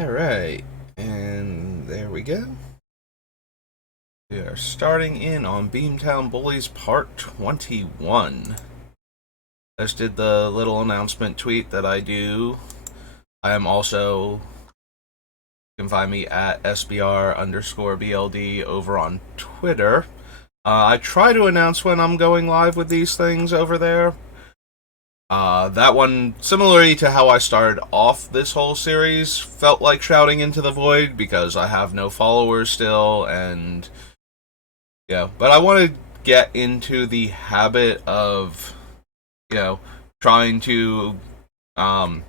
Alright, and there we go. We are starting in on Beamtown Bullies Part 21. I just did the little announcement tweet that I do. I am also, you can find me at SBR_BLD over on Twitter. I try to announce when I'm going live with these things over there. That one, similarly to how I started off this whole series, felt like shouting into the void because I have no followers still, and yeah. But I want to get into the habit of, trying to, I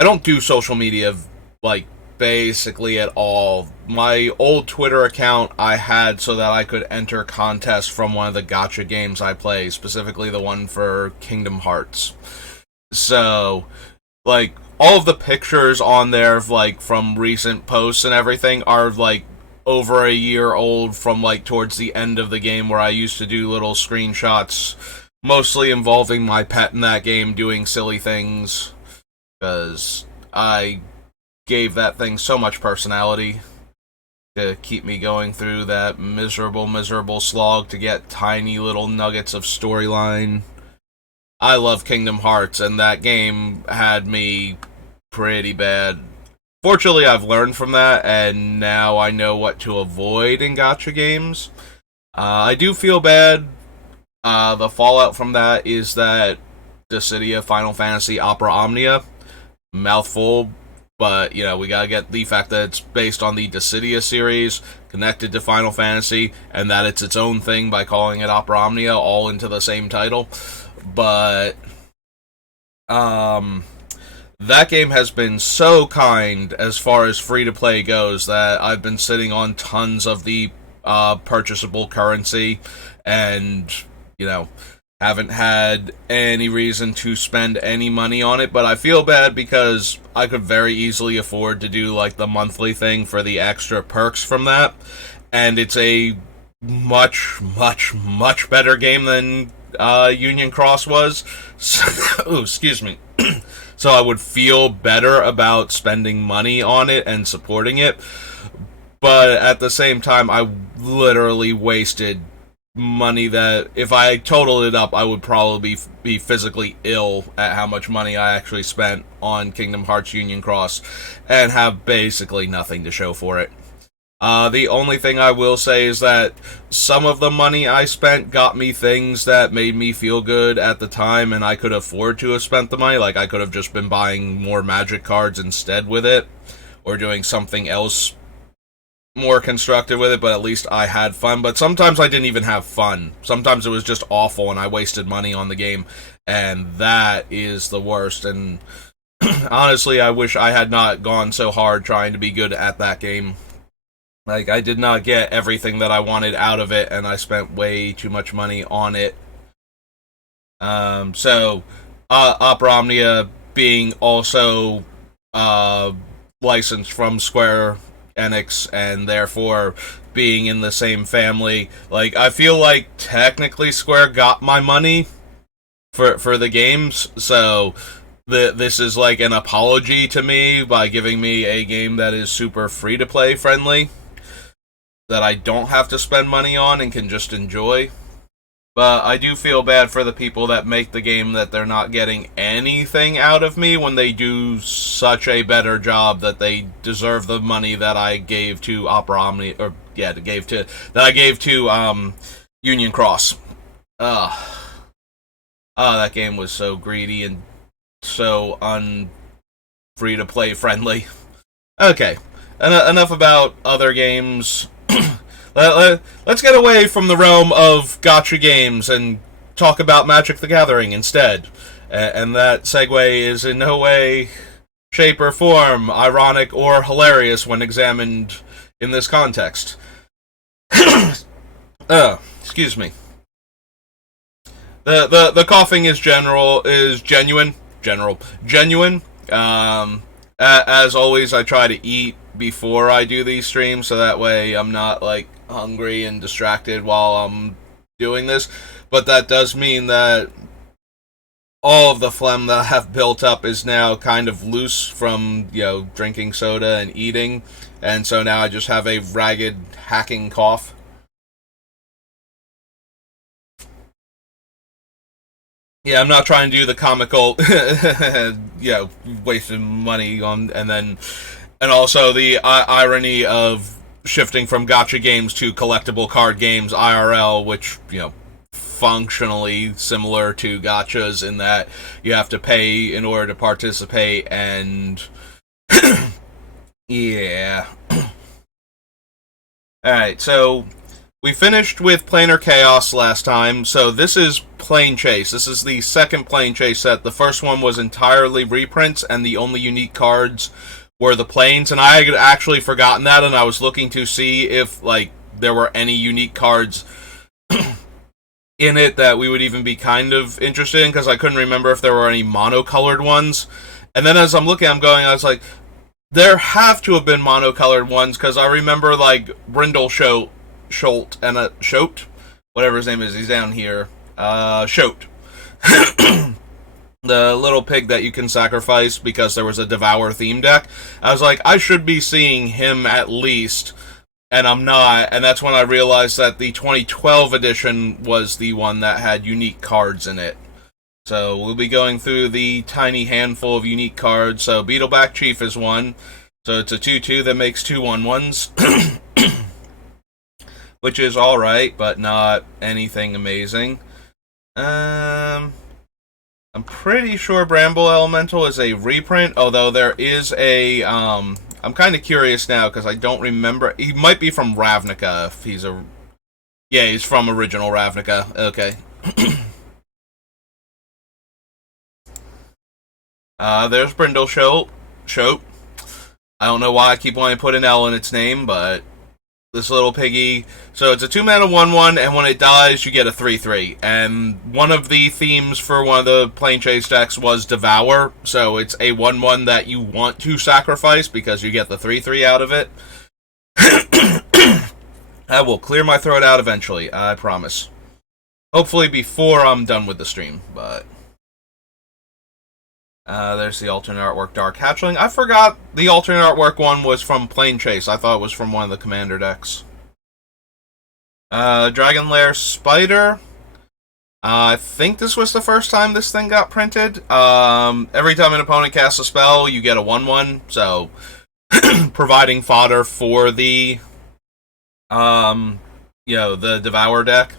don't do social media, like, basically at all. My old Twitter account I had so that I could enter contests from one of the gacha games I play, specifically the one for Kingdom Hearts. So, like, all of the pictures on there, like, from recent posts and everything are, like, over a year old from, like, towards the end of the game where I used to do little screenshots, mostly involving my pet in that game doing silly things, because I gave that thing so much personality to keep me going through that miserable slog to get tiny little nuggets of storyline. I love Kingdom Hearts, and that game had me pretty bad. Fortunately, I've learned from that, and now I know what to avoid in gacha games. I do feel bad. The fallout from that is that Dissidia Final Fantasy Opera Omnia, mouthful, but, we gotta get the fact that it's based on the Dissidia series, connected to Final Fantasy, and that it's its own thing by calling it Opera Omnia, all into the same title. But, that game has been so kind as far as free-to-play goes that I've been sitting on tons of the purchasable currency, and, haven't had any reason to spend any money on it, but I feel bad because I could very easily afford to do, like, the monthly thing for the extra perks from that, and it's a much better game than Union Cross was. So, excuse me. So I would feel better about spending money on it and supporting it, but at the same time, I literally wasted money that, if I totaled it up, I would probably be physically ill at how much money I actually spent on Kingdom Hearts Union Cross, and have basically nothing to show for it. The only thing I will say is that some of the money I spent got me things that made me feel good at the time, and I could afford to have spent the money. Like, I could have just been buying more magic cards instead with it, or doing something else more constructive with it, but at least I had fun. But sometimes I didn't even have fun. Sometimes it was just awful, and I wasted money on the game, and that is the worst. And honestly, I wish I had not gone so hard trying to be good at that game. Like, I did not get everything that I wanted out of it, and I spent way too much money on it. Opera Omnia being also licensed from Square Enix, and therefore being in the same family, like, I feel like technically Square got my money for the games, so this is like an apology to me by giving me a game that is super free-to-play friendly, that I don't have to spend money on and can just enjoy. But I do feel bad for the people that make the game, that they're not getting anything out of me when they do such a better job, that they deserve the money that I gave to Opera Omni, or that I gave to Union Cross. That game was so greedy and so free to play friendly. Okay, enough about other games. Let's get away from the realm of gacha games and talk about Magic the Gathering instead. And that segue is in no way, shape, or form ironic or hilarious when examined in this context. Excuse me. The coughing is genuine. As always, I try to eat before I do these streams, so that way I'm not, like, hungry and distracted while I'm doing this. But that does mean that all of the phlegm that I have built up is now kind of loose from, drinking soda and eating, and so now I just have a ragged, hacking cough. Yeah, I'm not trying to do the comical, wasting money on, and also the irony of shifting from gotcha games to collectible card games IRL, which, functionally similar to gotchas in that you have to pay in order to participate, and yeah. Alright, so we finished with Planar Chaos last time, so this is Plane Chase. This is the second Plane Chase set. The first one was entirely reprints, and the only unique cards were the planes, and I had actually forgotten that, and I was looking to see if, there were any unique cards in it that we would even be kind of interested in, because I couldn't remember if there were any monocolored ones. And then as I'm looking, I was like, there have to have been monocolored ones, because I remember, Brindle Scholt, and Schote, whatever his name is, he's down here. Schote. The little pig that you can sacrifice because there was a Devour theme deck. I was like, I should be seeing him at least, and I'm not, and that's when I realized that the 2012 edition was the one that had unique cards in it. So we'll be going through the tiny handful of unique cards. So Beetleback Chief is one. So it's a 2/2 that makes 2 1/1s. Which is alright, but not anything amazing. I'm pretty sure Bramble Elemental is a reprint, although there is a, I'm kind of curious now, because I don't remember, he might be from Ravnica, if he's a, yeah, he's from original Ravnica, okay. There's Brindle Schote. I don't know why I keep wanting to put an L in its name, but this little piggy. So it's a 2-mana 1/1, and when it dies, you get a 3/3. And one of the themes for one of the Plane Chase decks was Devour, so it's a 1/1 that you want to sacrifice because you get the 3/3 out of it. I will clear my throat out eventually, I promise. Hopefully before I'm done with the stream, but... there's the alternate artwork Dark Hatchling. I forgot the alternate artwork one was from Plane Chase. I thought it was from one of the Commander decks. Dragon Lair Spider. I think this was the first time this thing got printed. Every time an opponent casts a spell, you get a 1/1. So, providing fodder for the, the Devour deck.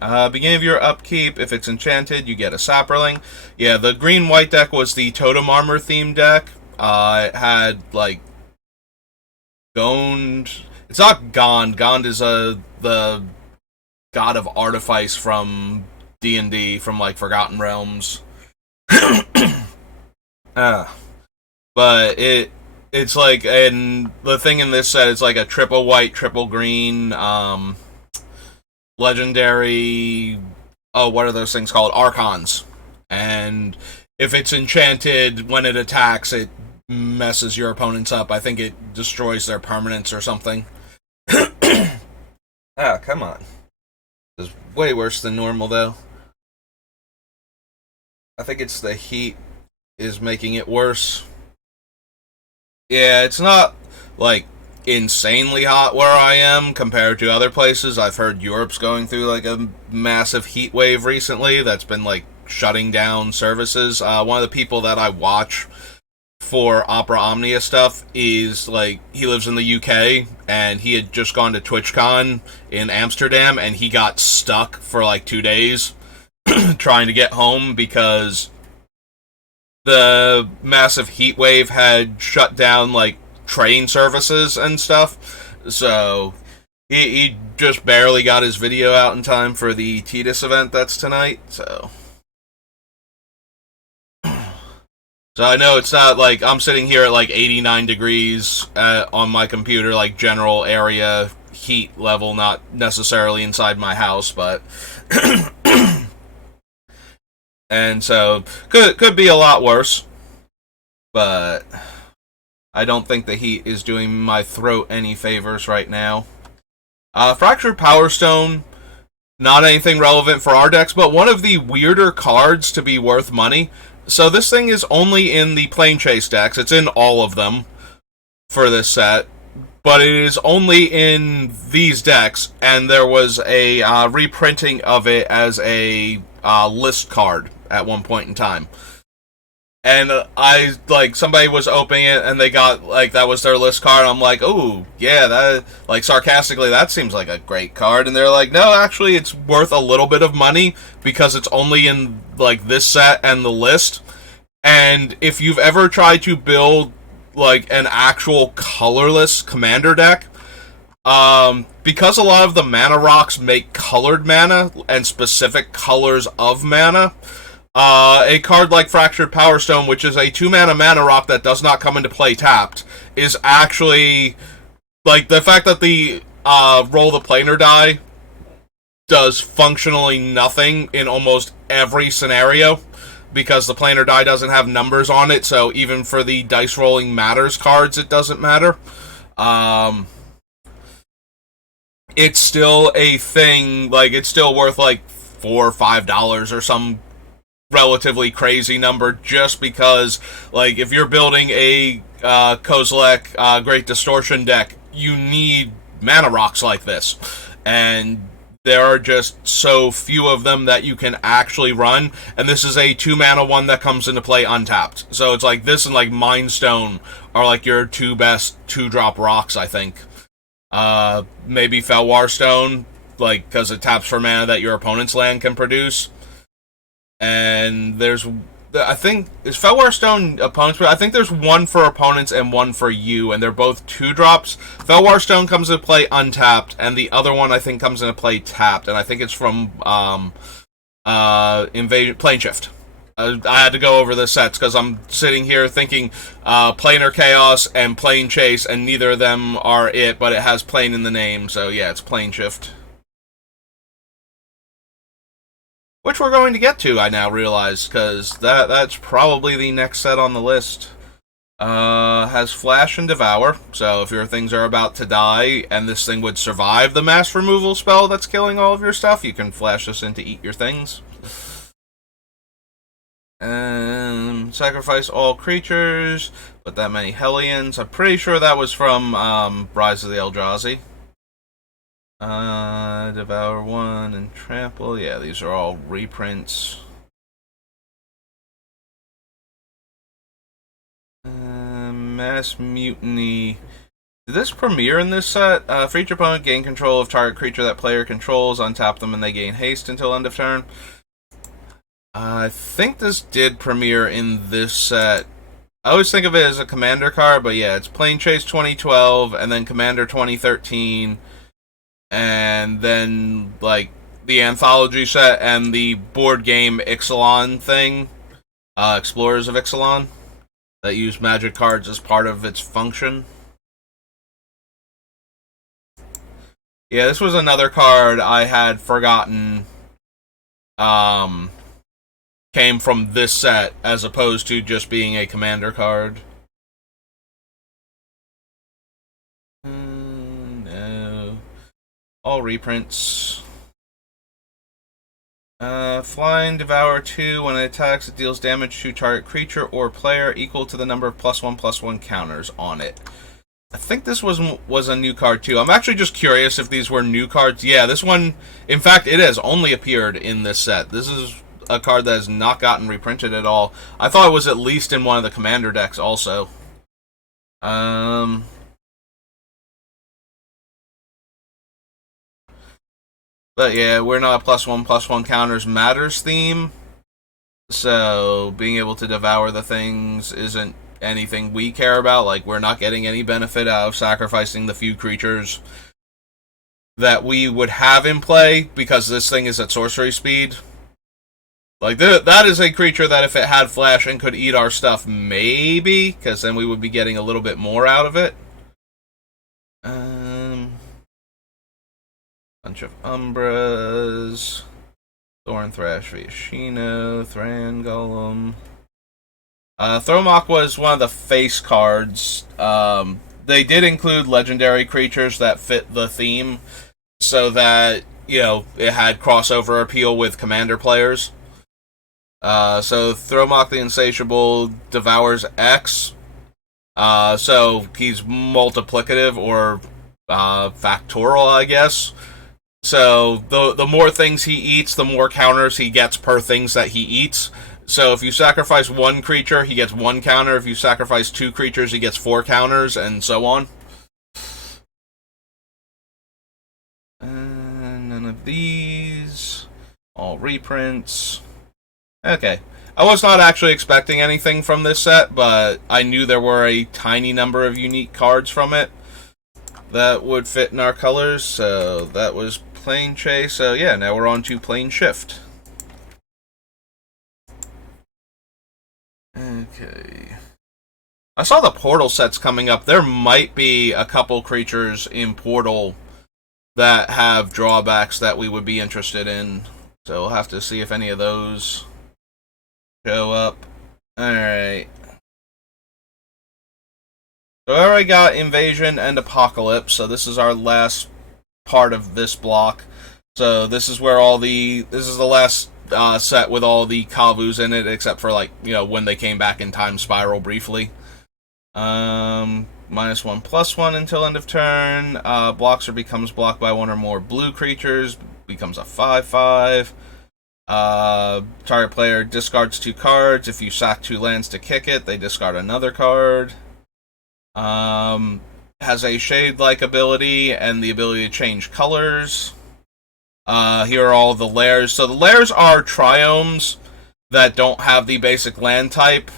Beginning of your upkeep, if it's enchanted, you get a Sapperling. Yeah, the green-white deck was the Totem Armor themed deck. It had, Gond... It's not Gond. Gond is the god of artifice from D&D, from, Forgotten Realms. But it's and the thing in this set, it's a triple white, triple green, legendary, what are those things called? Archons. And if it's enchanted, when it attacks, it messes your opponents up. I think it destroys their permanents or something. Come on. This is way worse than normal, though. I think it's the heat is making it worse. Yeah, it's not, insanely hot where I am compared to other places. I've heard Europe's going through a massive heat wave recently that's been shutting down services. One of the people that I watch for Opera Omnia stuff is he lives in the UK, and he had just gone to TwitchCon in Amsterdam, and he got stuck for 2 days trying to get home because the massive heat wave had shut down train services and stuff, so he just barely got his video out in time for the Tidus event that's tonight, so I know it's not I'm sitting here at 89 degrees on my computer, general area heat level, not necessarily inside my house, but and so could be a lot worse, but I don't think the heat is doing my throat any favors right now. Fractured Power Stone Not anything relevant for our decks, but one of the weirder cards to be worth money. So this thing is only in the Plane Chase decks. It's in all of them for this set, but it is only in these decks, and there was a reprinting of it as a list card at one point in time. And somebody was opening it, and they got, that was their list card, and I'm like, oh, yeah, that, sarcastically, that seems like a great card, and they're like, no, actually, it's worth a little bit of money, because it's only in, this set and the list, and if you've ever tried to build, an actual colorless commander deck, because a lot of the mana rocks make colored mana, and specific colors of mana, a card like Fractured Power Stone, which is a 2-mana mana rock that does not come into play tapped, is actually, the fact that the roll the planar die does functionally nothing in almost every scenario, because the planar die doesn't have numbers on it, so even for the dice rolling matters cards, it doesn't matter. It's still a thing, it's still worth, $4 or $5 or some relatively crazy number, just because, if you're building a Kozilek Great Distortion deck, you need mana rocks like this, and there are just so few of them that you can actually run, and this is a 2-mana one that comes into play untapped, so it's this and Mind Stone are your 2 best 2-drop rocks, I think. Maybe Felwar Stone, because it taps for mana that your opponent's land can produce. And there's, I think, is Felwar Stone opponents? But I think there's one for opponents and one for you, and they're both 2-drops. Felwar Stone comes into play untapped, and the other one I think comes into play tapped, and I think it's from Invasion Planeshift. I had to go over the sets because I'm sitting here thinking Planar Chaos and Plane Chase, and neither of them are it, but it has Plane in the name, so yeah, it's Planeshift. Which we're going to get to, I now realize, because that's probably the next set on the list. Has Flash and Devour, so if your things are about to die, and this thing would survive the mass removal spell that's killing all of your stuff, you can flash this in to eat your things. Sacrifice all creatures, but that many Hellions. I'm pretty sure that was from Rise of the Eldrazi. Devour 1 and Trample. Yeah, these are all reprints. Mass Mutiny. Did this premiere in this set? For each opponent, gain control of target creature that player controls. Untap them and they gain haste until end of turn. I think this did premiere in this set. I always think of it as a Commander card, but yeah, it's Plane Chase 2012, and then Commander 2013, and then, the Anthology set and the board game Ixalan thing, Explorers of Ixalan, that use magic cards as part of its function. Yeah, this was another card I had forgotten, came from this set, as opposed to just being a Commander card. No. All reprints. Flying Devour 2. When it attacks, it deals damage to target creature or player equal to the number of +1/+1 counters on it. I think this was a new card, too. I'm actually just curious if these were new cards. Yeah, this one, in fact, it has only appeared in this set. This is a card that has not gotten reprinted at all. I thought it was at least in one of the Commander decks also. But yeah, we're not a +1/+1 counters matters theme. So being able to devour the things isn't anything we care about. We're not getting any benefit out of sacrificing the few creatures that we would have in play, because this thing is at sorcery speed. That is a creature that if it had flash and could eat our stuff, maybe, because then we would be getting a little bit more out of it. Bunch of Umbras. Thorn Thrash Viashino, Thran Golem. Thromok was one of the face cards. They did include legendary creatures that fit the theme, so that it had crossover appeal with Commander players. So Throwmock the Insatiable devours X. So he's multiplicative or factorial, I guess. So the more things he eats, the more counters he gets per things that he eats. So if you sacrifice one creature, he gets one counter. If you sacrifice two creatures, he gets 4 counters, and so on. None of these. All reprints. Okay. I was not actually expecting anything from this set, but I knew there were a tiny number of unique cards from it that would fit in our colors, so that was Plane Chase. So yeah, now we're on to Plane Shift. Okay. I saw the Portal sets coming up. There might be a couple creatures in Portal that have drawbacks that we would be interested in. So we'll have to see if any of those show up. Alright. So I already got Invasion and Apocalypse, so this is our last part of this block. So this is where this is the last set with all the Kavus in it, except for, when they came back in Time Spiral briefly. -1/+1 until end of turn. Blocks or becomes blocked by one or more blue creatures. Becomes a 5/5. Target player discards 2 cards. If you sack 2 lands to kick it, they discard another card. Has a Shade-like ability and the ability to change colors. Here are all the Lairs. So the Lairs are triomes that don't have the basic land type.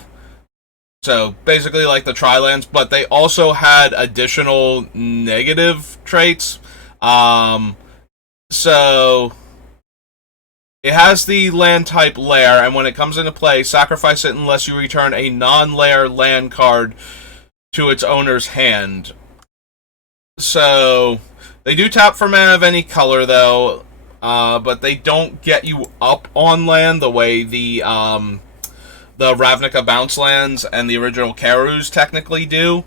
So basically like the Tri-lands, but they also had additional negative traits. So it has the land type Lair, and when it comes into play, sacrifice it unless you return a non-Lair land card to its owner's hand. So they do tap for mana of any color, though, but they don't get you up on land the way the Ravnica bounce lands and the original Karus technically do.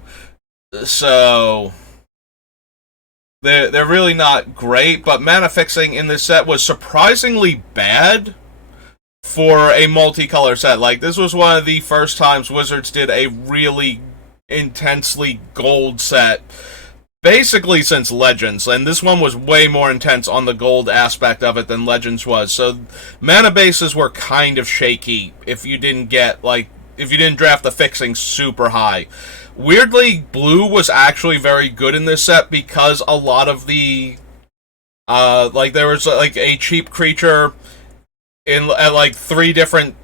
So they're really not great, but mana fixing in this set was surprisingly bad for a multicolor set. Like, this was one of the first times Wizards did a really intensely gold set, basically since Legends, and this one was way more intense on the gold aspect of it than Legends was. So mana bases were kind of shaky if you didn't draft the fixing super high. Weirdly, blue was actually very good in this set because a lot of the there was a cheap creature at 3 different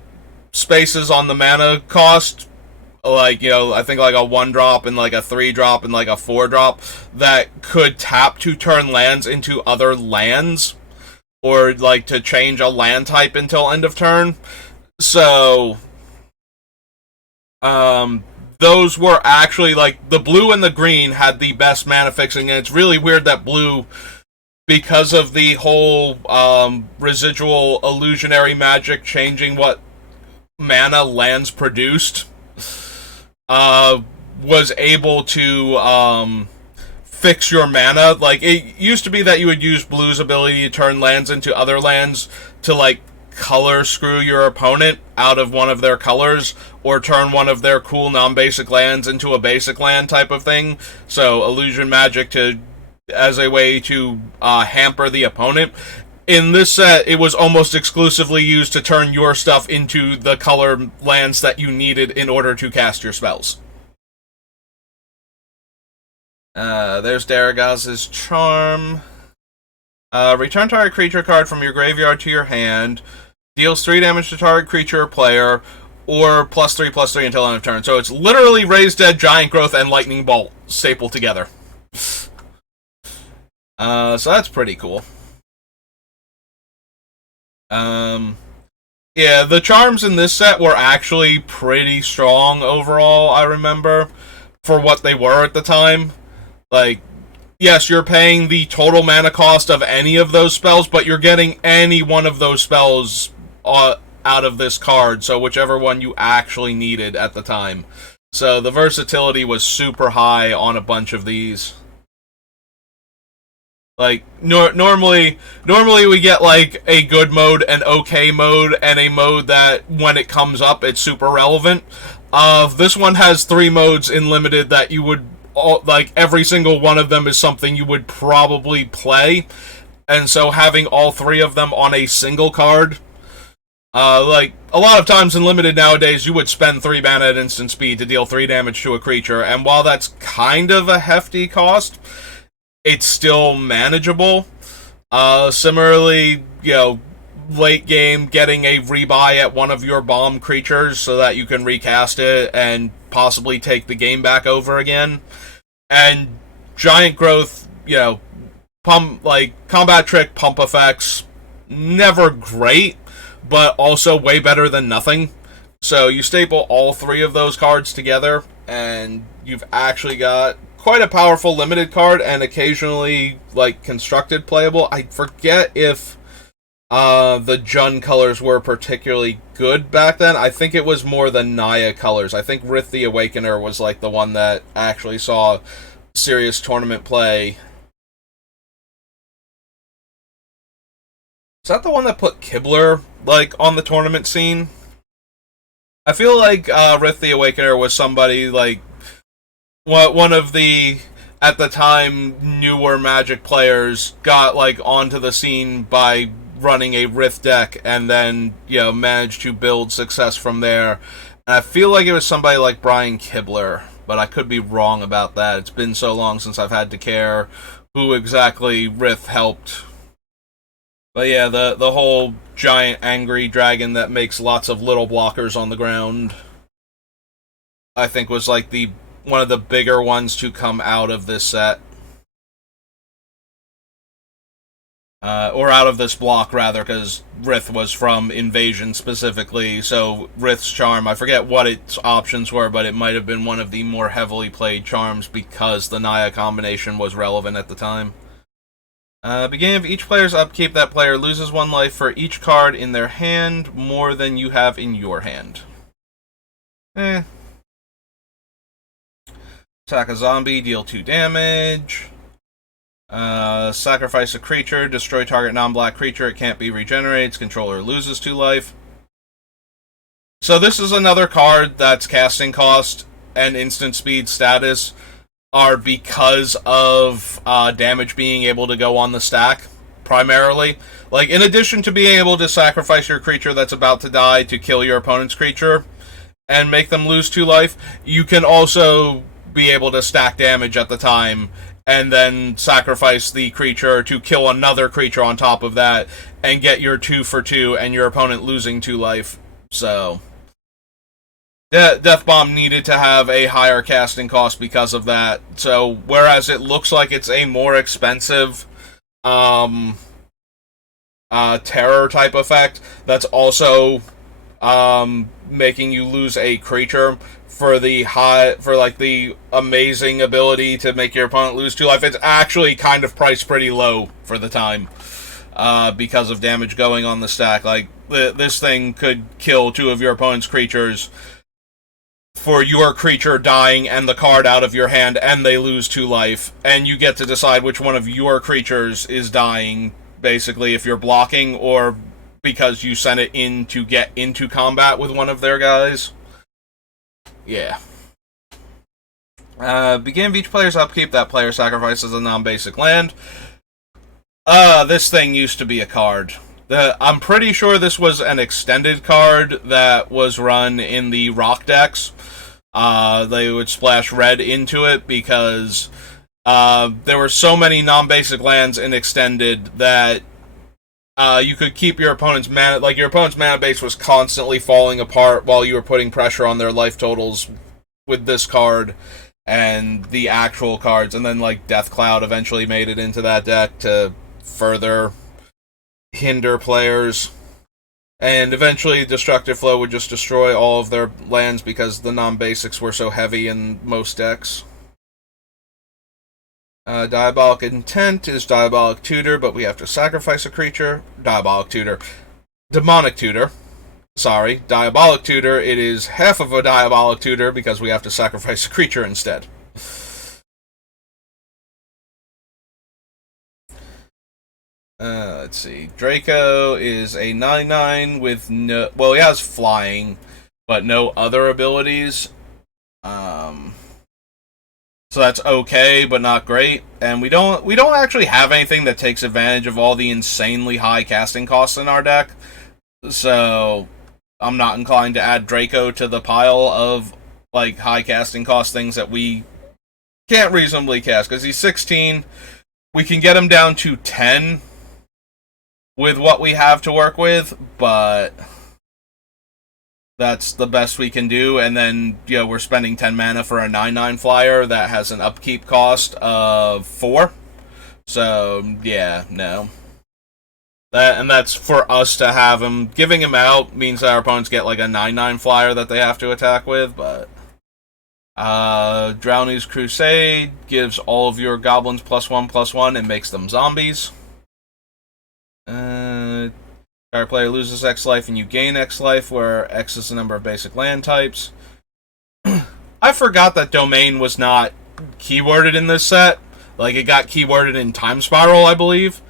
spaces on the mana cost. I think a 1-drop and a 3-drop and a 4-drop that could tap to turn lands into other lands, or to change a land type until end of turn. So those were actually the blue and the green had the best mana fixing, and it's really weird that blue, because of the whole residual illusionary magic changing what mana lands produced, was able to fix your mana. It used to be that you would use blue's ability to turn lands into other lands to color screw your opponent out of one of their colors, or turn one of their cool non-basic lands into a basic land type of thing. So illusion magic as a way to hamper the opponent. In this set, it was almost exclusively used to turn your stuff into the color lands that you needed in order to cast your spells. There's Daragaz's Charm. Return target creature card from your graveyard to your hand. Deals 3 damage to target creature or player, or +3/+3 until end of turn. So it's literally Raised Dead, Giant Growth, and Lightning Bolt stapled together. So that's pretty cool. Yeah, the charms in this set were actually pretty strong overall, I remember, for what they were at the time. Yes, you're paying the total mana cost of any of those spells, but you're getting any one of those spells out of this card, so whichever one you actually needed at the time. So the versatility was super high on a bunch of these. Like, normally we get, like, a good mode, an okay mode, and a mode that, when it comes up, it's super relevant. This one has 3 modes in Limited that you would, like, every single one of them is something you would probably play. And so having all 3 of them on a single card, like, a lot of times in Limited nowadays, you would spend 3 mana at instant speed to deal 3 damage to a creature, and while that's kind of a hefty cost, it's still manageable. Similarly, late game, getting a rebuy at one of your bomb creatures so that you can recast it and possibly take the game back over again. And giant growth, pump, like, combat trick pump effects, never great, but also way better than nothing. So you staple all 3 of those cards together, and you've actually got quite a powerful Limited card, and occasionally, like, constructed playable. I forget if the Jund colors were particularly good back then. I think it was more the Naya colors. I think Rith the Awakener was, like, the one that actually saw serious tournament play. Is that the one that put Kibler, like, on the tournament scene? I feel like Rith the Awakener was somebody, like, one of the, at the time, newer Magic players got, like, onto the scene by running a Rith deck and then, managed to build success from there. And I feel like it was somebody like Brian Kibler, but I could be wrong about that. It's been so long since I've had to care who exactly Rith helped. But yeah, the whole giant angry dragon that makes lots of little blockers on the ground, I think was, like, one of the bigger ones to come out of this set. Or out of this block, rather, because Rith was from Invasion specifically, so Rith's charm, I forget what its options were, but it might have been one of the more heavily played charms because the Naya combination was relevant at the time. Beginning of each player's upkeep, that player loses 1 life for each card in their hand, more than you have in your hand. Attack a zombie, deal 2 damage. Sacrifice a creature, destroy target non-black creature, it can't be regenerated, its controller loses 2 life. So this is another card that's casting cost and instant speed status are because of damage being able to go on the stack, primarily. Like, in addition to being able to sacrifice your creature that's about to die to kill your opponent's creature and make them lose 2 life, you can also be able to stack damage at the time and then sacrifice the creature to kill another creature on top of that and get your 2 for 2 and your opponent losing 2 life. So Death Bomb needed to have a higher casting cost because of that. So whereas it looks like it's a more expensive terror type effect, that's also making you lose a creature for the amazing ability to make your opponent lose 2 life. It's actually kind of priced pretty low for the time because of damage going on the stack. Like, this thing could kill 2 of your opponent's creatures for your creature dying and the card out of your hand, and they lose 2 life, and you get to decide which one of your creatures is dying, basically, if you're blocking, or because you sent it in to get into combat with one of their guys. Yeah. Beginning of each player's upkeep, that player sacrifices a non-basic land. This thing used to be a card. I'm pretty sure this was an extended card that was run in the rock decks. They would splash red into it because there were so many non-basic lands in extended that you could keep your opponent's mana... Like, your opponent's mana base was constantly falling apart while you were putting pressure on their life totals with this card and the actual cards. And then, like, Death Cloud eventually made it into that deck to further hinder players. And eventually Destructive Flow would just destroy all of their lands because the non-basics were so heavy in most decks. Diabolic Intent is Diabolic Tutor, but we have to sacrifice a creature. Diabolic Tutor. Demonic Tutor. Sorry, Diabolic Tutor. It is half of a Diabolic Tutor because we have to sacrifice a creature instead. Let's see. Draco is a 9/9 with no... Well, he has flying, but no other abilities. So that's okay, but not great. And we don't actually have anything that takes advantage of all the insanely high casting costs in our deck. So I'm not inclined to add Draco to the pile of like high casting cost things that we can't reasonably cast, because he's 16. We can get him down to 10 with what we have to work with, but that's the best we can do. And then, we're spending 10 mana for a 9/9 flyer that has an upkeep cost of 4. So, yeah, no. That's for us to have him. Giving him out means that our opponents get like a 9/9 flyer that they have to attack with, but... Drowny's Crusade gives all of your goblins +1/+1 and makes them zombies. Our player loses X life and you gain X life, where X is the number of basic land types. I forgot that Domain was not keyworded in this set. Like, it got keyworded in Time Spiral, I believe.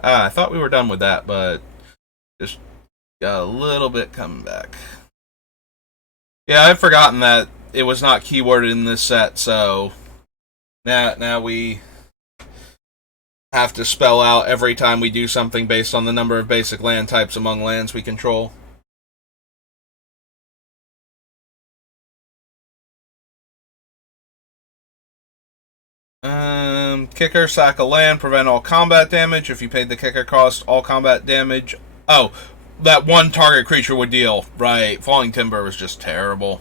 I thought we were done with that, but just got a little bit coming back. Yeah, I'd forgotten that it was not keyworded in this set, so now we have to spell out every time we do something based on the number of basic land types among lands we control. Kicker, sack a land, prevent all combat damage. If you paid the kicker cost, all combat damage. Oh, that one target creature would deal. Right, Falling Timber was just terrible.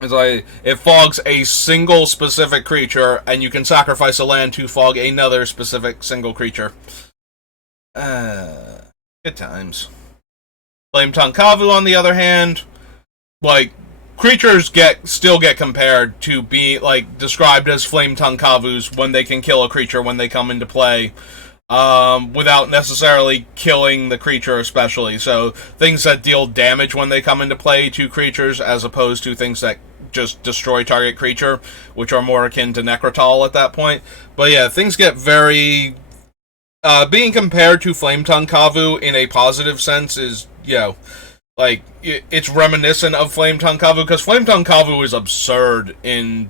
It's like, it fogs a single specific creature, and you can sacrifice a land to fog another specific single creature. Good times. Flametongue Kavu, on the other hand, like, creatures still get compared to be, like, described as Flametongue Kavus when they can kill a creature when they come into play, without necessarily killing the creature especially. So, things that deal damage when they come into play to creatures, as opposed to things that just destroy target creature, which are more akin to Necrotal at that point. But yeah, things get very... being compared to Flametongue Kavu in a positive sense is, like, it's reminiscent of Flametongue Kavu, because Flametongue Kavu is absurd in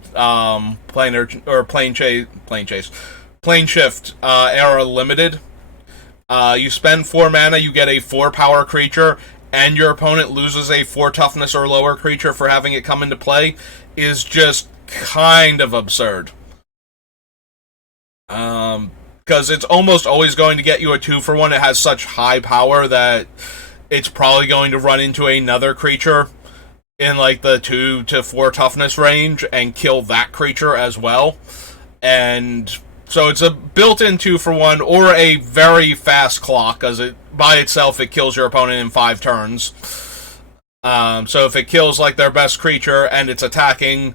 Plane Shift Era Limited. You spend 4 mana, you get a 4 power creature, and your opponent loses a 4 toughness or lower creature for having it come into play, is just kind of absurd. Because it's almost always going to get you a 2-for-1. It has such high power that it's probably going to run into another creature in like the 2 to 4 toughness range and kill that creature as well. And so it's a built-in 2-for-1 or a very fast clock, because by itself it kills your opponent in 5 turns. So if it kills like their best creature and it's attacking,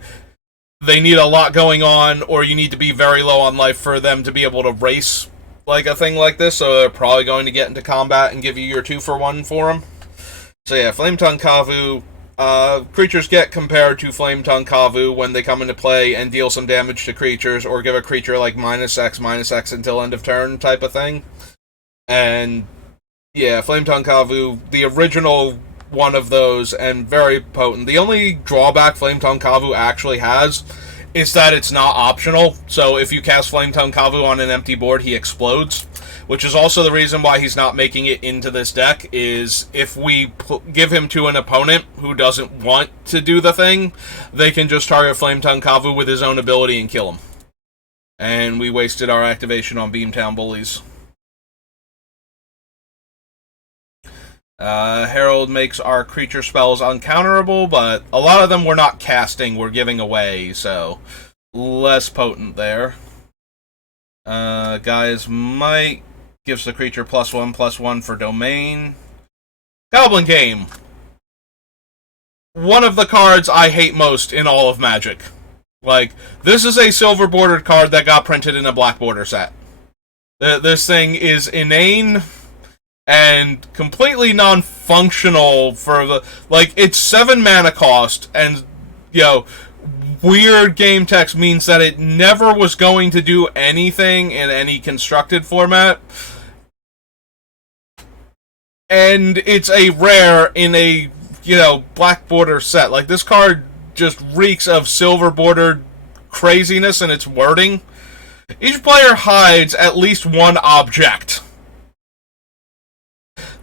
they need a lot going on, or you need to be very low on life for them to be able to race like a thing like this, so they're probably going to get into combat and give you your 2-for-1 for them. So yeah, Flametongue Kavu, creatures get compared to Flametongue Kavu when they come into play and deal some damage to creatures, or give a creature like -X until end of turn type of thing. And yeah, Flametongue Kavu, the original one of those, and very potent. The only drawback Flametongue Kavu actually has is that it's not optional. So if you cast Flametongue Kavu on an empty board, he explodes, which is also the reason why he's not making it into this deck. Is if we give him to an opponent who doesn't want to do the thing, they can just target Flametongue Kavu with his own ability and kill him. And we wasted our activation on Beamtown Bullies. Herald makes our creature spells uncounterable, but a lot of them we're not casting, we're giving away, so less potent there. Guy's Might gives the creature +1/+1 for Domain. Goblin Game. One of the cards I hate most in all of Magic. Like, this is a silver bordered card that got printed in a black border set. This thing is inane and completely non-functional for the... Like, it's 7 mana cost, and, weird game text means that it never was going to do anything in any constructed format. And it's a rare in a, black border set. Like, this card just reeks of silver bordered craziness in its wording. Each player hides at least one object.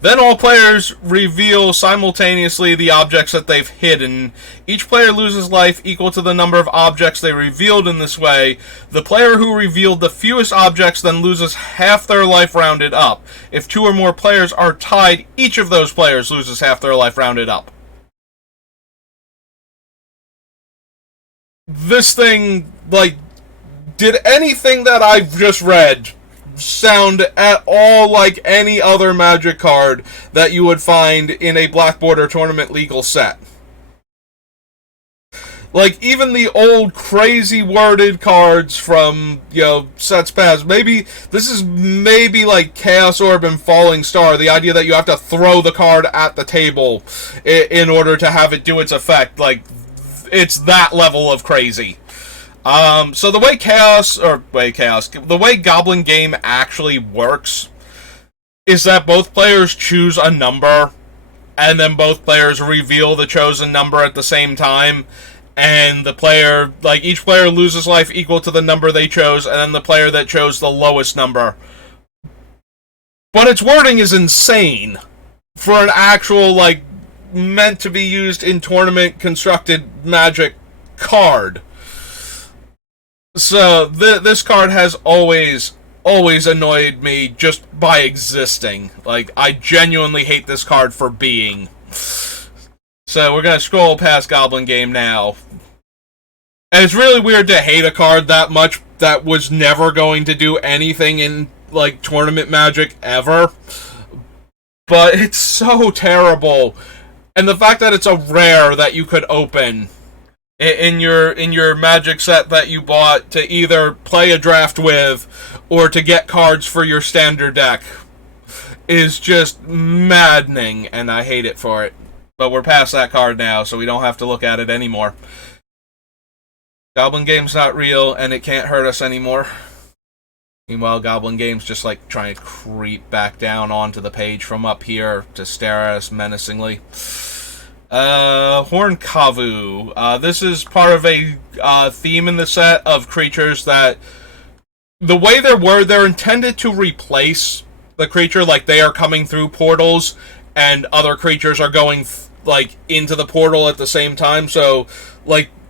Then all players reveal simultaneously the objects that they've hidden. Each player loses life equal to the number of objects they revealed in this way. The player who revealed the fewest objects then loses half their life rounded up. If 2 or more players are tied, each of those players loses half their life rounded up. This thing, did anything that I've just read sound at all like any other Magic card that you would find in a Black Border Tournament legal set? Like, even the old crazy worded cards from, sets past. This is maybe like Chaos Orb and Falling Star, the idea that you have to throw the card at the table in order to have it do its effect. Like, it's that level of crazy. So the way Goblin Game actually works is that both players choose a number, and then both players reveal the chosen number at the same time, and each player loses life equal to the number they chose, and then the player that chose the lowest number. But its wording is insane for an actual, meant to be used in tournament constructed Magic card. So, this card has always annoyed me just by existing. Like, I genuinely hate this card for being. So, we're gonna scroll past Goblin Game now. And it's really weird to hate a card that much that was never going to do anything in, tournament Magic ever. But it's so terrible. And the fact that it's a rare that you could open in your Magic set that you bought to either play a draft with or to get cards for your standard deck is just maddening, and I hate it for it. But we're past that card now, so we don't have to look at it anymore. Goblin Game's not real, and it can't hurt us anymore. Meanwhile, Goblin Game's just trying to creep back down onto the page from up here to stare at us menacingly. Horn Kavu. This is part of a theme in the set of creatures that, the way they're intended to replace the creature, they are coming through portals, and other creatures are going, into the portal at the same time, so,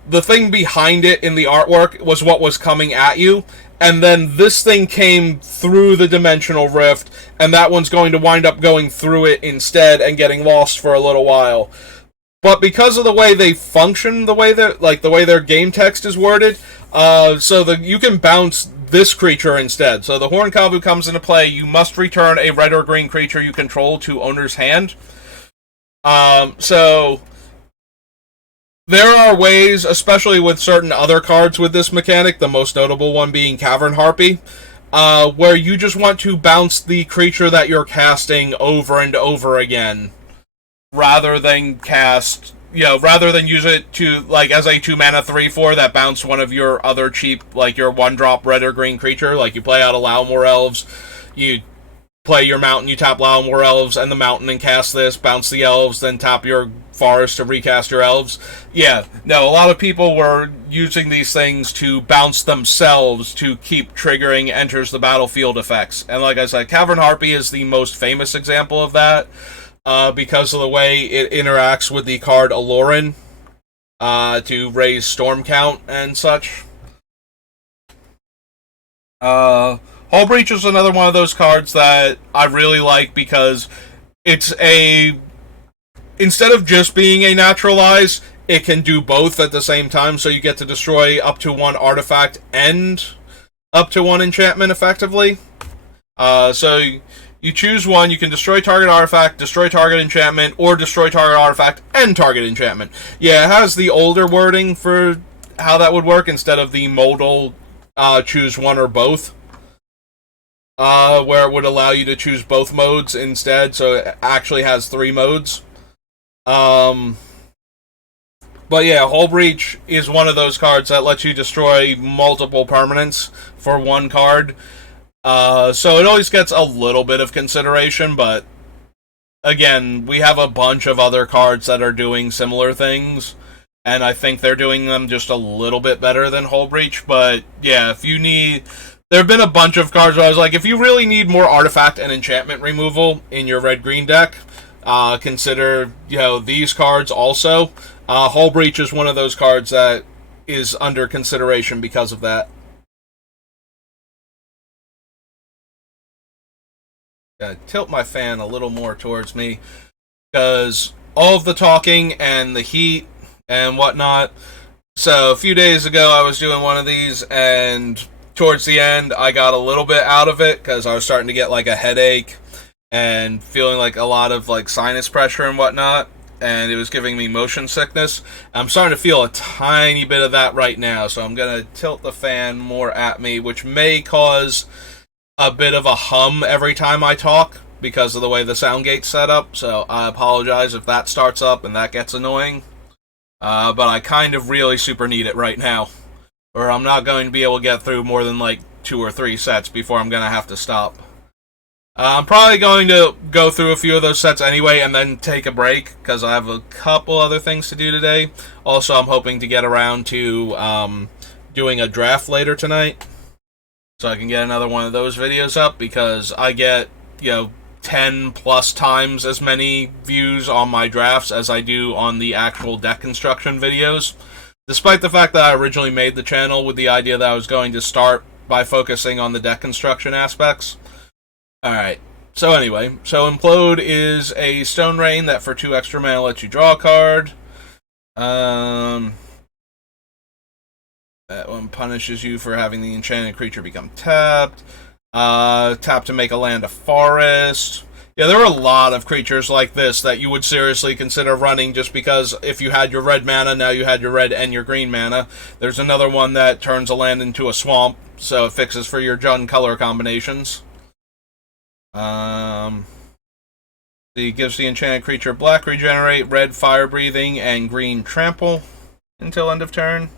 the thing behind it in the artwork was what was coming at you, and then this thing came through the dimensional rift, and that one's going to wind up going through it instead and getting lost for a little while. But because of the way they function, the way their game text is worded, you can bounce this creature instead. So the Horn Kavu comes into play. You must return a red or green creature you control to owner's hand. So there are ways, especially with certain other cards with this mechanic, the most notable one being Cavern Harpy, where you just want to bounce the creature that you're casting over and over again, rather than use it to, as a 2-mana 3/4 that bounce one of your other cheap, your 1-drop red or green creature. You play out Allow More Elves, you play your mountain, you tap Allow More Elves, and the mountain, and cast this, bounce the elves, then tap your forest to recast your elves. Yeah, no, a lot of people were using these things to bounce themselves to keep triggering enters the battlefield effects. And like I said, Cavern Harpy is the most famous example of that. Because of the way it interacts with the card Aloran to raise storm count and such. Hull Breach is another one of those cards that I really like because it's instead of just being a naturalize, it can do both at the same time, so you get to destroy up to 1 artifact and up to 1 enchantment effectively. So you choose one, you can destroy target artifact, destroy target enchantment, or destroy target artifact and target enchantment. Yeah, it has the older wording for how that would work instead of the modal choose one or both. Where it would allow you to choose both modes instead, so it actually has 3 modes. But But yeah, Hull Breach is one of those cards that lets you destroy multiple permanents for one card. So it always gets a little bit of consideration, but again, we have a bunch of other cards that are doing similar things, and I think they're doing them just a little bit better than Hull Breach. But yeah, if you need... There have been a bunch of cards where I was like, if you really need more artifact and enchantment removal in your red-green deck, consider, these cards also. Hull Breach is one of those cards that is under consideration because of that. Gotta tilt my fan a little more towards me, because all of the talking and the heat and whatnot. So a few days ago I was doing one of these, and towards the end I got a little bit out of it because I was starting to get like a headache and feeling like a lot of like sinus pressure and whatnot, and it was giving me motion sickness. I'm starting to feel a tiny bit of that right now, so I'm gonna tilt the fan more at me, which may cause a bit of a hum every time I talk because of the way the sound gate's set up, so I apologize if that starts up and that gets annoying. But I kind of really super need it right now, or I'm not going to be able to get through more than like 2 or 3 sets before I'm going to have to stop. I'm probably going to go through a few of those sets anyway and then take a break because I have a couple other things to do today. Also, I'm hoping to get around to doing a draft later tonight, so I can get another one of those videos up, because I get, 10 plus times as many views on my drafts as I do on the actual deck construction videos. Despite the fact that I originally made the channel with the idea that I was going to start by focusing on the deck construction aspects. Alright, so anyway, so Implode is a Stone Rain that for 2 extra mana lets you draw a card. That one punishes you for having the enchanted creature become tapped. Tap to make a land a forest. Yeah, there are a lot of creatures like this that you would seriously consider running just because if you had your red mana, now you had your red and your green mana. There's another one that turns a land into a swamp, so it fixes for your Jund color combinations. It gives the enchanted creature black regenerate, red fire breathing, and green trample until end of turn.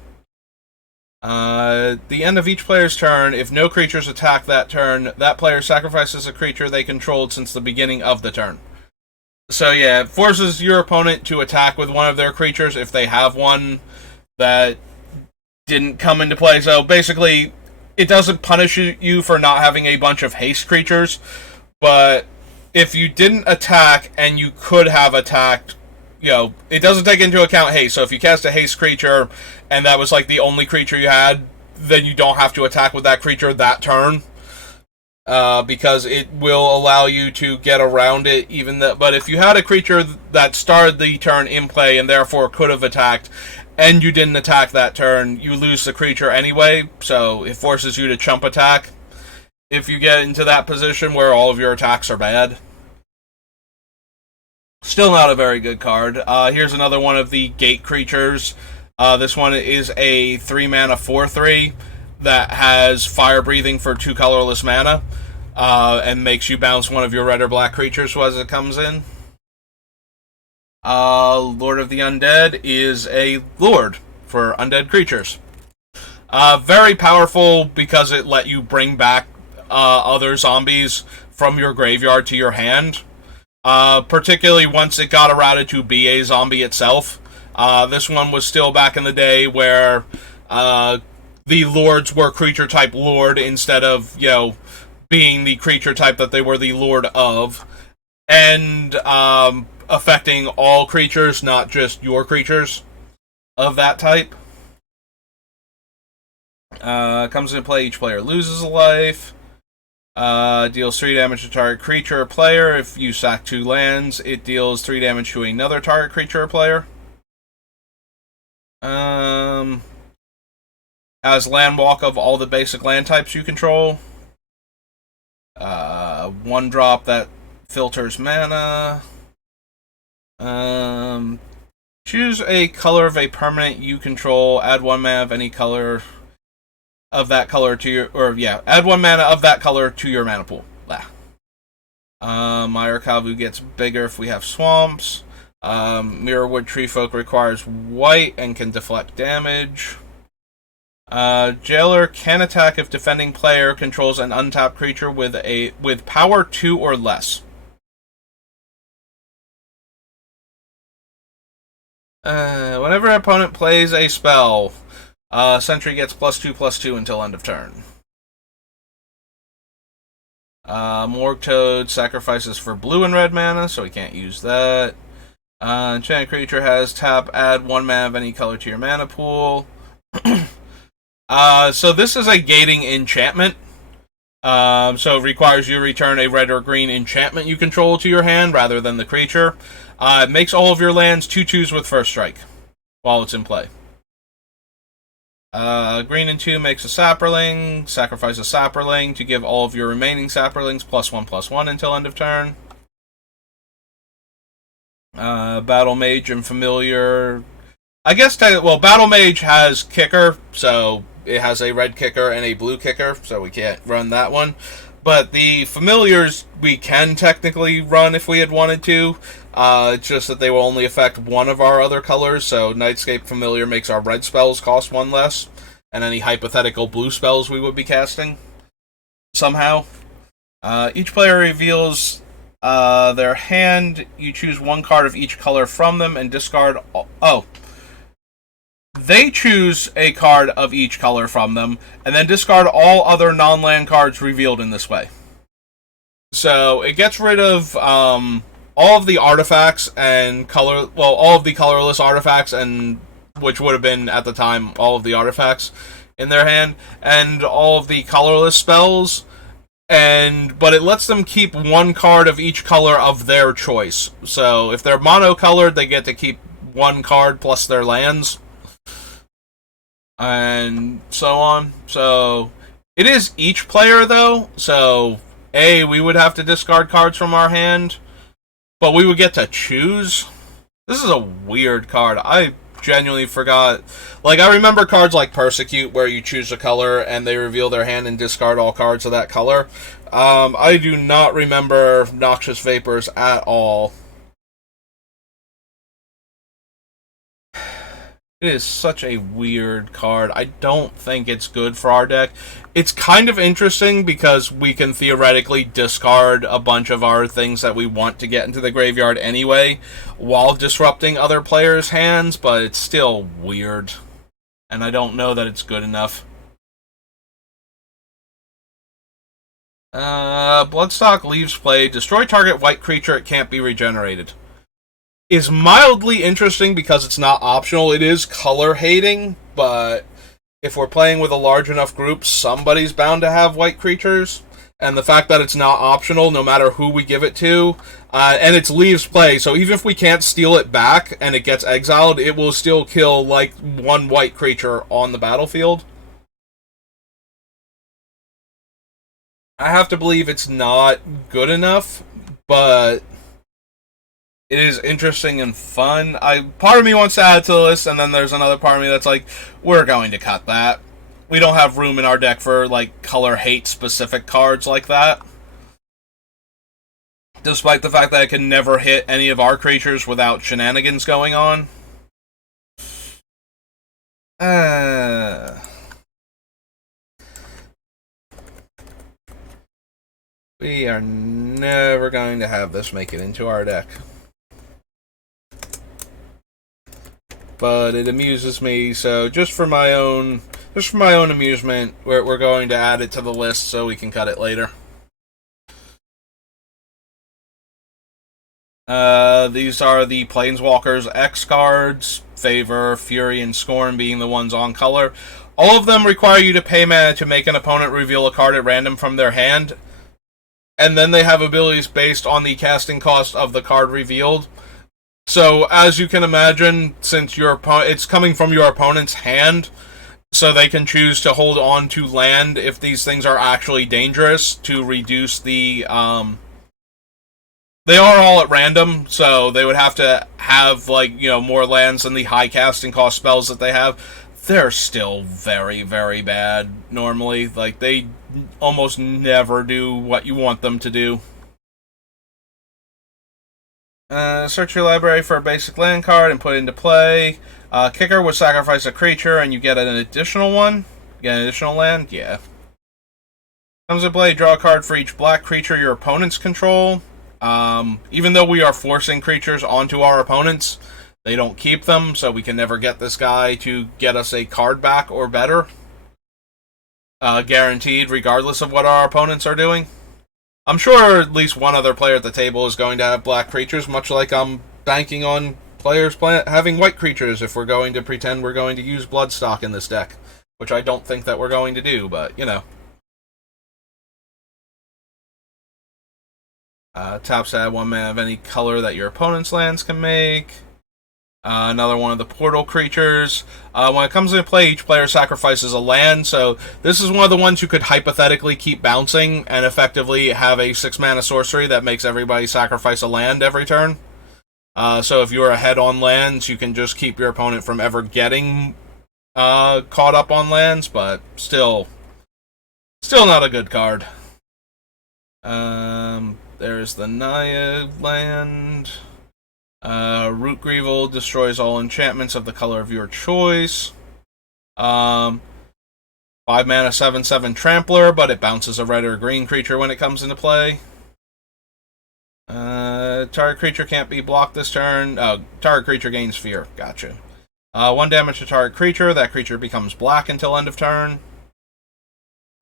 The end of each player's turn, if no creatures attack that turn, that player sacrifices a creature they controlled since the beginning of the turn. So yeah, it forces your opponent to attack with one of their creatures if they have one that didn't come into play. So basically, it doesn't punish you for not having a bunch of haste creatures, but if you didn't attack and you could have attacked, it doesn't take into account haste. So if you cast a haste creature and that was like the only creature you had, then you don't have to attack with that creature that turn, because it will allow you to get around it. But if you had a creature that started the turn in play and therefore could have attacked, and you didn't attack that turn, you lose the creature anyway. So it forces you to chump attack if you get into that position where all of your attacks are bad. Still not a very good card. Here's another one of the gate creatures. This one is a 3-mana 4/3 that has fire breathing for 2 colorless mana, and makes you bounce one of your red or black creatures as it comes in. Lord of the Undead is a lord for undead creatures. Very powerful because it let you bring back other zombies from your graveyard to your hand. Particularly once it got routed to be a zombie itself. This one was still back in the day where the lords were creature type lord instead of, being the creature type that they were the lord of. And affecting all creatures, not just your creatures of that type. Comes into play, each player loses a life. Deals 3 damage to target creature or player. If you sack 2 lands, it deals 3 damage to another target creature or player. Has land walk of all the basic land types you control. 1 drop that filters mana. Choose a color of a permanent you control. Add 1 mana of any color of that color to your, add 1 mana of that color to your mana pool. Cavu gets bigger if we have swamps. Mirrorwood Treefolk requires white and can deflect damage. Jailer can attack if defending player controls an untapped creature with power 2 or less. Whenever an opponent plays a spell, Sentry gets +2/+2 until end of turn. Morgue Toad sacrifices for blue and red mana, so we can't use that. Enchanted creature has tap, add 1 mana of any color to your mana pool. So this is a gating enchantment. So it requires you to return a red or green enchantment you control to your hand rather than the creature. It makes all of your lands 2/2s with first strike while it's in play. Green and 2 makes a Sapperling. Sacrifice a Sapperling to give all of your remaining Sapperlings +1/+1 until end of turn. Battle Mage and Familiar. I guess, Battle Mage has Kicker, so it has a red kicker and a blue kicker, so we can't run that one. But the Familiars we can technically run if we had wanted to. It's just that they will only affect one of our other colors, so Nightscape Familiar makes our red spells cost 1 less, and any hypothetical blue spells we would be casting somehow. Each player reveals their hand. You choose 1 card of each color from them and discard... They choose a card of each color from them, and then discard all other non-land cards revealed in this way. So it gets rid of all of the artifacts and all of the colorless artifacts, and which would have been at the time all of the artifacts in their hand, and all of the colorless spells. But it lets them keep 1 card of each color of their choice. So if they're monocolored, they get to keep 1 card plus their lands, and so on. So it is each player, though. So we would have to discard cards from our hand, but we would get to choose. This is a weird card. I genuinely forgot. Like, I remember cards like Persecute, where you choose a color and they reveal their hand and discard all cards of that color. I do not remember Noxious Vapors at all. It is such a weird card. I don't think it's good for our deck. It's kind of interesting because we can theoretically discard a bunch of our things that we want to get into the graveyard anyway, while disrupting other players' hands, but it's still weird. And I don't know that it's good enough. Bloodstock leaves play. Destroy target white creature. It can't be regenerated. Is mildly interesting because it's not optional. It is color hating, but if we're playing with a large enough group, somebody's bound to have white creatures. And the fact that it's not optional, no matter who we give it to, and it's leaves play, so even if we can't steal it back and it gets exiled, it will still kill, like, 1 white creature on the battlefield. I have to believe it's not good enough, but it is interesting and fun. Part of me wants to add it to the list, and then there's another part of me that's like, we're going to cut that. We don't have room in our deck for, like, color hate specific cards like that. Despite the fact that it can never hit any of our creatures without shenanigans going on. We are never going to have this make it into our deck. But it amuses me, so just for my own amusement, we're going to add it to the list so we can cut it later. These are the Planeswalkers X cards, Favor, Fury, and Scorn being the ones on color. All of them require you to pay mana to make an opponent reveal a card at random from their hand, and then they have abilities based on the casting cost of the card revealed. So, as you can imagine, since it's coming from your opponent's hand, so they can choose to hold on to land if these things are actually dangerous to reduce the... They are all at random, so they would have to have, like, more lands than the high casting cost spells that they have. They're still very, very bad, normally. Like, they almost never do what you want them to do. Search your library for a basic land card and put it into play. Kicker would sacrifice a creature and you get an additional one. Get an additional land? Yeah. Comes into play, draw a card for each black creature your opponents control. Even though we are forcing creatures onto our opponents, they don't keep them, so we can never get this guy to get us a card back or better. Guaranteed, regardless of what our opponents are doing. I'm sure at least one other player at the table is going to have black creatures, much like I'm banking on players having white creatures if we're going to pretend we're going to use Bloodstock in this deck. Which I don't think that we're going to do, but, you know. Taps to add 1 mana of any color that your opponent's lands can make. Another one of the portal creatures. When it comes into play, each player sacrifices a land, so this is one of the ones you could hypothetically keep bouncing and effectively have a 6 mana sorcery that makes everybody sacrifice a land every turn. So if you're ahead on lands, you can just keep your opponent from ever getting caught up on lands, but still not a good card. There's the Naya land. Root Greevel destroys all enchantments of the color of your choice. 5 mana 7/7 Trampler, but it bounces a red or green creature when it comes into play. Target creature can't be blocked this turn. Target creature gains fear. Gotcha. 1 damage to target creature. That creature becomes black until end of turn.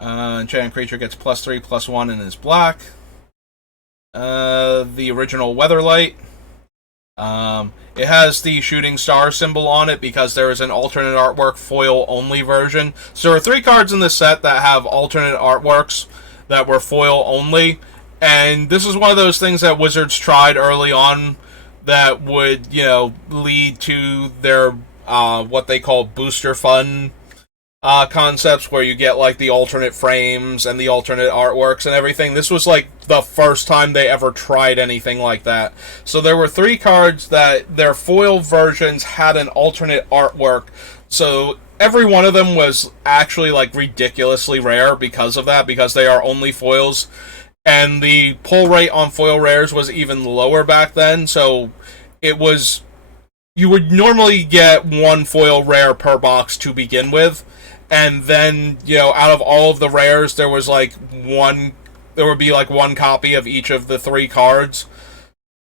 Enchanted creature gets +3/+1 and is black. The original Weatherlight. It has the shooting star symbol on it because there is an alternate artwork foil only version. So there are 3 cards in this set that have alternate artworks that were foil only. And this is one of those things that Wizards tried early on that would, you know, lead to their, what they call booster fun concepts, where you get, like, the alternate frames and the alternate artworks and everything. This was, like, the first time they ever tried anything like that. So there were 3 cards that their foil versions had an alternate artwork. So every one of them was actually, like, ridiculously rare because of that, because they are only foils. And the pull rate on foil rares was even lower back then, so it was... You would normally get 1 foil rare per box to begin with, and then, you know, out of all of the rares, there was, like, there would be, like, 1 copy of each of the 3 cards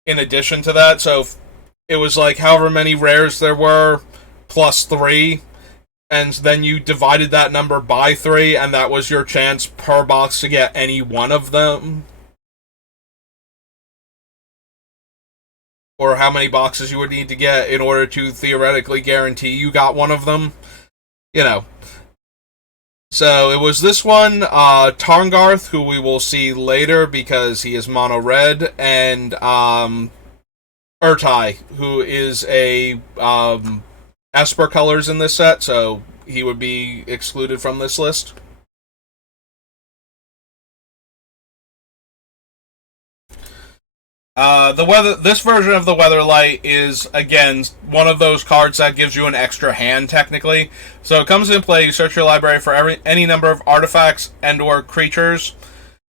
in addition to that, so it was, like, however many rares there were, plus 3, and then you divided that number by 3, and that was your chance per box to get any one of them. Or how many boxes you would need to get in order to theoretically guarantee you got one of them. You know. So it was this one, Tarngarth, who we will see later because he is mono red, and Urtai, who is a Esper colors in this set, so he would be excluded from this list. This version of the Weatherlight is, again, one of those cards that gives you an extra hand, technically. So it comes into play, you search your library for any number of artifacts and/or creatures,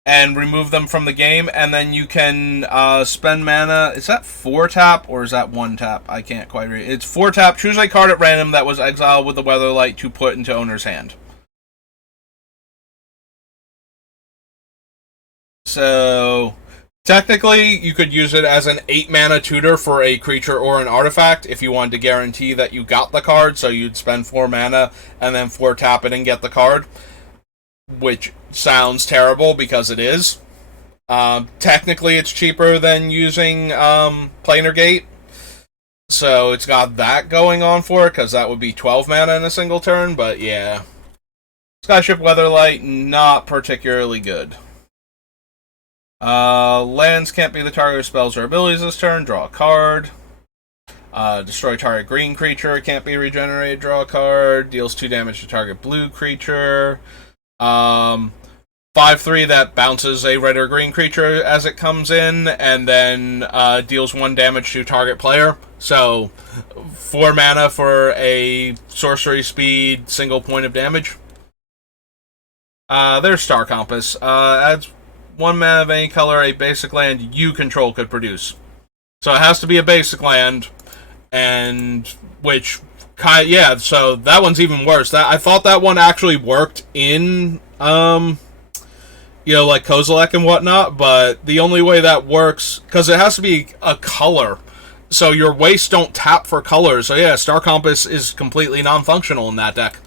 and remove them from the game, and then you can spend mana. Is that 4 tap, or is that 1 tap? I can't quite read. It's 4 tap, choose a card at random that was exiled with the Weatherlight to put into owner's hand. So... technically, you could use it as an 8 mana tutor for a creature or an artifact if you wanted to guarantee that you got the card, so you'd spend 4 mana and then 4 tap it and get the card, which sounds terrible because it is. Technically, it's cheaper than using Planar Gate, so it's got that going on for it, because that would be 12 mana in a single turn, but yeah. Skyship Weatherlight, not particularly good. Lands can't be the target of spells or abilities this turn. Draw a card. Destroy target green creature. Can't be regenerated. Draw a card. Deals 2 damage to target blue creature. 5/3 that bounces a red or green creature as it comes in, and then deals 1 damage to target player. So 4 mana for a sorcery speed single point of damage. There's Star Compass. Adds 1 mana of any color a basic land you control could produce. So it has to be a basic land, and which yeah, so that one's even worse. That I thought that one actually worked in like Kozilek and whatnot, but the only way that works, because it has to be a color, so your wastes don't tap for colors. So yeah, Star Compass is completely non-functional in that deck.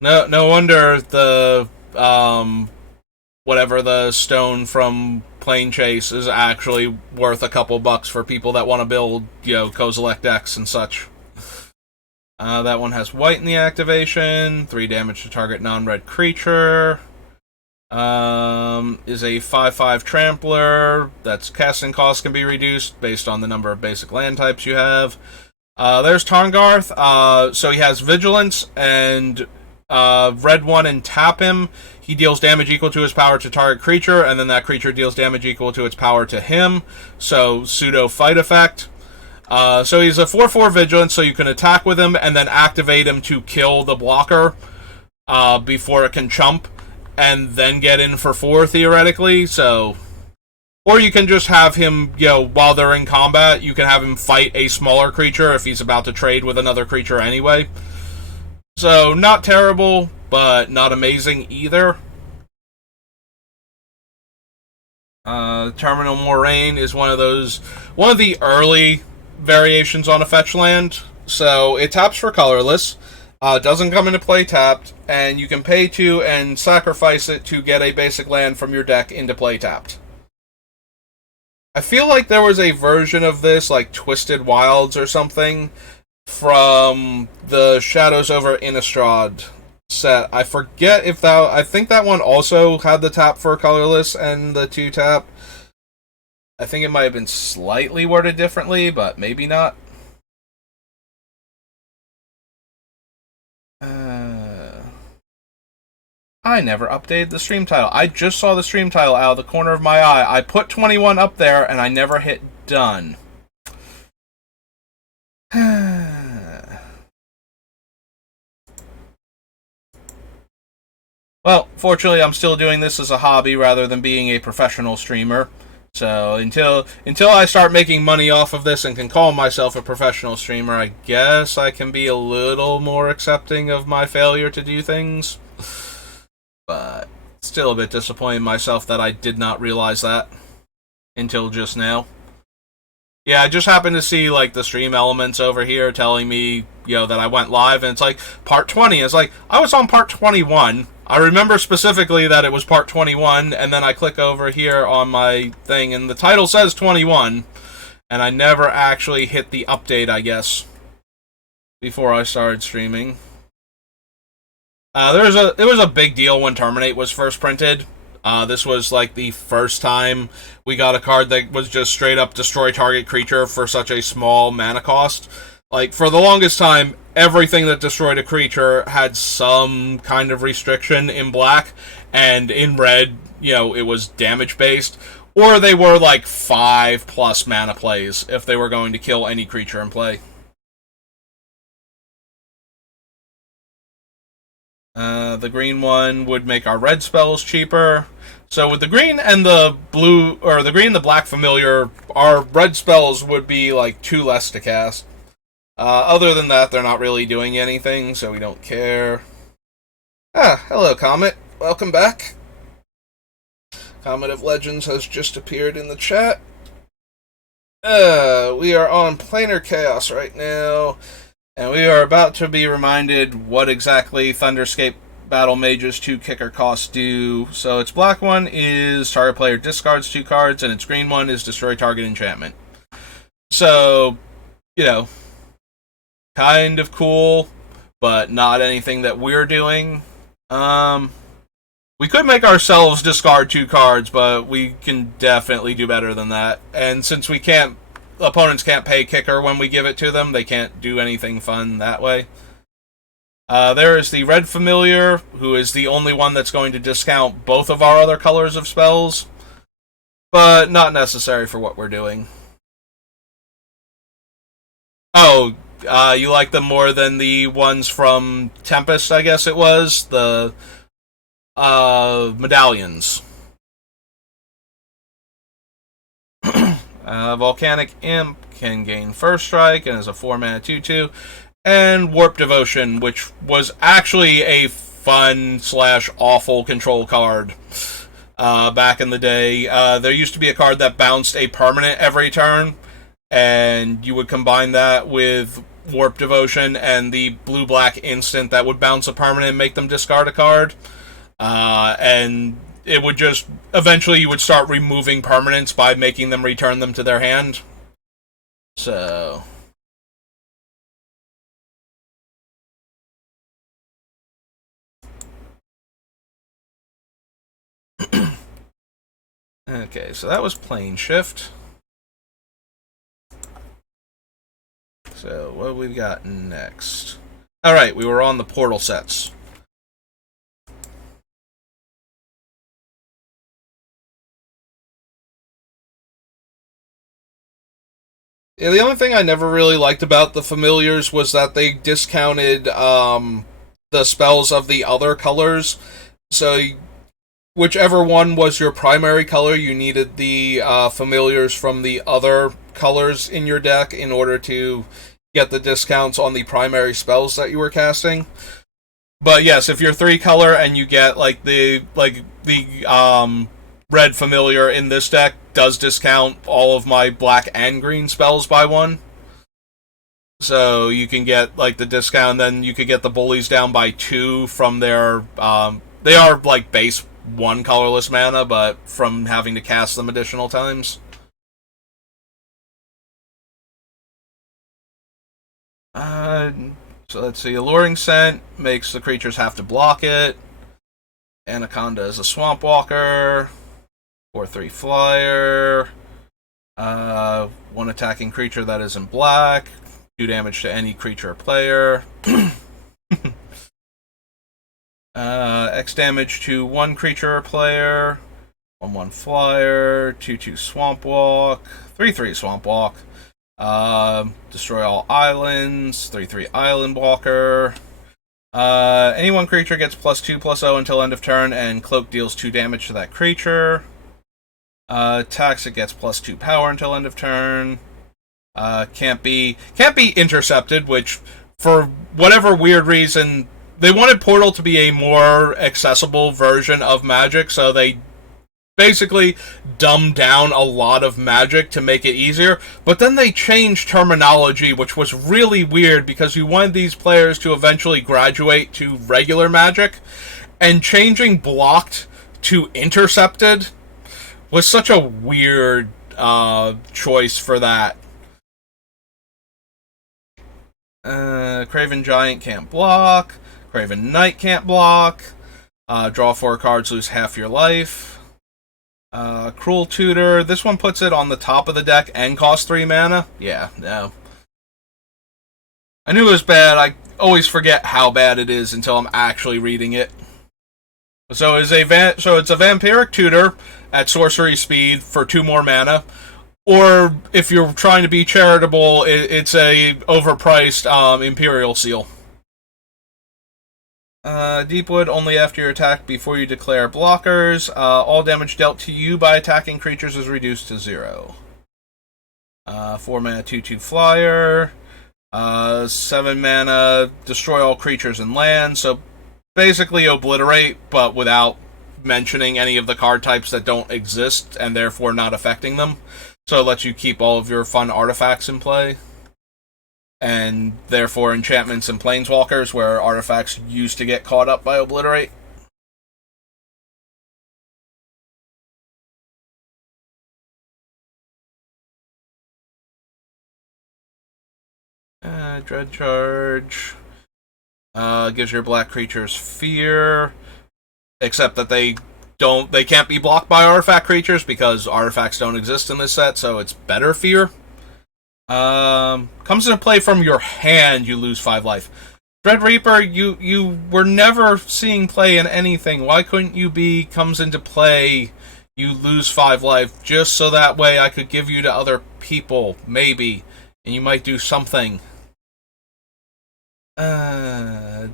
No wonder the whatever the stone from Plane Chase is actually worth a couple bucks for people that want to build, Kozilek decks and such. That one has white in the activation, 3 damage to target non-red creature. Is a 5/5 trampler. That's casting cost can be reduced based on the number of basic land types you have. There's Tarngarth. So he has Vigilance and red 1 and tap him. He deals damage equal to his power to target creature, and then that creature deals damage equal to its power to him. So pseudo fight effect. So he's a 4/4 Vigilance, so you can attack with him and then activate him to kill the blocker before it can chump, and then get in for 4 theoretically. So, or you can just have him, while they're in combat, you can have him fight a smaller creature if he's about to trade with another creature anyway. So, not terrible, but not amazing either. Terminal Moraine is one of the early variations on a fetch land. So, it taps for colorless, doesn't come into play tapped, and you can pay 2 and sacrifice it to get a basic land from your deck into play tapped. I feel like there was a version of this, like Twisted Wilds or something, from the Shadows over Innistrad set. I forget if I think that one also had the tap for colorless and the 2 tap. I think it might have been slightly worded differently, but maybe not. I never updated the stream title. I just saw the stream title out of the corner of my eye. I put 21 up there, and I never hit done. Well, fortunately, I'm still doing this as a hobby rather than being a professional streamer. So until I start making money off of this and can call myself a professional streamer, I guess I can be a little more accepting of my failure to do things. But still a bit disappointed in myself that I did not realize that until just now. Yeah, I just happened to see, like, the stream elements over here telling me, that I went live, and it's like, part 20. It's like, I was on part 21. I remember specifically that it was part 21, and then I click over here on my thing, and the title says 21, and I never actually hit the update, I guess, before I started streaming. It was a big deal when Terminate was first printed. This was like the first time we got a card that was just straight up destroy target creature for such a small mana cost. Like, for the longest time, everything that destroyed a creature had some kind of restriction in black, and in red, it was damage based, or they were like 5+ mana plays if they were going to kill any creature in play. The green one would make our red spells cheaper. So with the green and the blue, or the green and the black familiar, our red spells would be like 2 less to cast. Other than that, they're not really doing anything, so we don't care. Hello, Comet. Welcome back. Comet of Legends has just appeared in the chat. We are on Planar Chaos right now, and we are about to be reminded what exactly Thunderscape Battle Mage's 2 kicker costs do. So its black one is target player discards 2 cards, and its green one is destroy target enchantment. So, kind of cool, but not anything that we're doing. We could make ourselves discard 2 cards, but we can definitely do better than that. And since opponents can't pay kicker when we give it to them, they can't do anything fun that way. There is the red familiar, who is the only one that's going to discount both of our other colors of spells, but not necessary for what we're doing. Oh, you like them more than the ones from Tempest, I guess it was? The medallions. Volcanic Imp can gain First Strike and is a 4-mana 2/2. And Warp Devotion, which was actually a fun/awful control card back in the day. There used to be a card that bounced a permanent every turn, and you would combine that with Warp Devotion and the blue-black instant that would bounce a permanent and make them discard a card. And it would just... Eventually you would start removing permanents by making them return them to their hand. So... Okay, so that was Plane Shift. So, what have we got next? Alright, we were on the portal sets. Yeah, the only thing I never really liked about the familiars was that they discounted the spells of the other colors. So, whichever one was your primary color, you needed the familiars from the other colors in your deck in order to get the discounts on the primary spells that you were casting. But yes, if you're 3-color and you get the red familiar in this deck does discount all of my black and green spells by 1. So you can get the discount, then you could get the bullies down by 2 from their they are base 1 colorless mana, but from having to cast them additional times. So let's see. Alluring Scent makes the creatures have to block it. Anaconda is a Swamp Walker. 4/3 flyer. 1 attacking creature that isn't black. 2 damage to any creature or player. X damage to 1 creature or player. 1/1 flyer. 2/2 Swamp Walk. 3/3 Swamp Walk. Destroy all islands. 3/3 Island Walker. Any 1 creature gets +2/+0 until end of turn, and Cloak deals 2 damage to that creature. Attacks, it gets +2 power until end of turn. Can't be intercepted, which, for whatever weird reason, they wanted Portal to be a more accessible version of Magic, so they basically dumbed down a lot of Magic to make it easier, but then they changed terminology, which was really weird, because you wanted these players to eventually graduate to regular Magic, and changing blocked to intercepted was such a weird choice for that. Craven Giant can't block. Craven Knight can't block. Draw 4 cards, lose half your life. Cruel Tutor. This one puts it on the top of the deck and costs 3 mana. Yeah, no. I knew it was bad. I always forget how bad it is until I'm actually reading it. So it's a Vampiric Tutor at sorcery speed for 2 more mana. Or, if you're trying to be charitable, it's a overpriced Imperial Seal. Deepwood, only after your attack before you declare blockers. All damage dealt to you by attacking creatures is reduced to 0. 4 mana 2/2 flyer. 7 mana, destroy all creatures and land. So basically obliterate, but without mentioning any of the card types that don't exist and therefore not affecting them. So it lets you keep all of your fun artifacts in play. And therefore enchantments and planeswalkers, where artifacts used to get caught up by obliterate. Dread Charge. Gives your black creatures fear. Except that they can't be blocked by artifact creatures because artifacts don't exist in this set, so it's better fear. Comes into play from your hand, you lose 5 life. Dread Reaper, you were never seeing play in anything. Why couldn't you be comes into play, you lose 5 life, just so that way I could give you to other people, maybe, and you might do something.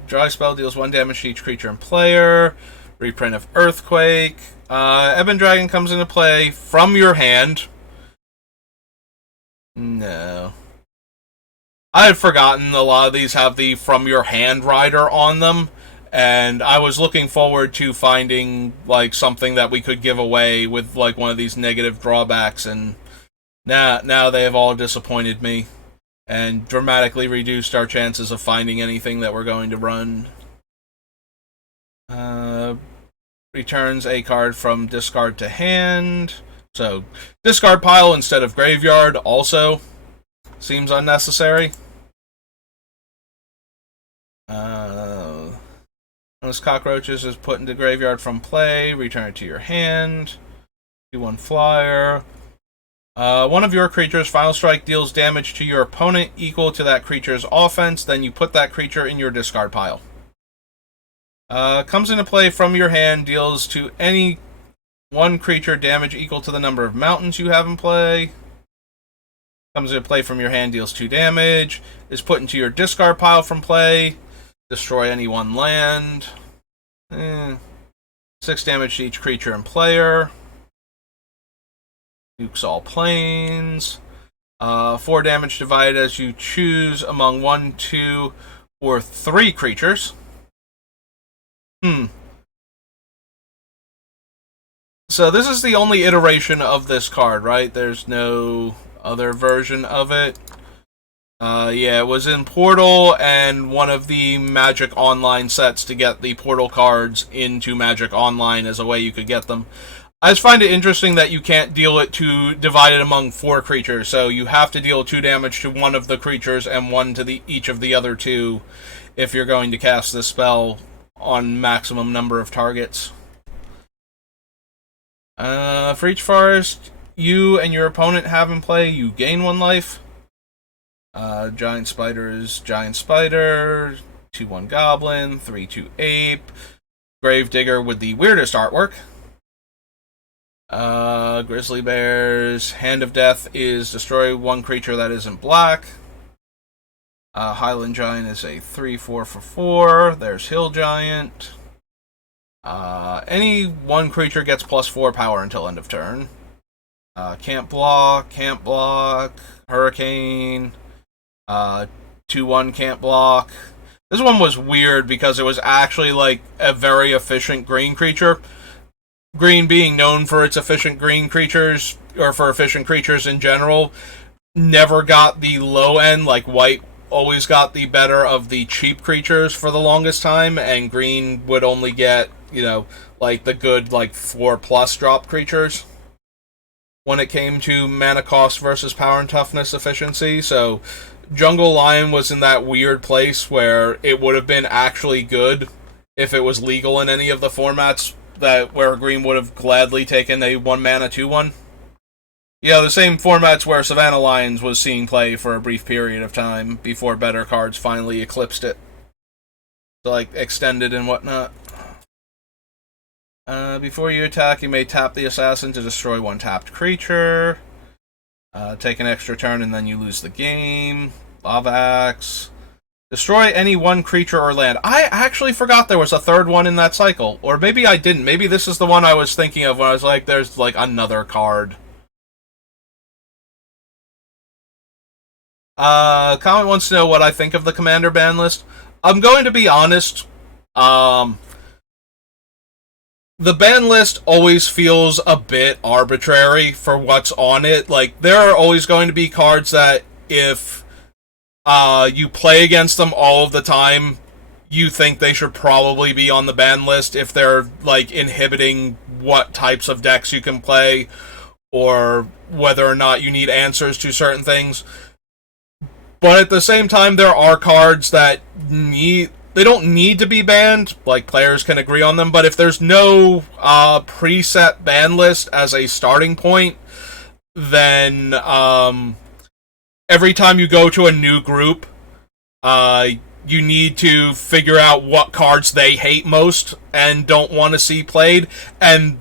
Dry Spell deals 1 damage to each creature and player. Reprint of Earthquake. Ebon Dragon comes into play from your hand. No. I had forgotten a lot of these have the from your hand rider on them, and I was looking forward to finding like something that we could give away with like one of these negative drawbacks, and now they have all disappointed me and dramatically reduced our chances of finding anything that we're going to run. Returns a card from discard to hand. So, discard pile instead of graveyard also seems unnecessary. Those cockroaches is put into graveyard from play. Return it to your hand. Do 1 flyer. One of your creatures' final strike deals damage to your opponent equal to that creature's offense. Then you put that creature in your discard pile. Comes into play from your hand. Deals to any one creature damage equal to the number of mountains you have in play. Comes into play from your hand, deals 2 damage. Is put into your discard pile from play. Destroy any one land. 6 damage to each creature and player. Nukes all planes. 4 damage divided as you choose among 1, 2, or 3 creatures. So this is the only iteration of this card, right? There's no other version of it. Yeah, it was in Portal and one of the Magic Online sets to get the Portal cards into Magic Online as a way you could get them. I just find it interesting that you can't deal it to divide it among 4 creatures, so you have to deal 2 damage to one of the creatures and 1 to each of the other 2 if you're going to cast this spell on maximum number of targets. For each forest you and your opponent have in play, you gain 1 life. Giant Spider is Giant Spider, 2/1 Goblin, 3/2 Ape, Gravedigger with the weirdest artwork. Grizzly Bears, Hand of Death is destroy 1 creature that isn't black. Highland Giant is a 3/4 for 4. There's Hill Giant. Any 1 creature gets +4 power until end of turn. Can't block, Hurricane. 2/1 can't block. This one was weird because it was actually like a very efficient green creature. Green being known for its efficient green creatures, or for efficient creatures in general, never got the low end, like white always got the better of the cheap creatures for the longest time, and green would only get, like the good, like 4+ drop creatures when it came to mana cost versus power and toughness efficiency. So Jungle Lion was in that weird place where it would have been actually good if it was legal in any of the formats where green would have gladly taken a 1 mana 2/1. Yeah, the same formats where Savannah Lions was seeing play for a brief period of time before better cards finally eclipsed it. So, like, extended and whatnot. Before you attack, you may tap the assassin to destroy 1 tapped creature. Take an extra turn and then you lose the game. Lava Axe. Destroy any 1 creature or land. I actually forgot there was a 3rd one in that cycle. Or maybe I didn't. Maybe this is the one I was thinking of when I was like, there's like another card. Comet wants to know what I think of the Commander ban list. I'm going to be honest. The ban list always feels a bit arbitrary for what's on it. Like, there are always going to be cards that if you play against them all of the time, you think they should probably be on the ban list if they're, like, inhibiting what types of decks you can play, or whether or not you need answers to certain things. But at the same time, there are cards that they don't need to be banned, like players can agree on them, but if there's no preset ban list as a starting point, then every time you go to a new group, you need to figure out what cards they hate most and don't want to see played, and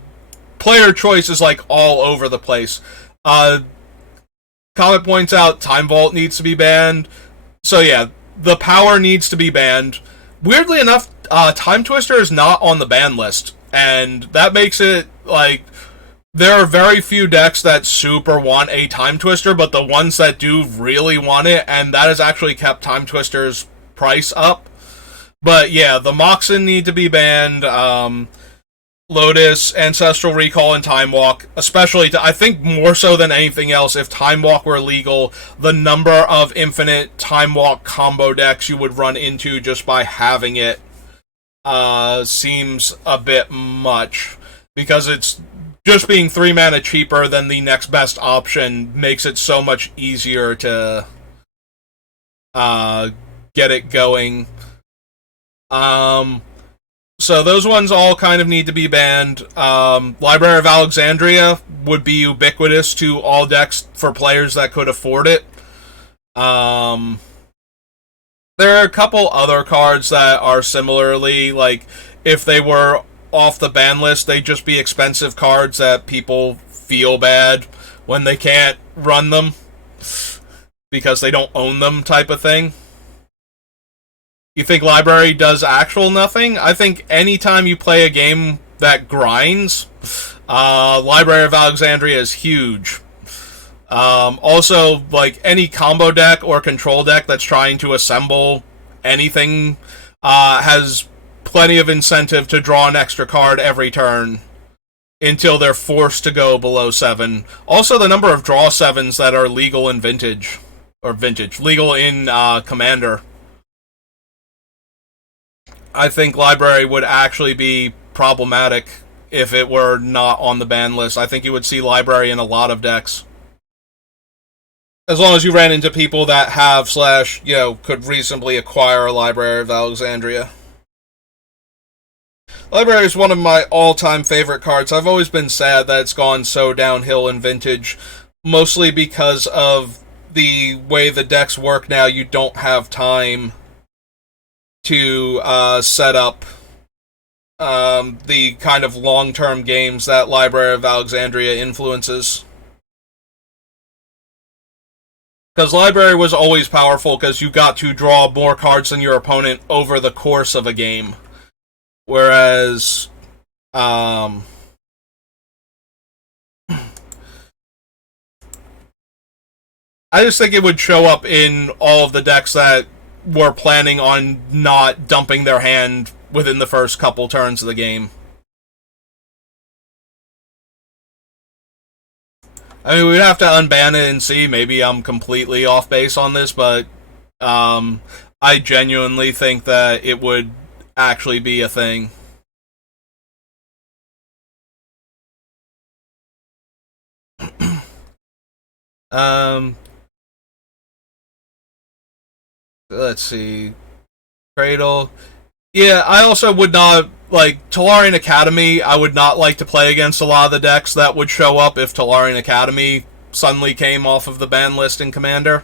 player choice is like all over the place. Comet points out Time Vault needs to be banned. So yeah, the power needs to be banned. Weirdly enough, Time Twister is not on the ban list, and that makes it, like, there are very few decks that super want a Time Twister, but the ones that do really want it, and that has actually kept Time Twister's price up. But yeah, the Moxen need to be banned. Lotus, Ancestral Recall, and Time Walk, especially, I think more so than anything else, if Time Walk were legal, the number of infinite Time Walk combo decks you would run into just by having it seems a bit much, because it's just being 3 mana cheaper than the next best option makes it so much easier to get it going. So those ones all kind of need to be banned. Library of Alexandria would be ubiquitous to all decks for players that could afford it. There are a couple other cards that are similarly, like, if they were off the ban list, they'd just be expensive cards that people feel bad when they can't run them because they don't own them, type of thing. You think Library does actual nothing? I think anytime you play a game that grinds, Library of Alexandria is huge. Also, like, any combo deck or control deck that's trying to assemble anything has plenty of incentive to draw an extra card every turn until they're forced to go below 7. Also, the number of draw 7s that are legal in legal in Commander. I think Library would actually be problematic if it were not on the ban list. I think you would see Library in a lot of decks. As long as you ran into people that have / could reasonably acquire a Library of Alexandria. Library is one of my all-time favorite cards. I've always been sad that it's gone so downhill in Vintage, mostly because of the way the decks work now. You don't have time to set up the kind of long-term games that Library of Alexandria influences. Because Library was always powerful because you got to draw more cards than your opponent over the course of a game. Whereas, I just think it would show up in all of the decks that were planning on not dumping their hand within the first couple turns of the game. I mean, we'd have to unban it and see. Maybe I'm completely off base on this, but I genuinely think that it would actually be a thing. Let's see. Cradle. Yeah, I also would not, like, Tolarian Academy, I would not like to play against a lot of the decks that would show up if Tolarian Academy suddenly came off of the ban list in Commander.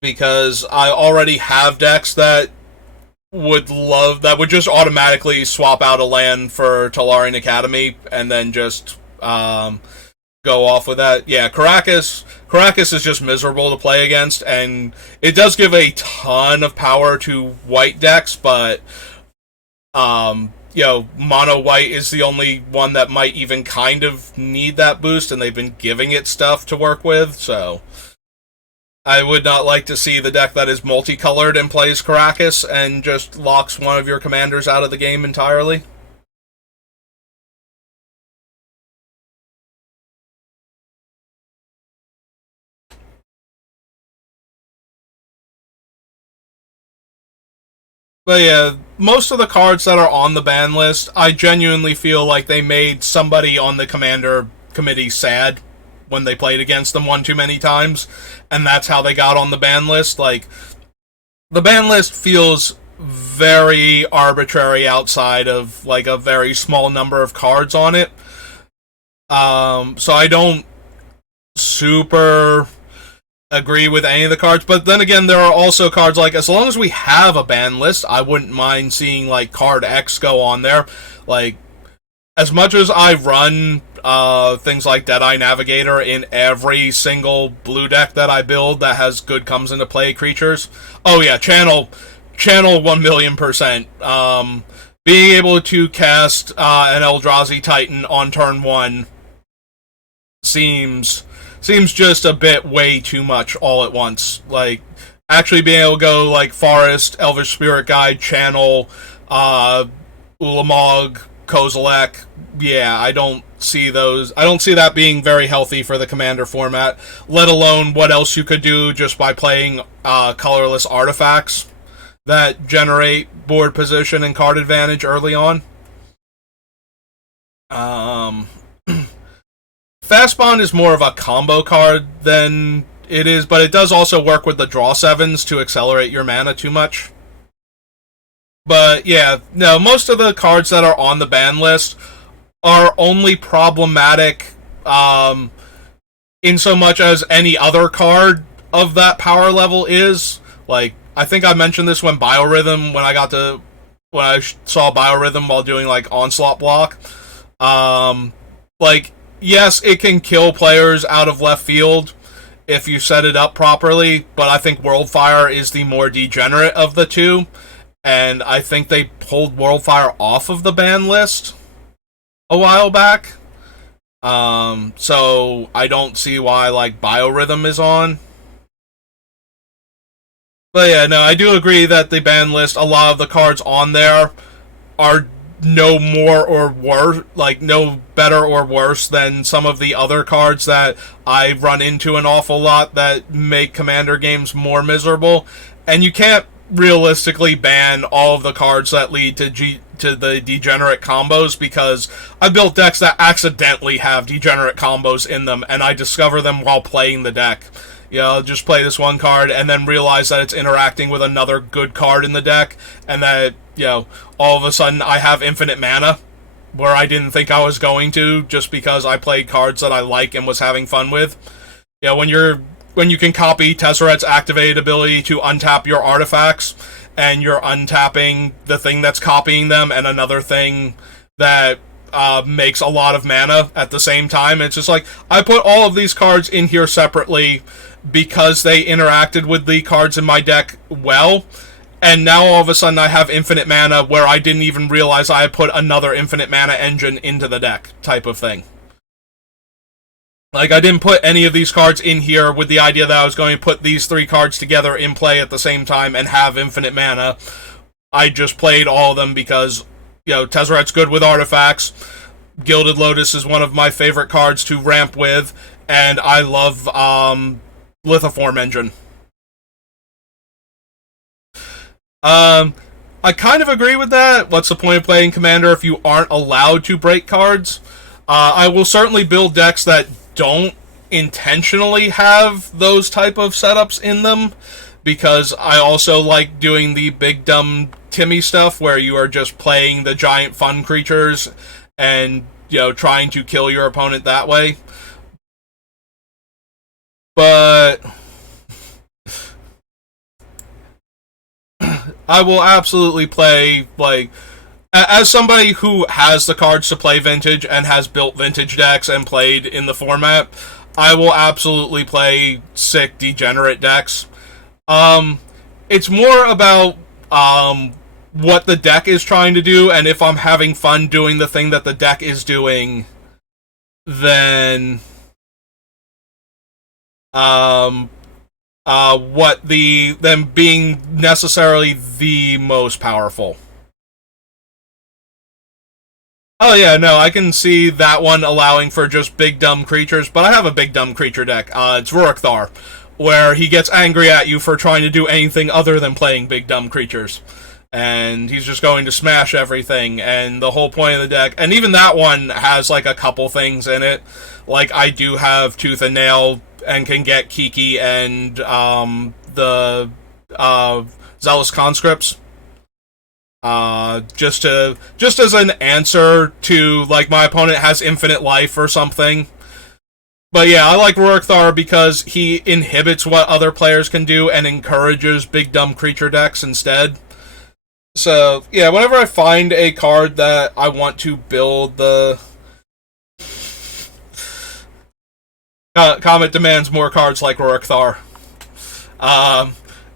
Because I already have decks that would just automatically swap out a land for Tolarian Academy and then just go off with that. Yeah, Caracas is just miserable to play against, and it does give a ton of power to white decks, but mono white is the only one that might even kind of need that boost, and they've been giving it stuff to work with, so I would not like to see the deck that is multicolored and plays Caracas and just locks one of your commanders out of the game entirely. But yeah, most of the cards that are on the ban list, I genuinely feel like they made somebody on the Commander committee sad when they played against them one too many times, and that's how they got on the ban list. Like, the ban list feels very arbitrary outside of, like, a very small number of cards on it. So I don't super agree with any of the cards, but then again, there are also cards like, as long as we have a ban list, I wouldn't mind seeing, like, card X go on there. Like, as much as I run things like Deadeye Navigator in every single blue deck that I build that has good comes into play creatures, oh yeah, channel channel 1,000,000%. Being able to cast an Eldrazi Titan on turn 1 seems just a bit way too much all at once. Like, actually being able to go, like, Forest, Elvish Spirit Guide, Channel, Ulamog, Kozilek, yeah, I don't see that being very healthy for the Commander format, let alone what else you could do just by playing colorless artifacts that generate board position and card advantage early on. Fastbond is more of a combo card than it is, but it does also work with the draw 7s to accelerate your mana too much. But yeah, no, most of the cards that are on the ban list are only problematic in so much as any other card of that power level is. Like, I think I mentioned this when I saw Biorhythm while doing, like, Onslaught block. Like, yes, it can kill players out of left field if you set it up properly, but I think Worldfire is the more degenerate of the two, and I think they pulled Worldfire off of the ban list a while back. So I don't see why, like, Biorhythm is on. But yeah, no, I do agree that the ban list, a lot of the cards on there are no more or worse, like, no better or worse than some of the other cards that I run into an awful lot that make Commander games more miserable. And you can't realistically ban all of the cards that lead to the degenerate combos, because I built decks that accidentally have degenerate combos in them, and I discover them while playing the deck. You know, just play this one card and then realize that it's interacting with another good card in the deck, and that, you know, all of a sudden I have infinite mana where I didn't think I was going to, just because I played cards that I like and was having fun with. You know, when you can copy Tezzeret's activated ability to untap your artifacts, and you're untapping the thing that's copying them and another thing that makes a lot of mana at the same time. It's just like, I put all of these cards in here separately because they interacted with the cards in my deck well, and now all of a sudden I have infinite mana where I didn't even realize I had put another infinite mana engine into the deck, type of thing. Like, I didn't put any of these cards in here with the idea that I was going to put these 3 cards together in play at the same time and have infinite mana. I just played all of them because, you know, Tezzeret's good with artifacts, Gilded Lotus is one of my favorite cards to ramp with, and I love Lithoform Engine. I kind of agree with that. What's the point of playing Commander if you aren't allowed to break cards? I will certainly build decks that don't intentionally have those type of setups in them, because I also like doing the big dumb Timmy stuff where you are just playing the giant fun creatures and, you know, trying to kill your opponent that way. But I will absolutely play, like, as somebody who has the cards to play Vintage and has built Vintage decks and played in the format, I will absolutely play sick degenerate decks. It's more about what the deck is trying to do, and if I'm having fun doing the thing that the deck is doing, then them being necessarily the most powerful. Oh yeah, no, I can see that one allowing for just big dumb creatures, but I have a big dumb creature deck. It's Ruric Thar, where he gets angry at you for trying to do anything other than playing big dumb creatures. And he's just going to smash everything, and the whole point of the deck, and even that one has, like, a couple things in it. Like, I do have Tooth and Nail, and can get Kiki and the Zealous Conscripts. Just as an answer to, like, my opponent has infinite life or something. But yeah, I like Ruric Thar because he inhibits what other players can do and encourages big dumb creature decks instead. So yeah, whenever I find a card that I want to build the Comet demands more cards like Ruric Thar.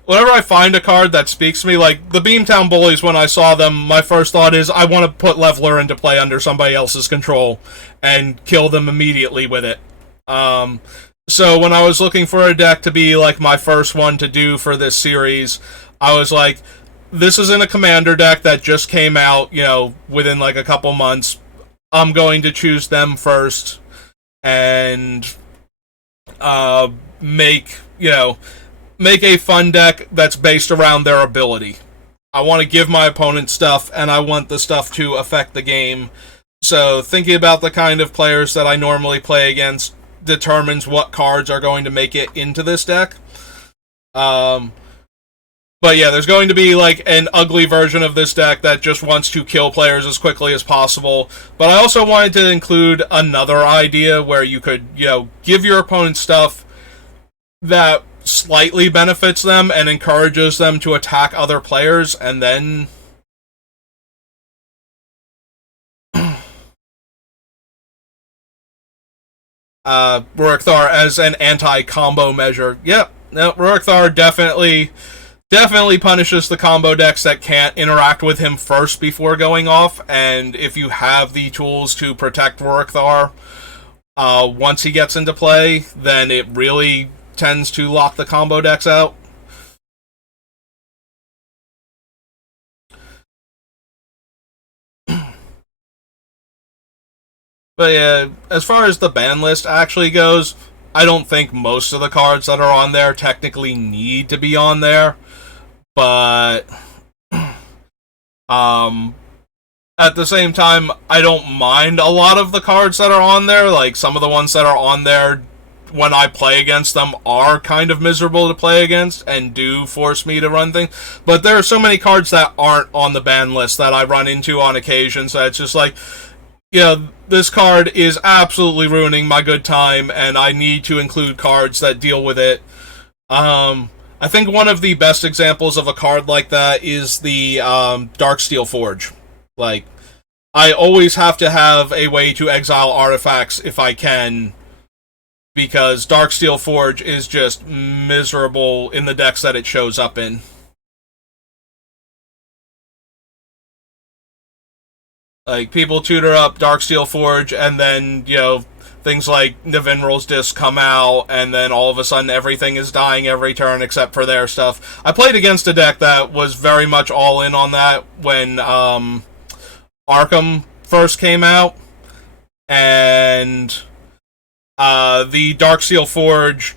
whenever I find a card that speaks to me, like the Beamtown Bullies, when I saw them, my first thought is I want to put Leveler into play under somebody else's control and kill them immediately with it. So when I was looking for a deck to be like my first one to do for this series, I was like, this isn't a commander deck that just came out, within like a couple months. I'm going to choose them first and make a fun deck that's based around their ability. I want to give my opponent stuff, and I want the stuff to affect the game. So thinking about the kind of players that I normally play against determines what cards are going to make it into this deck. But yeah, there's going to be like an ugly version of this deck that just wants to kill players as quickly as possible. But I also wanted to include another idea where you could, give your opponent stuff that slightly benefits them and encourages them to attack other players, and then Rurik Thar as an anti-combo measure. Yep, no, Rurik Thar definitely punishes the combo decks that can't interact with him first before going off, and if you have the tools to protect Rurik Thar once he gets into play, then it really tends to lock the combo decks out. But yeah, as far as the ban list actually goes, I don't think most of the cards that are on there technically need to be on there. But at the same time, I don't mind a lot of the cards that are on there. Like, some of the ones that are on there, when I play against them, are kind of miserable to play against and do force me to run things. But there are so many cards that aren't on the ban list that I run into on occasion, so it's just like, this card is absolutely ruining my good time, and I need to include cards that deal with it. I think one of the best examples of a card like that is the Darksteel Forge. Like, I always have to have a way to exile artifacts if I can, because Darksteel Forge is just miserable in the decks that it shows up in. Like, people tutor up Darksteel Forge, and then, things like Navinral's Disc come out, and then all of a sudden everything is dying every turn except for their stuff. I played against a deck that was very much all in on that when Arkham first came out, and the Darksteel Forge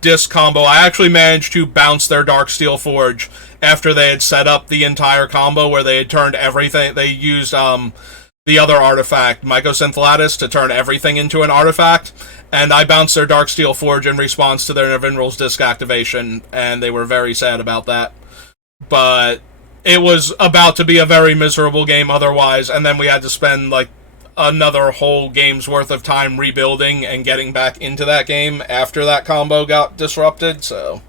Disc combo, I actually managed to bounce their Darksteel Forge after they had set up the entire combo where they had turned everything. They used the other artifact, Mycosynth Lattice, to turn everything into an artifact, and I bounced their Darksteel Forge in response to their Navinral's Disc activation, and they were very sad about that. But it was about to be a very miserable game otherwise, and then we had to spend, like, another whole game's worth of time rebuilding and getting back into that game after that combo got disrupted, so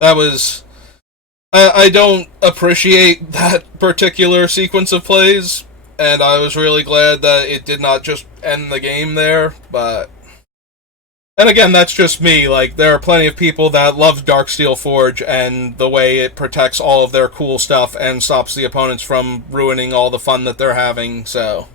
that was... I don't appreciate that particular sequence of plays, and I was really glad that it did not just end the game there, but... And again, that's just me. Like, there are plenty of people that love Darksteel Forge and the way it protects all of their cool stuff and stops the opponents from ruining all the fun that they're having, so...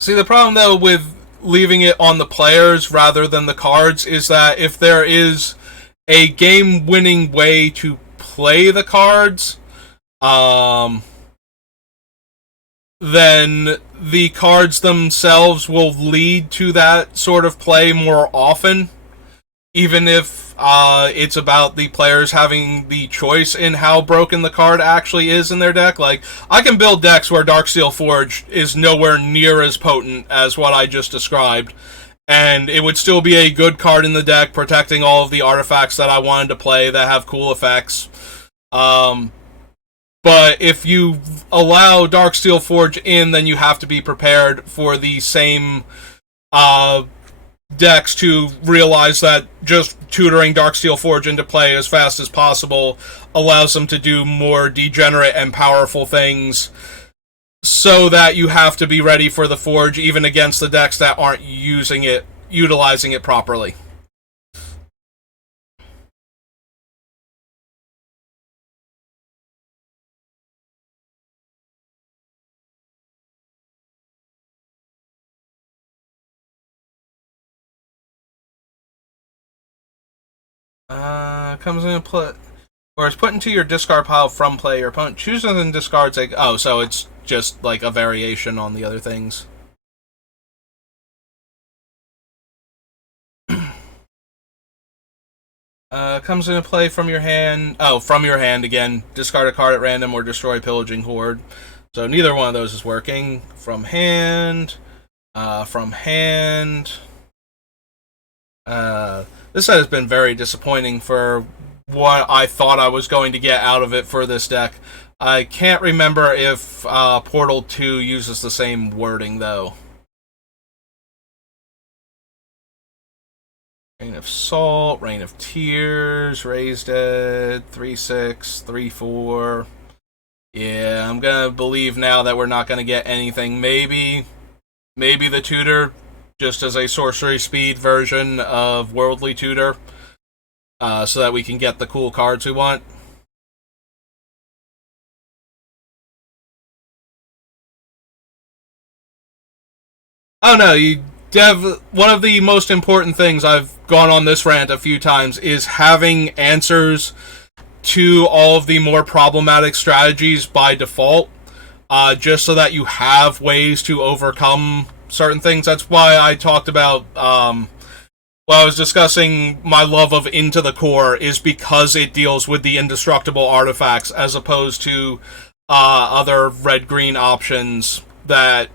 See, the problem, though, with leaving it on the players rather than the cards is that if there is a game-winning way to play the cards, then the cards themselves will lead to that sort of play more often, even if it's about the players having the choice in how broken the card actually is in their deck. Like, I can build decks where Darksteel Forge is nowhere near as potent as what I just described, and it would still be a good card in the deck, protecting all of the artifacts that I wanted to play that have cool effects. But if you allow Darksteel Forge in, then you have to be prepared for the same decks to realize that just tutoring Darksteel Forge into play as fast as possible allows them to do more degenerate and powerful things so that you have to be ready for the Forge, even against the decks that aren't utilizing it properly. Comes into play, or is put into your discard pile from play. Your opponent chooses and discards a. Oh, so it's just like a variation on the other things. Comes into play from your hand. Oh, from your hand again. Discard a card at random or destroy Pillaging Horde. So neither one of those is working. From hand. From hand. This set has been very disappointing for what I thought I was going to get out of it for this deck. I can't remember if Portal 2 uses the same wording, though. Rain of Salt, Rain of Tears, Raised Dead, 3/6, 3/4. Yeah, I'm gonna believe now that we're not gonna get anything. Maybe the Tutor, just as a sorcery speed version of Worldly Tutor, so that we can get the cool cards we want. Oh no, one of the most important things, I've gone on this rant a few times, is having answers to all of the more problematic strategies by default, just so that you have ways to overcome certain things. That's why I talked about, while I was discussing my love of Into the Core, is because it deals with the indestructible artifacts as opposed to other red-green options that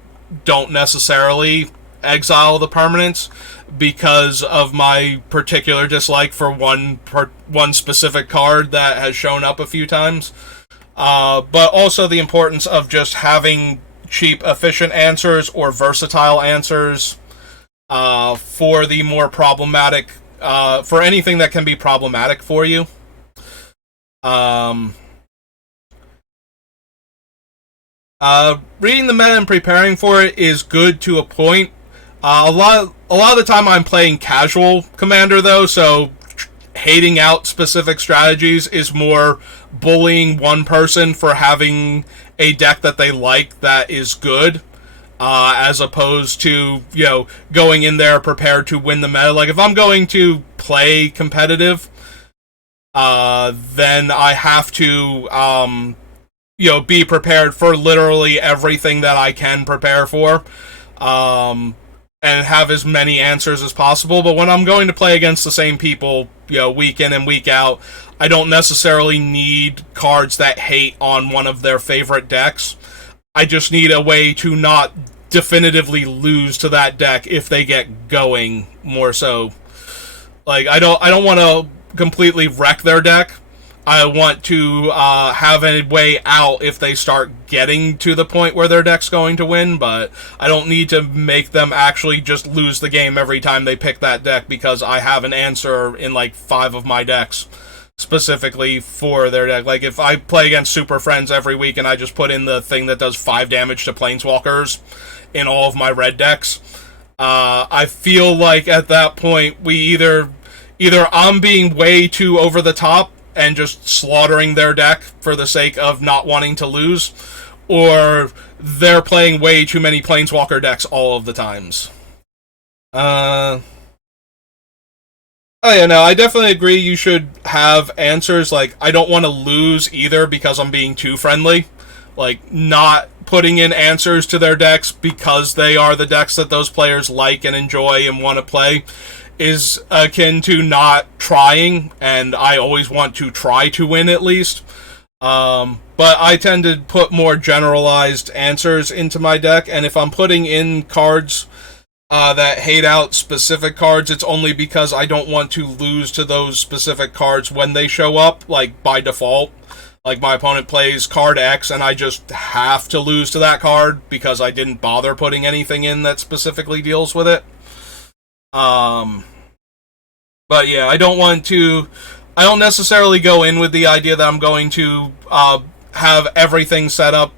don't necessarily exile the permanents, because of my particular dislike for one specific card that has shown up a few times. But also the importance of just having cheap, efficient answers or versatile answers for the more problematic, for anything that can be problematic for you. Reading the meta and preparing for it is good to a point. A lot of the time I'm playing casual Commander, though, so hating out specific strategies is more bullying one person for having a deck that they like that is good, as opposed to, going in there prepared to win the meta. Like, if I'm going to play competitive, then I have to, be prepared for literally everything that I can prepare for. And have as many answers as possible. But when I'm going to play against the same people, week in and week out, I don't necessarily need cards that hate on one of their favorite decks. I just need a way to not definitively lose to that deck if they get going, more so. Like, I don't want to completely wreck their deck. I want to have a way out if they start getting to the point where their deck's going to win, but I don't need to make them actually just lose the game every time they pick that deck because I have an answer in like 5 of my decks specifically for their deck. Like, if I play against Super Friends every week and I just put in the thing that does 5 damage to Planeswalkers in all of my red decks, I feel like at that point we either I'm being way too over the top and just slaughtering their deck for the sake of not wanting to lose, or they're playing way too many Planeswalker decks all of the times. Oh yeah, no, I definitely agree you should have answers. Like, I don't want to lose either because I'm being too friendly. Like, not putting in answers to their decks because they are the decks that those players like and enjoy and want to play is akin to not trying, and I always want to try to win at least. But I tend to put more generalized answers into my deck, and if I'm putting in cards that hate out specific cards, it's only because I don't want to lose to those specific cards when they show up, like by default. Like, my opponent plays card X, and I just have to lose to that card because I didn't bother putting anything in that specifically deals with it. But yeah, I don't necessarily go in with the idea that I'm going to have everything set up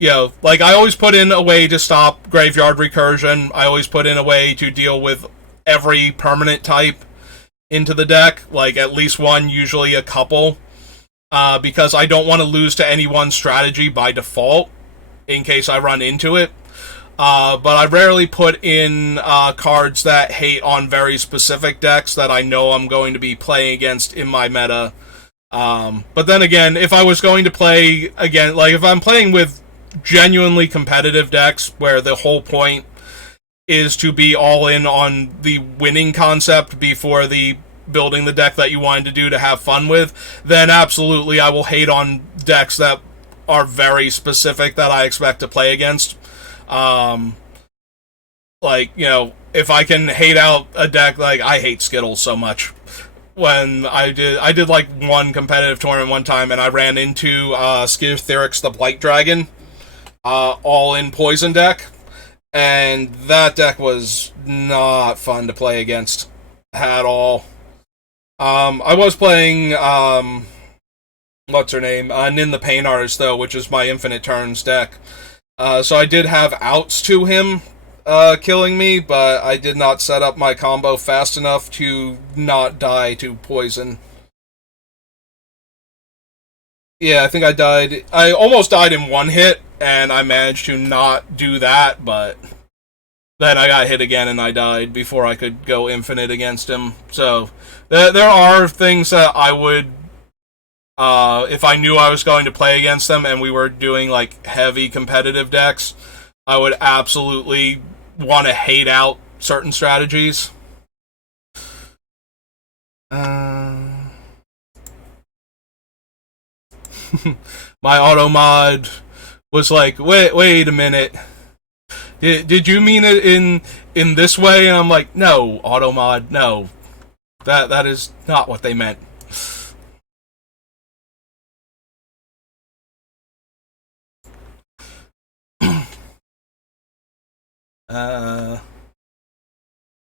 like I always put in a way to stop graveyard recursion. I always put in a way to deal with every permanent type into the deck, like at least one, usually a couple, because I don't want to lose to any one strategy by default in case I run into it. But I rarely put in cards that hate on very specific decks that I know I'm going to be playing against in my meta. But then again, if I was going to play again, like if I'm playing with genuinely competitive decks where the whole point is to be all in on the winning concept before the building the deck that you wanted to do to have fun with, then absolutely I will hate on decks that are very specific that I expect to play against. Like, if I can hate out a deck, like, I hate Skittles so much. When I did like one competitive tournament one time, and I ran into Skitterix the Blight Dragon, all in poison deck, and that deck was not fun to play against at all. I was playing, what's her name? Nin the Pain Artist, though, which is my Infinite Turns deck. So I did have outs to him killing me, but I did not set up my combo fast enough to not die to poison. Yeah, I think I died. I almost died in one hit, and I managed to not do that, but then I got hit again and I died before I could go infinite against him. So there are things that I would, if I knew I was going to play against them and we were doing like heavy competitive decks, I would absolutely want to hate out certain strategies. My auto mod was like, wait a minute. Did you mean it in this way? And I'm like, no, auto mod, no. That is not what they meant.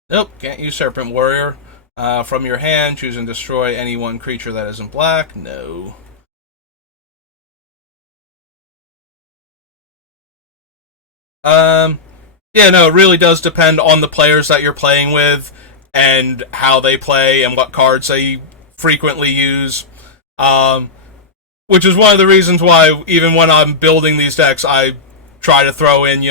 Nope, can't use Serpent Warrior. From your hand, choose and destroy any one creature that isn't black. No. Yeah, no, it really does depend on the players that you're playing with and how they play and what cards they frequently use. Which is one of the reasons why even when I'm building these decks, I try to throw in,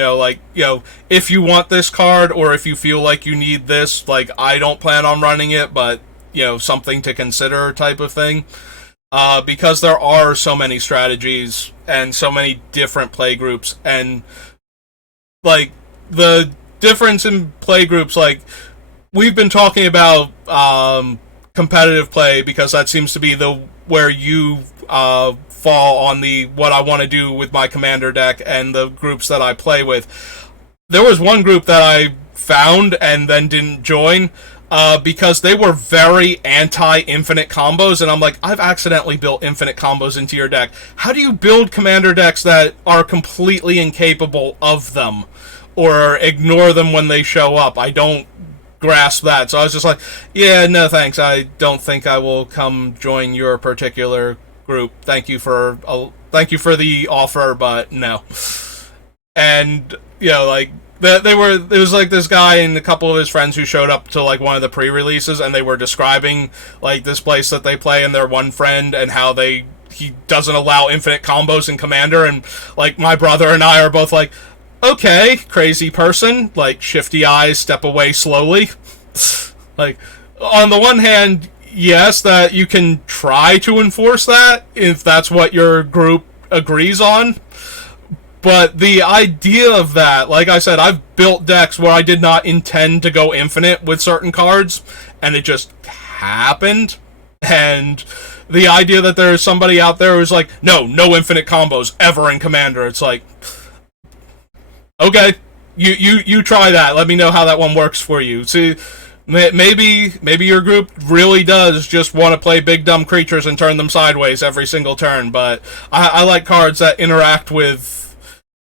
if you want this card or if you feel like you need this, like, I don't plan on running it, but, something to consider type of thing. Because there are so many strategies and so many different play groups, and, like, the difference in play groups, like, we've been talking about competitive play because that seems to be where you fall on the what I want to do with my commander deck and the groups that I play with. There was one group that I found and then didn't join because they were very anti-infinite combos, and I'm like, I've accidentally built infinite combos into your deck. How do you build commander decks that are completely incapable of them or ignore them when they show up? I don't grasp that. So I was just like, yeah, no thanks. I don't think I will come join your particular group. Thank you for the offer, but no. And like it was like this guy and a couple of his friends who showed up to like one of the pre-releases, and they were describing like this place that they play and their one friend and how he doesn't allow infinite combos in Commander, and like my brother and I are both like, okay, crazy person, like shifty eyes, step away slowly. Like, on the one hand, yes, that you can try to enforce that if that's what your group agrees on. But the idea of that, like I said, I've built decks where I did not intend to go infinite with certain cards, and it just happened. And the idea that there is somebody out there who's like, no infinite combos ever in Commander, it's like, okay, you try that. Let me know how that one works for you. See, maybe your group really does just want to play big dumb creatures and turn them sideways every single turn, but I like cards that interact with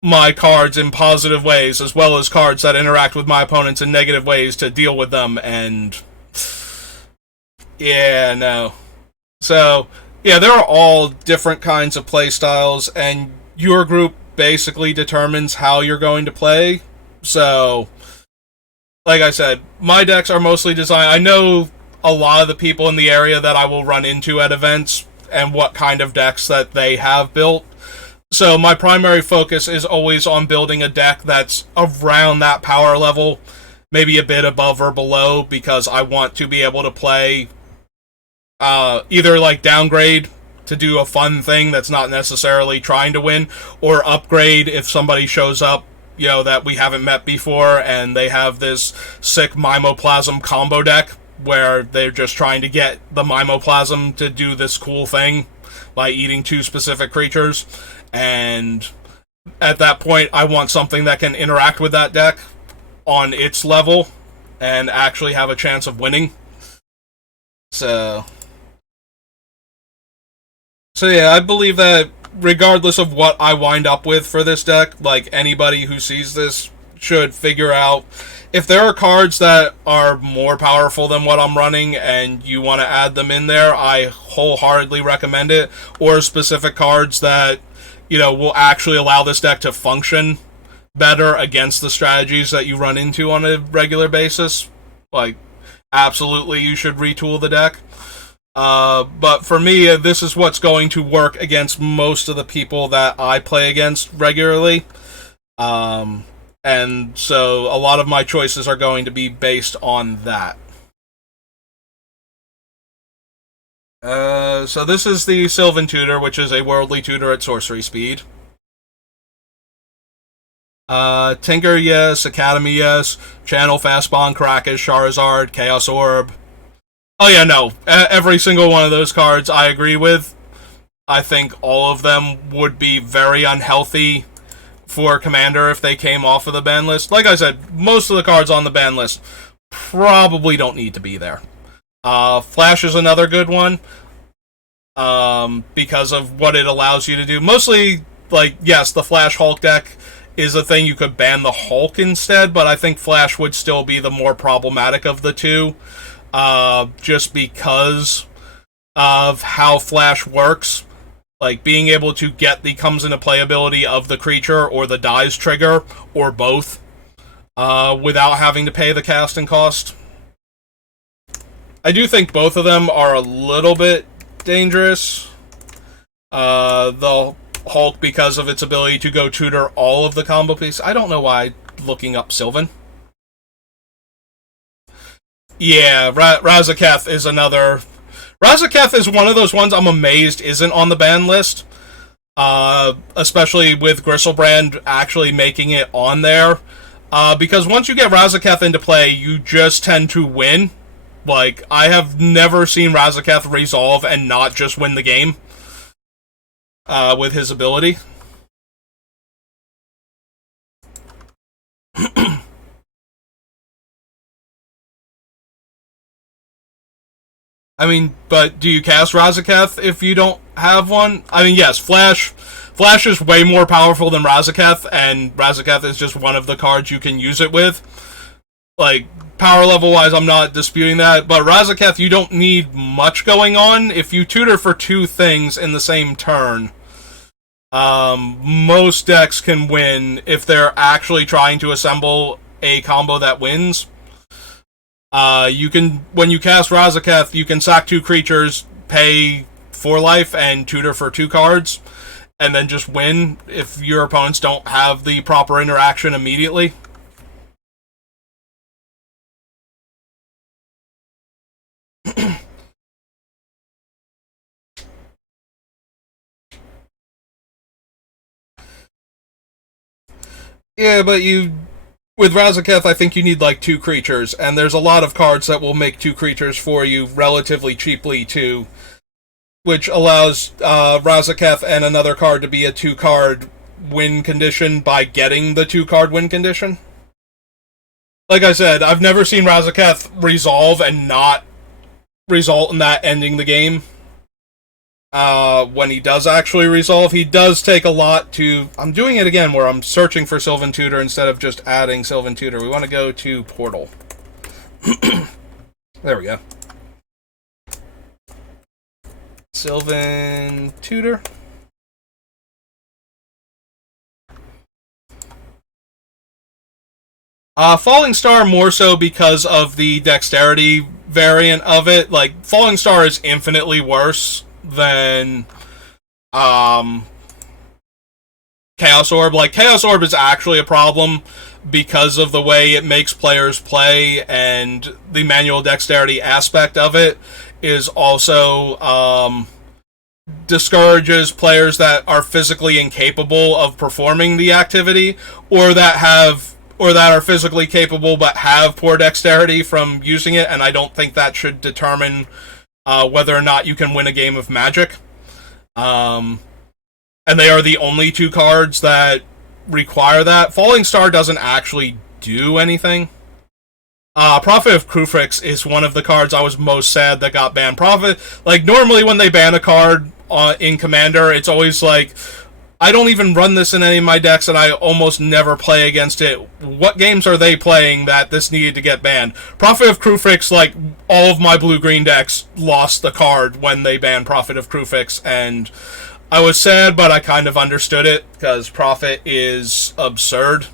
my cards in positive ways, as well as cards that interact with my opponents in negative ways to deal with them, and yeah, no. So, yeah, there are all different kinds of play styles, and your group basically determines how you're going to play. So, like I said, my decks are mostly designed. I know a lot of the people in the area that I will run into at events and what kind of decks that they have built. So my primary focus is always on building a deck that's around that power level, maybe a bit above or below, because I want to be able to play either like downgrade to do a fun thing that's not necessarily trying to win, or upgrade if somebody shows up, you know, that we haven't met before and they have this sick Mimoplasm combo deck where they're just trying to get the Mimoplasm to do this cool thing by eating 2 specific creatures. And at that point, I want something that can interact with that deck on its level and actually have a chance of winning. So yeah, I believe that regardless of what I wind up with for this deck, like, anybody who sees this should figure out if there are cards that are more powerful than what I'm running and you want to add them in there. I wholeheartedly recommend it. Or specific cards that, you know, will actually allow this deck to function better against the strategies that you run into on a regular basis. Like, absolutely, you should retool the deck. But for me, this is what's going to work against most of the people that I play against regularly. And so a lot of my choices are going to be based on that. So this is the Sylvan Tutor, which is a worldly tutor at sorcery speed. Tinker, yes. Academy, yes. Channel, Fastbond, Krakus, Charizard, Chaos Orb. Oh yeah, no. Every single one of those cards I agree with. I think all of them would be very unhealthy for Commander if they came off of the ban list. Like I said, most of the cards on the ban list probably don't need to be there. Flash is another good one, because of what it allows you to do. Mostly, like, yes, the Flash Hulk deck is a thing you could ban the Hulk instead, but I think Flash would still be the more problematic of the two, just because of how Flash works. Like, being able to get the comes into play ability of the creature or the dies trigger, or both, without having to pay the casting cost. I do think both of them are a little bit dangerous. The Hulk, because of its ability to go tutor all of the combo pieces. I don't know why looking up Sylvan. Yeah, Razaketh is another. Razaketh is one of those ones I'm amazed isn't on the ban list. Especially with Gristlebrand actually making it on there. Because once you get Razaketh into play, you just tend to win. Like, I have never seen Razaketh resolve and not just win the game with his ability. I mean, but do you cast Razaketh if you don't have one? I mean, yes, Flash is way more powerful than Razaketh, and Razaketh is just one of the cards you can use it with. Like, power level wise, I'm not disputing that, but Razaketh, you don't need much going on. If you tutor for 2 things in the same turn, most decks can win if they're actually trying to assemble a combo that wins. You can, when you cast Razaketh, you can sack 2 creatures, pay 4 life, and tutor for 2 cards, and then just win if your opponents don't have the proper interaction immediately. Yeah, but with Razaketh, I think you need like 2 creatures, and there's a lot of cards that will make 2 creatures for you relatively cheaply too, which allows Razaketh and another card to be a 2-card win condition by getting the 2-card win condition. Like I said, I've never seen Razaketh resolve and not result in that ending the game. When he does actually resolve, he does take a lot to... I'm doing it again where I'm searching for Sylvan Tutor instead of just adding Sylvan Tutor. We want to go to Portal. There we go. Sylvan Tutor. Falling Star more so because of the dexterity variant of it. Like, Falling Star is infinitely worse than Chaos Orb. Like, Chaos Orb is actually a problem because of the way it makes players play, and the manual dexterity aspect of it is also discourages players that are physically incapable of performing the activity, or that are physically capable but have poor dexterity from using it, and I don't think that should determine whether or not you can win a game of Magic. And they are the only two cards that require that. Falling Star doesn't actually do anything. Prophet of Krufrix is one of the cards I was most sad that got banned. Prophet, like, normally when they ban a card in Commander, it's always like, I don't even run this in any of my decks, and I almost never play against it. What games are they playing that this needed to get banned? Prophet of Krufrix, like, all of my blue-green decks lost the card when they banned Prophet of Krufrix, and I was sad, but I kind of understood it, because Prophet is absurd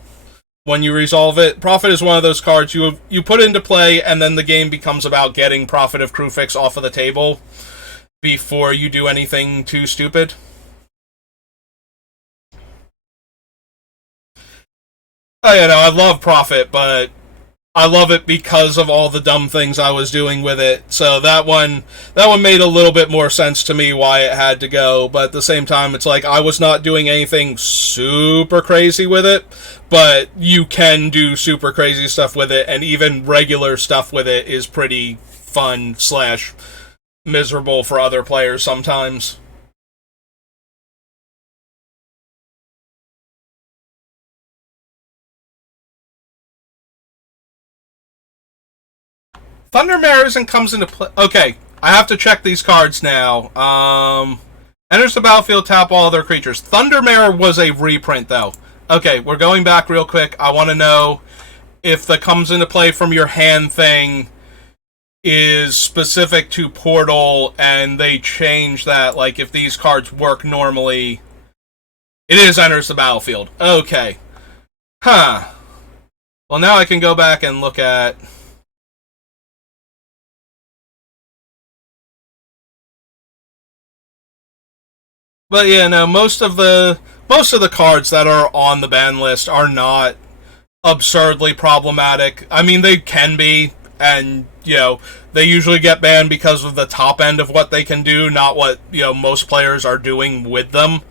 when you resolve it. Prophet is one of those cards you put into play, and then the game becomes about getting Prophet of Krufrix off of the table before you do anything too stupid. I love Prophet, but I love it because of all the dumb things I was doing with it. So that one made a little bit more sense to me why it had to go. But at the same time, it's like I was not doing anything super crazy with it, but you can do super crazy stuff with it, and even regular stuff with it is pretty fun / miserable for other players sometimes. Thundermare isn't comes into play. Okay, I have to check these cards now. Enters the battlefield, tap all other creatures. Thundermare was a reprint, though. Okay, we're going back real quick. I want to know if the comes into play from your hand thing is specific to Portal, and they change that, like, if these cards work normally. It is enters the battlefield. Okay. Huh. Well, now I can go back and look at... But yeah, no, most of the cards that are on the ban list are not absurdly problematic. I mean, they can be, and, you know, they usually get banned because of the top end of what they can do, not what, you know, most players are doing with them.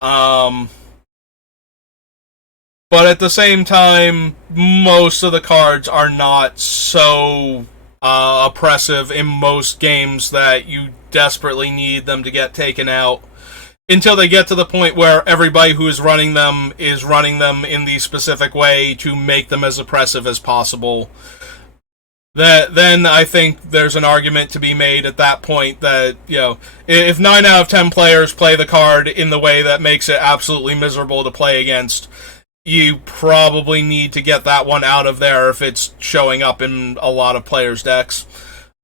But at the same time, most of the cards are not so oppressive in most games that you desperately need them to get taken out, until they get to the point where everybody who is running them in the specific way to make them as oppressive as possible. Then I think there's an argument to be made at that point that, you know, if 9 out of 10 players play the card in the way that makes it absolutely miserable to play against, you probably need to get that one out of there if it's showing up in a lot of players' decks.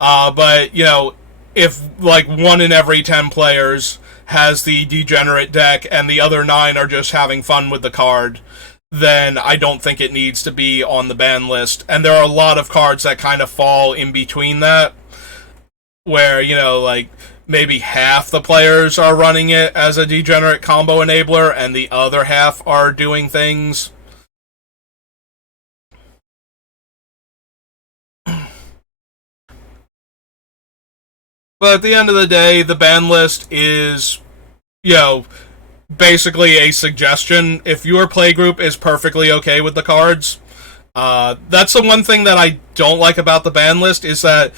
But, you know, if, like, 1 in every 10 players has the degenerate deck and the other 9 are just having fun with the card, then I don't think it needs to be on the ban list. And there are a lot of cards that kind of fall in between that, where, you know, like, maybe half the players are running it as a degenerate combo enabler and the other half are doing things. But at the end of the day, the ban list is, you know, basically a suggestion. If your playgroup is perfectly okay with the cards, that's the one thing that I don't like about the ban list, is that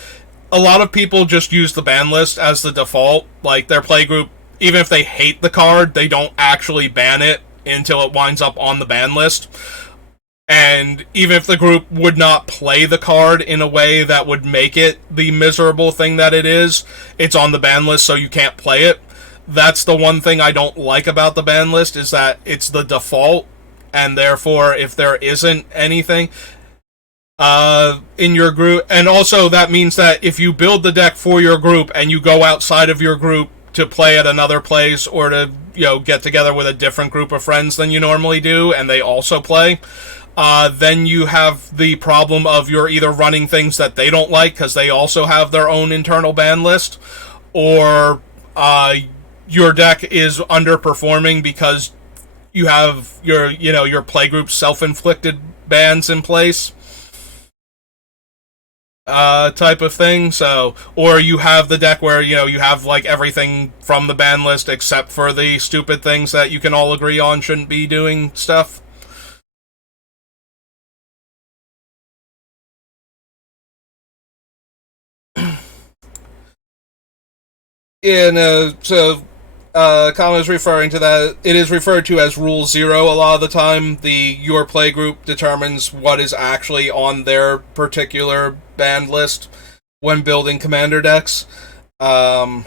a lot of people just use the ban list as the default. Like, their playgroup, even if they hate the card, they don't actually ban it until it winds up on the ban list. And even if the group would not play the card in a way that would make it the miserable thing that it is, it's on the ban list so you can't play it. That's the one thing I don't like about the ban list, is that it's the default, and therefore if there isn't anything in your group, and also that means that if you build the deck for your group and you go outside of your group to play at another place, or to, you know, get together with a different group of friends than you normally do and they also play, then you have the problem of you're either running things that they don't like because they also have their own internal ban list, or your deck is underperforming because you have your playgroup self-inflicted bans in place, type of thing. So, or you have the deck where you have like everything from the ban list except for the stupid things that you can all agree on shouldn't be doing stuff. Yeah, no, so Kama is referring to that. It is referred to as Rule Zero a lot of the time. Your playgroup determines what is actually on their particular banned list when building commander decks. The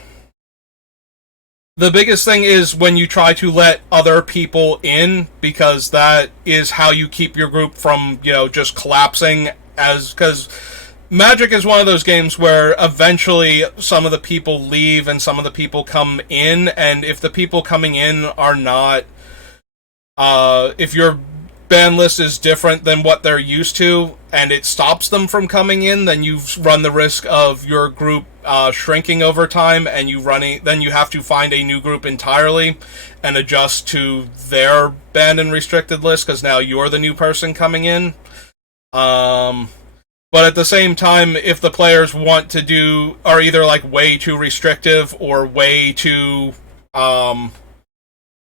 biggest thing is when you try to let other people in, because that is how you keep your group from, just collapsing, because Magic is one of those games where eventually some of the people leave and some of the people come in, and if the people coming in are not, if your ban list is different than what they're used to, and it stops them from coming in, then you run the risk of your group shrinking over time, and then you have to find a new group entirely and adjust to their banned and restricted list, because now you're the new person coming in. But at the same time, if the players are either like way too restrictive or way too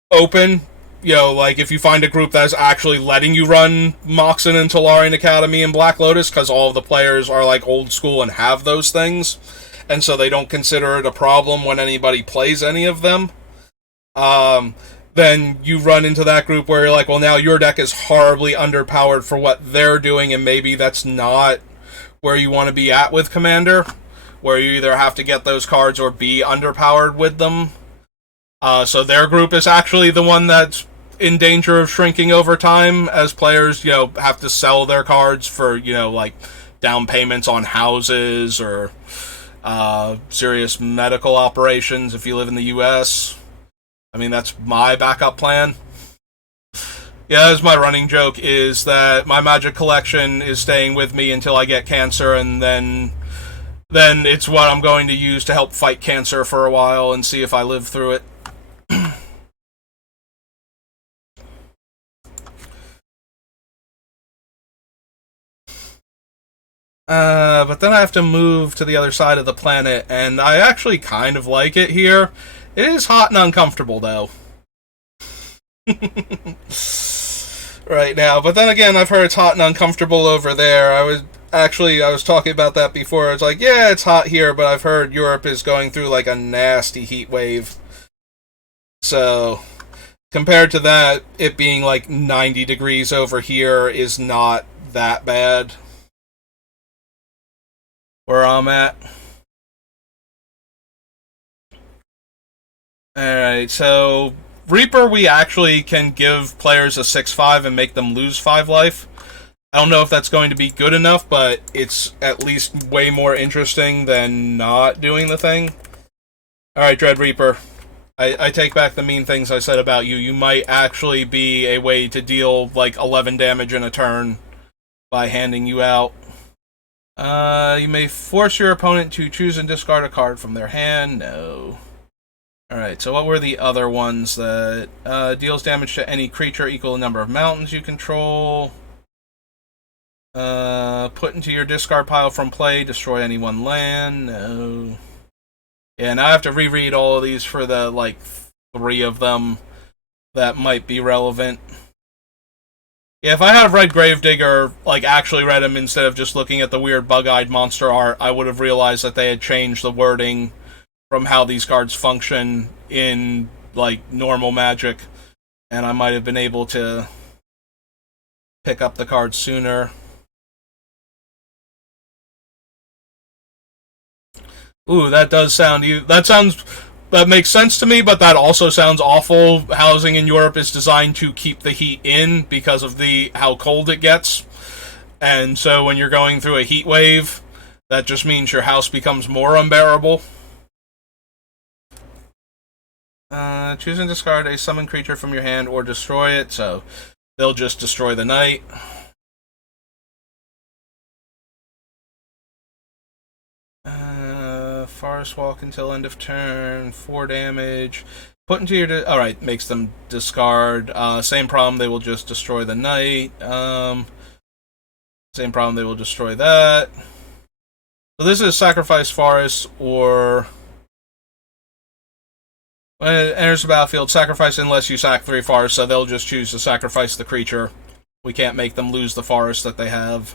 open, like if you find a group that's actually letting you run Moxen and Tolarian Academy and Black Lotus because all of the players are like old school and have those things, and so they don't consider it a problem when anybody plays any of them, then you run into that group where you're like, well, now your deck is horribly underpowered for what they're doing, and maybe that's not where you want to be at with Commander, where you either have to get those cards or be underpowered with them. So their group is actually the one that's in danger of shrinking over time, as players, have to sell their cards for, like down payments on houses or serious medical operations if you live in the U.S. I mean, that's my backup plan. Yeah, that's my running joke, is that my Magic collection is staying with me until I get cancer, and then it's what I'm going to use to help fight cancer for a while and see if I live through it. But then I have to move to the other side of the planet, and I actually kind of like it here. It is hot and uncomfortable, though. Right now. But then again, I've heard it's hot and uncomfortable over there. I was talking about that before. It's like, yeah, it's hot here, but I've heard Europe is going through like a nasty heat wave. So, compared to that, it being like 90 degrees over here is not that bad where I'm at. Alright, so Reaper, we actually can give players a 6/5 and make them lose 5 life. I don't know if that's going to be good enough, but it's at least way more interesting than not doing the thing. Alright, Dread Reaper. I take back the mean things I said about you. You might actually be a way to deal like 11 damage in a turn by handing you out. You may force your opponent to choose and discard a card from their hand. No. Alright, so what were the other ones that deals damage to any creature equal to the number of mountains you control? Put into your discard pile from play, destroy any one land. No. Yeah, now I have to reread all of these for the, like, 3 of them that might be relevant. Yeah, if I had read Gravedigger, like, actually read them instead of just looking at the weird bug-eyed monster art, I would have realized that they had changed the wording from how these cards function in, like, normal Magic, and I might have been able to pick up the cards sooner. Ooh, that does sound... That makes sense to me, but that also sounds awful. Housing in Europe is designed to keep the heat in because of how cold it gets. And so when you're going through a heat wave, that just means your house becomes more unbearable. Choose and discard a summon creature from your hand or destroy it, so they'll just destroy the knight. Forest Walk until end of turn, 4 damage. Put into your... Alright, makes them discard. Same problem, they will just destroy the knight. Same problem, they will destroy that. So this is Sacrifice Forest, or... When it enters the battlefield, sacrifice unless you sack 3 forests, so they'll just choose to sacrifice the creature. We can't make them lose the forest that they have.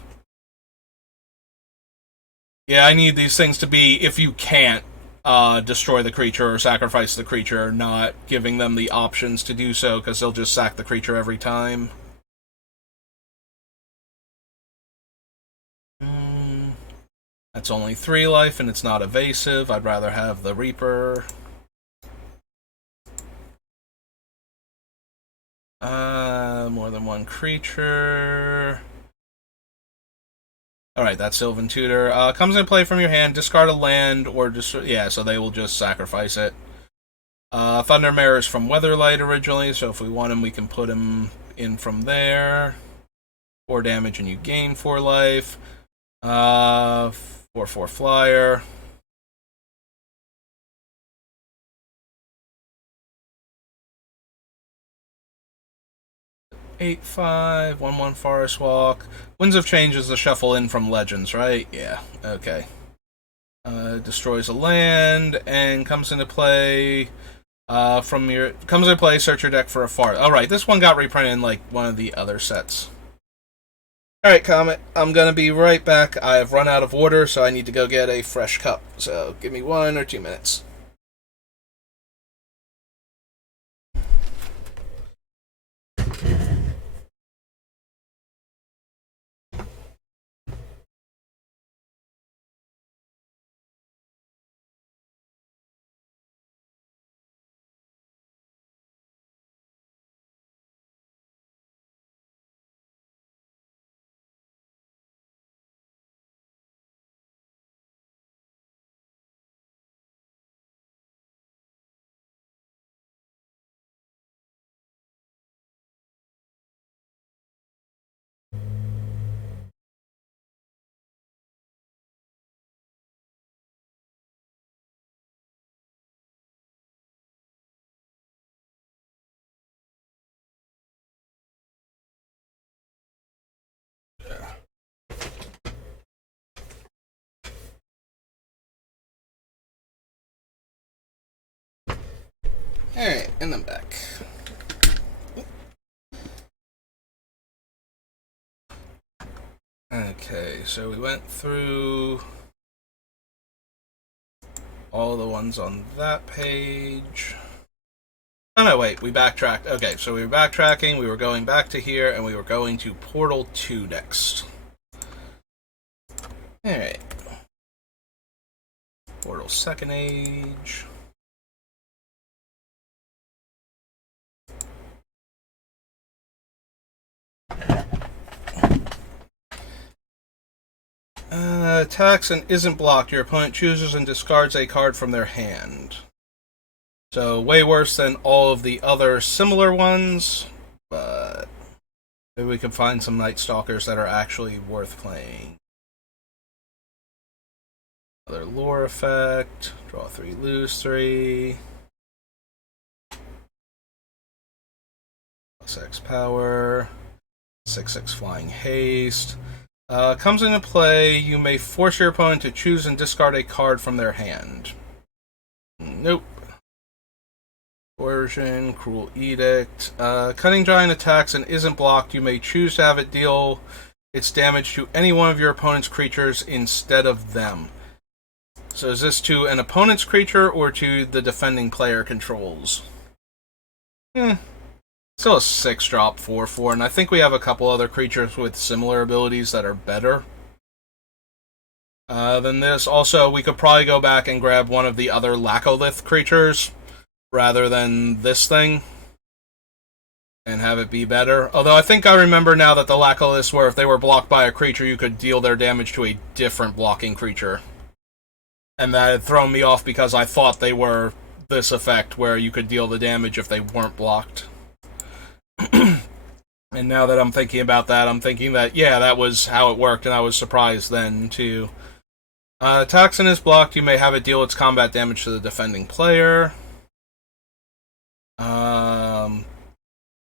Yeah, I need these things to be, if you can't destroy the creature or sacrifice the creature, not giving them the options to do so, because they'll just sack the creature every time. That's only 3 life, and it's not evasive. I'd rather have the Reaper. More than 1 creature. Alright, that's Sylvan Tutor. Comes into play from your hand, discard a land, or just... Yeah, so they will just sacrifice it. Thundermare is from Weatherlight originally, so if we want him, we can put him in from there. 4 damage and you gain 4 life. 4/4 flyer. 8/5, 1/1 Forest Walk. Winds of Change is the shuffle in from Legends, right? Yeah, okay. Destroys a land and comes into play. Comes into play. Search your deck for a forest. All right, this one got reprinted in like one of the other sets. All right, Comet. I'm gonna be right back. I have run out of water, so I need to go get a fresh cup. So give me 1 or 2 minutes. Alright, and I'm back. Okay, so we went through all the ones on that page. Oh no, wait, we backtracked. Okay, so we were backtracking, we were going back to here, and we were going to Portal 2 next. Alright. Portal Second Age. Attacks and isn't blocked. Your opponent chooses and discards a card from their hand. So, way worse than all of the other similar ones, but maybe we can find some Night Stalkers that are actually worth playing. Another lore effect. Draw 3, lose 3. +X power. 6/6 flying haste. Comes into play, you may force your opponent to choose and discard a card from their hand. Nope. Coercion, Cruel Edict. Cunning Giant attacks and isn't blocked. You may choose to have it deal its damage to any one of your opponent's creatures instead of them. So is this to an opponent's creature or to the defending player controls? Still a 6-drop 4/4, and I think we have a couple other creatures with similar abilities that are better than this. Also, we could probably go back and grab one of the other Laccolith creatures rather than this thing and have it be better. Although I think I remember now that the Laccoliths were, if they were blocked by a creature, you could deal their damage to a different blocking creature. And that had thrown me off because I thought they were this effect where you could deal the damage if they weren't blocked. And now that I'm thinking about that, I'm thinking that, yeah, that was how it worked, and I was surprised then, too. Toxin is blocked. You may have it deal its combat damage to the defending player.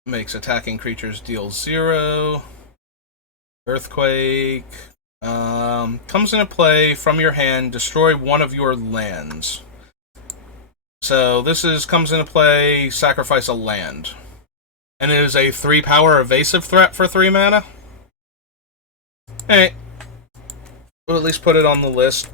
Makes attacking creatures deal 0. Earthquake. Comes into play from your hand. Destroy one of your lands. So this comes into play. Sacrifice a land, and it is a 3-power evasive threat for 3 mana. Hey, we'll at least put it on the list.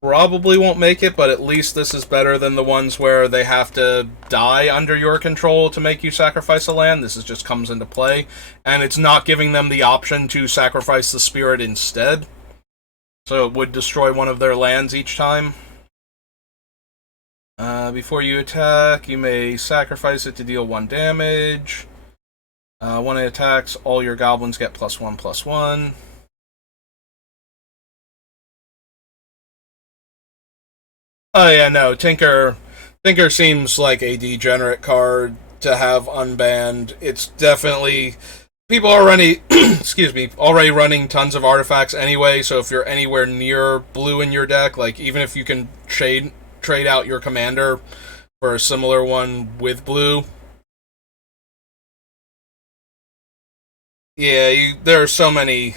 Probably won't make it, but at least this is better than the ones where they have to die under your control to make you sacrifice a land. This just comes into play, and it's not giving them the option to sacrifice the spirit instead. So it would destroy one of their lands each time. Before you attack, you may sacrifice it to deal 1 damage. When it attacks, all your goblins get +1/+1. Oh yeah, no, Tinker seems like a degenerate card to have unbanned. It's definitely, people are already already running tons of artifacts anyway, so if you're anywhere near blue in your deck, like even if you can trade out your commander for a similar one with blue, yeah, there are so many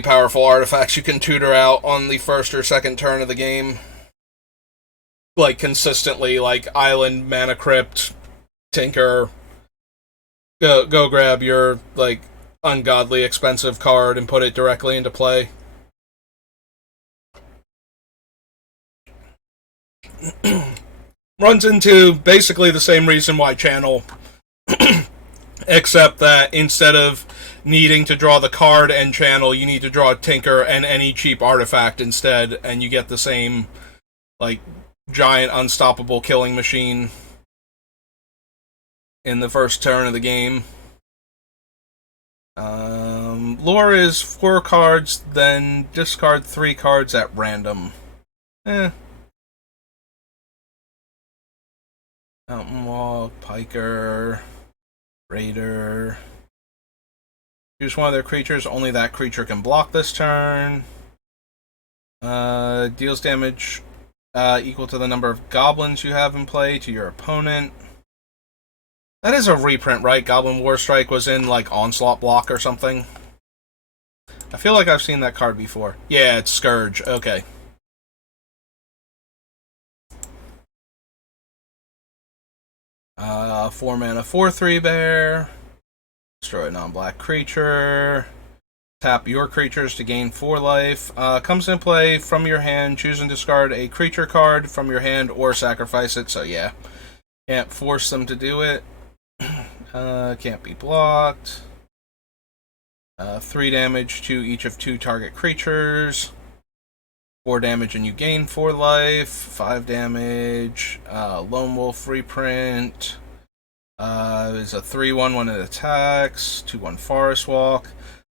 powerful artifacts you can tutor out on the first or second turn of the game. Like, consistently, like Island, Mana Crypt, Tinker. Go grab your, like, ungodly expensive card and put it directly into play. Runs into basically the same reason why Channel, except that instead of needing to draw the card and channel, you need to draw a Tinker and any cheap artifact instead, and you get the same, like, giant unstoppable killing machine in the first turn of the game. Lore is 4 cards, then discard 3 cards at random. Mountain Walk, Piker, Raider. Choose one of their creatures. Only that creature can block this turn. Deals damage equal to the number of goblins you have in play to your opponent. That is a reprint, right? Goblin Warstrike was in, like, Onslaught block or something. I feel like I've seen that card before. Yeah, it's Scourge. Okay. Uh, 4 mana, 4/3 bear. Destroy a non-black creature. Tap your creatures to gain 4 life. Comes in play from your hand. Choose and discard a creature card from your hand or sacrifice it. So yeah, can't force them to do it. Can't be blocked. 3 damage to each of 2 target creatures. 4 damage and you gain 4 life. 5 damage. Lone Wolf reprint. Is a 3/1 when it attacks. 2/1 Forest Walk.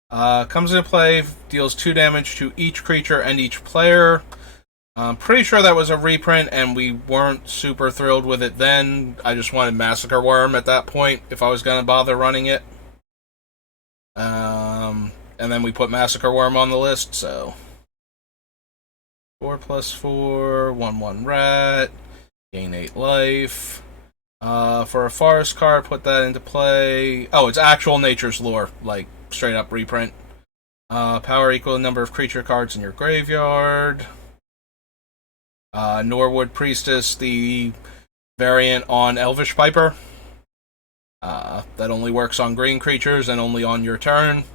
Comes into play, deals 2 damage to each creature and each player. I'm pretty sure that was a reprint, and we weren't super thrilled with it then. I just wanted Massacre Worm at that point, if I was going to bother running it. And then we put Massacre Worm on the list, so 4/4, 1/1 rat, gain 8 life. For a forest card, put that into play. Oh, it's actual Nature's Lore, like straight up reprint. Power equal to the number of creature cards in your graveyard. Norwood Priestess, the variant on Elvish Piper. That only works on green creatures and only on your turn.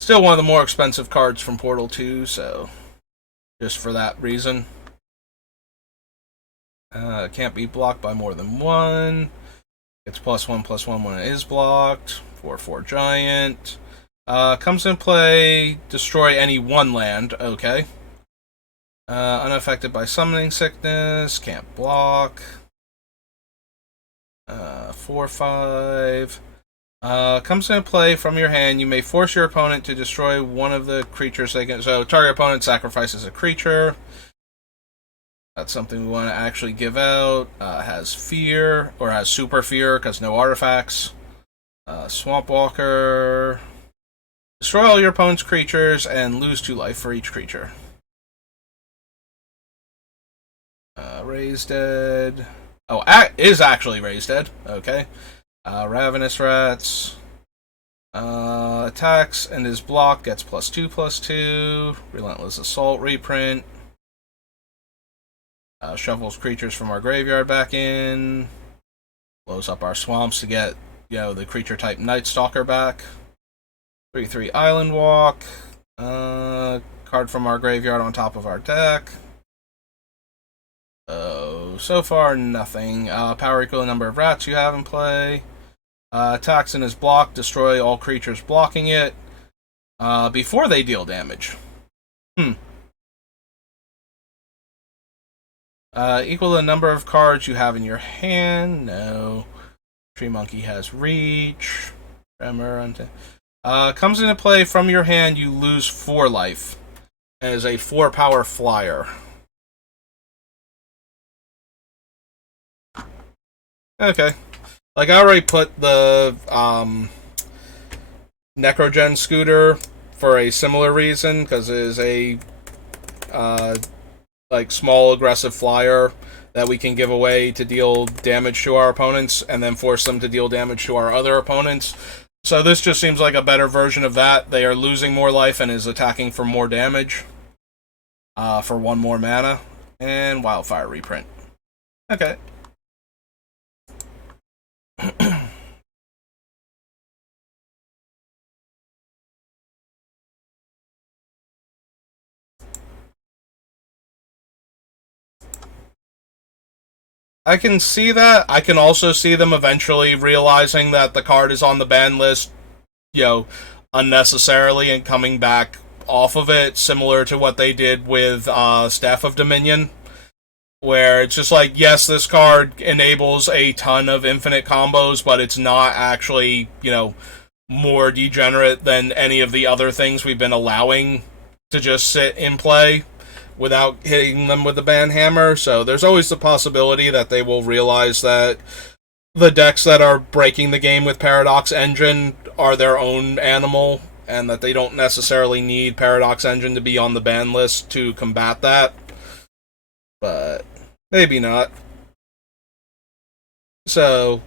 Still one of the more expensive cards from Portal 2, so just for that reason. Can't be blocked by more than 1. It's +1/+1 when it is blocked. 4/4 giant. Comes in play, destroy any 1 land. Okay. Unaffected by summoning sickness. Can't block. 4/5. Comes into play from your hand. You may force your opponent to destroy one of the creatures they can. So target opponent sacrifices a creature. That's something we want to actually give out. Has fear, or has super fear, because no artifacts. Swamp Walker. Destroy all your opponent's creatures and lose 2 life for each creature. Raised Dead. Oh, is actually Raised Dead. Okay. Ravenous Rats. Attacks and his block gets +2/+2. Relentless Assault reprint. Shovels creatures from our graveyard back in. Blows up our swamps to get, the creature type Night Stalker back. 3/3 Island Walk. Card from our graveyard on top of our deck. So far, nothing. Power equal to the number of rats you have in play. Attacks in his block, destroy all creatures blocking it before they deal damage. Equal to the number of cards you have in your hand. No. Tree Monkey has reach. Tremor. Comes into play from your hand, you lose 4 life. As a 4-power flyer. Okay. Like, I already put the Necrogen Scooter for a similar reason, because it is a small aggressive flyer that we can give away to deal damage to our opponents, and then force them to deal damage to our other opponents. So this just seems like a better version of that. They are losing more life and is attacking for more damage for 1 more mana. And Wildfire reprint. Okay. I can see that. I can also see them eventually realizing that the card is on the ban list, unnecessarily, and coming back off of it, similar to what they did with Staff of Dominion, where it's just like, yes, this card enables a ton of infinite combos, but it's not actually, more degenerate than any of the other things we've been allowing to just sit in play without hitting them with the ban hammer. So there's always the possibility that they will realize that the decks that are breaking the game with Paradox Engine are their own animal, and that they don't necessarily need Paradox Engine to be on the ban list to combat that. But maybe not. So,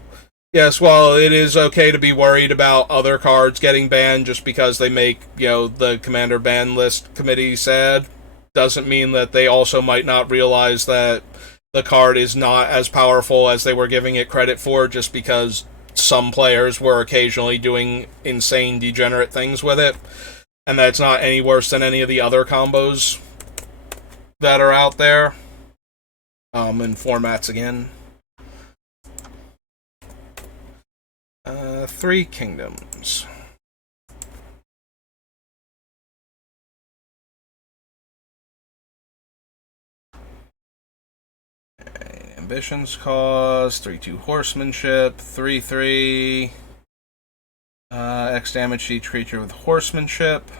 yes, while it is okay to be worried about other cards getting banned just because they make, the Commander ban list committee sad, doesn't mean that they also might not realize that the card is not as powerful as they were giving it credit for, just because some players were occasionally doing insane degenerate things with it, and that it's not any worse than any of the other combos that are out there in formats again. 3 Kingdoms. Ambitions cause 3/2 horsemanship, 3/3 X damage to each creature with horsemanship.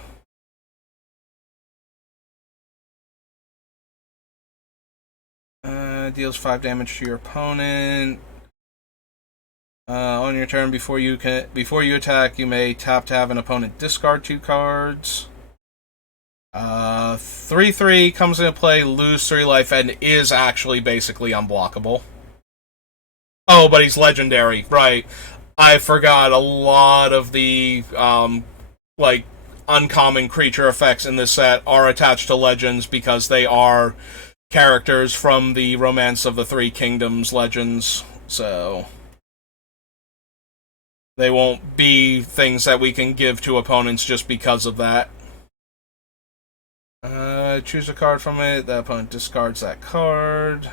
Deals 5 damage to your opponent. On your turn, before you attack, you may tap to have an opponent discard 2 cards. 3/3 comes into play, lose 3 life, and is actually basically unblockable. Oh, but he's legendary, right. I forgot a lot of the, uncommon creature effects in this set are attached to legends because they are characters from the Romance of the Three Kingdoms legends, so they won't be things that we can give to opponents just because of that. Choose a card from it. The opponent discards that card.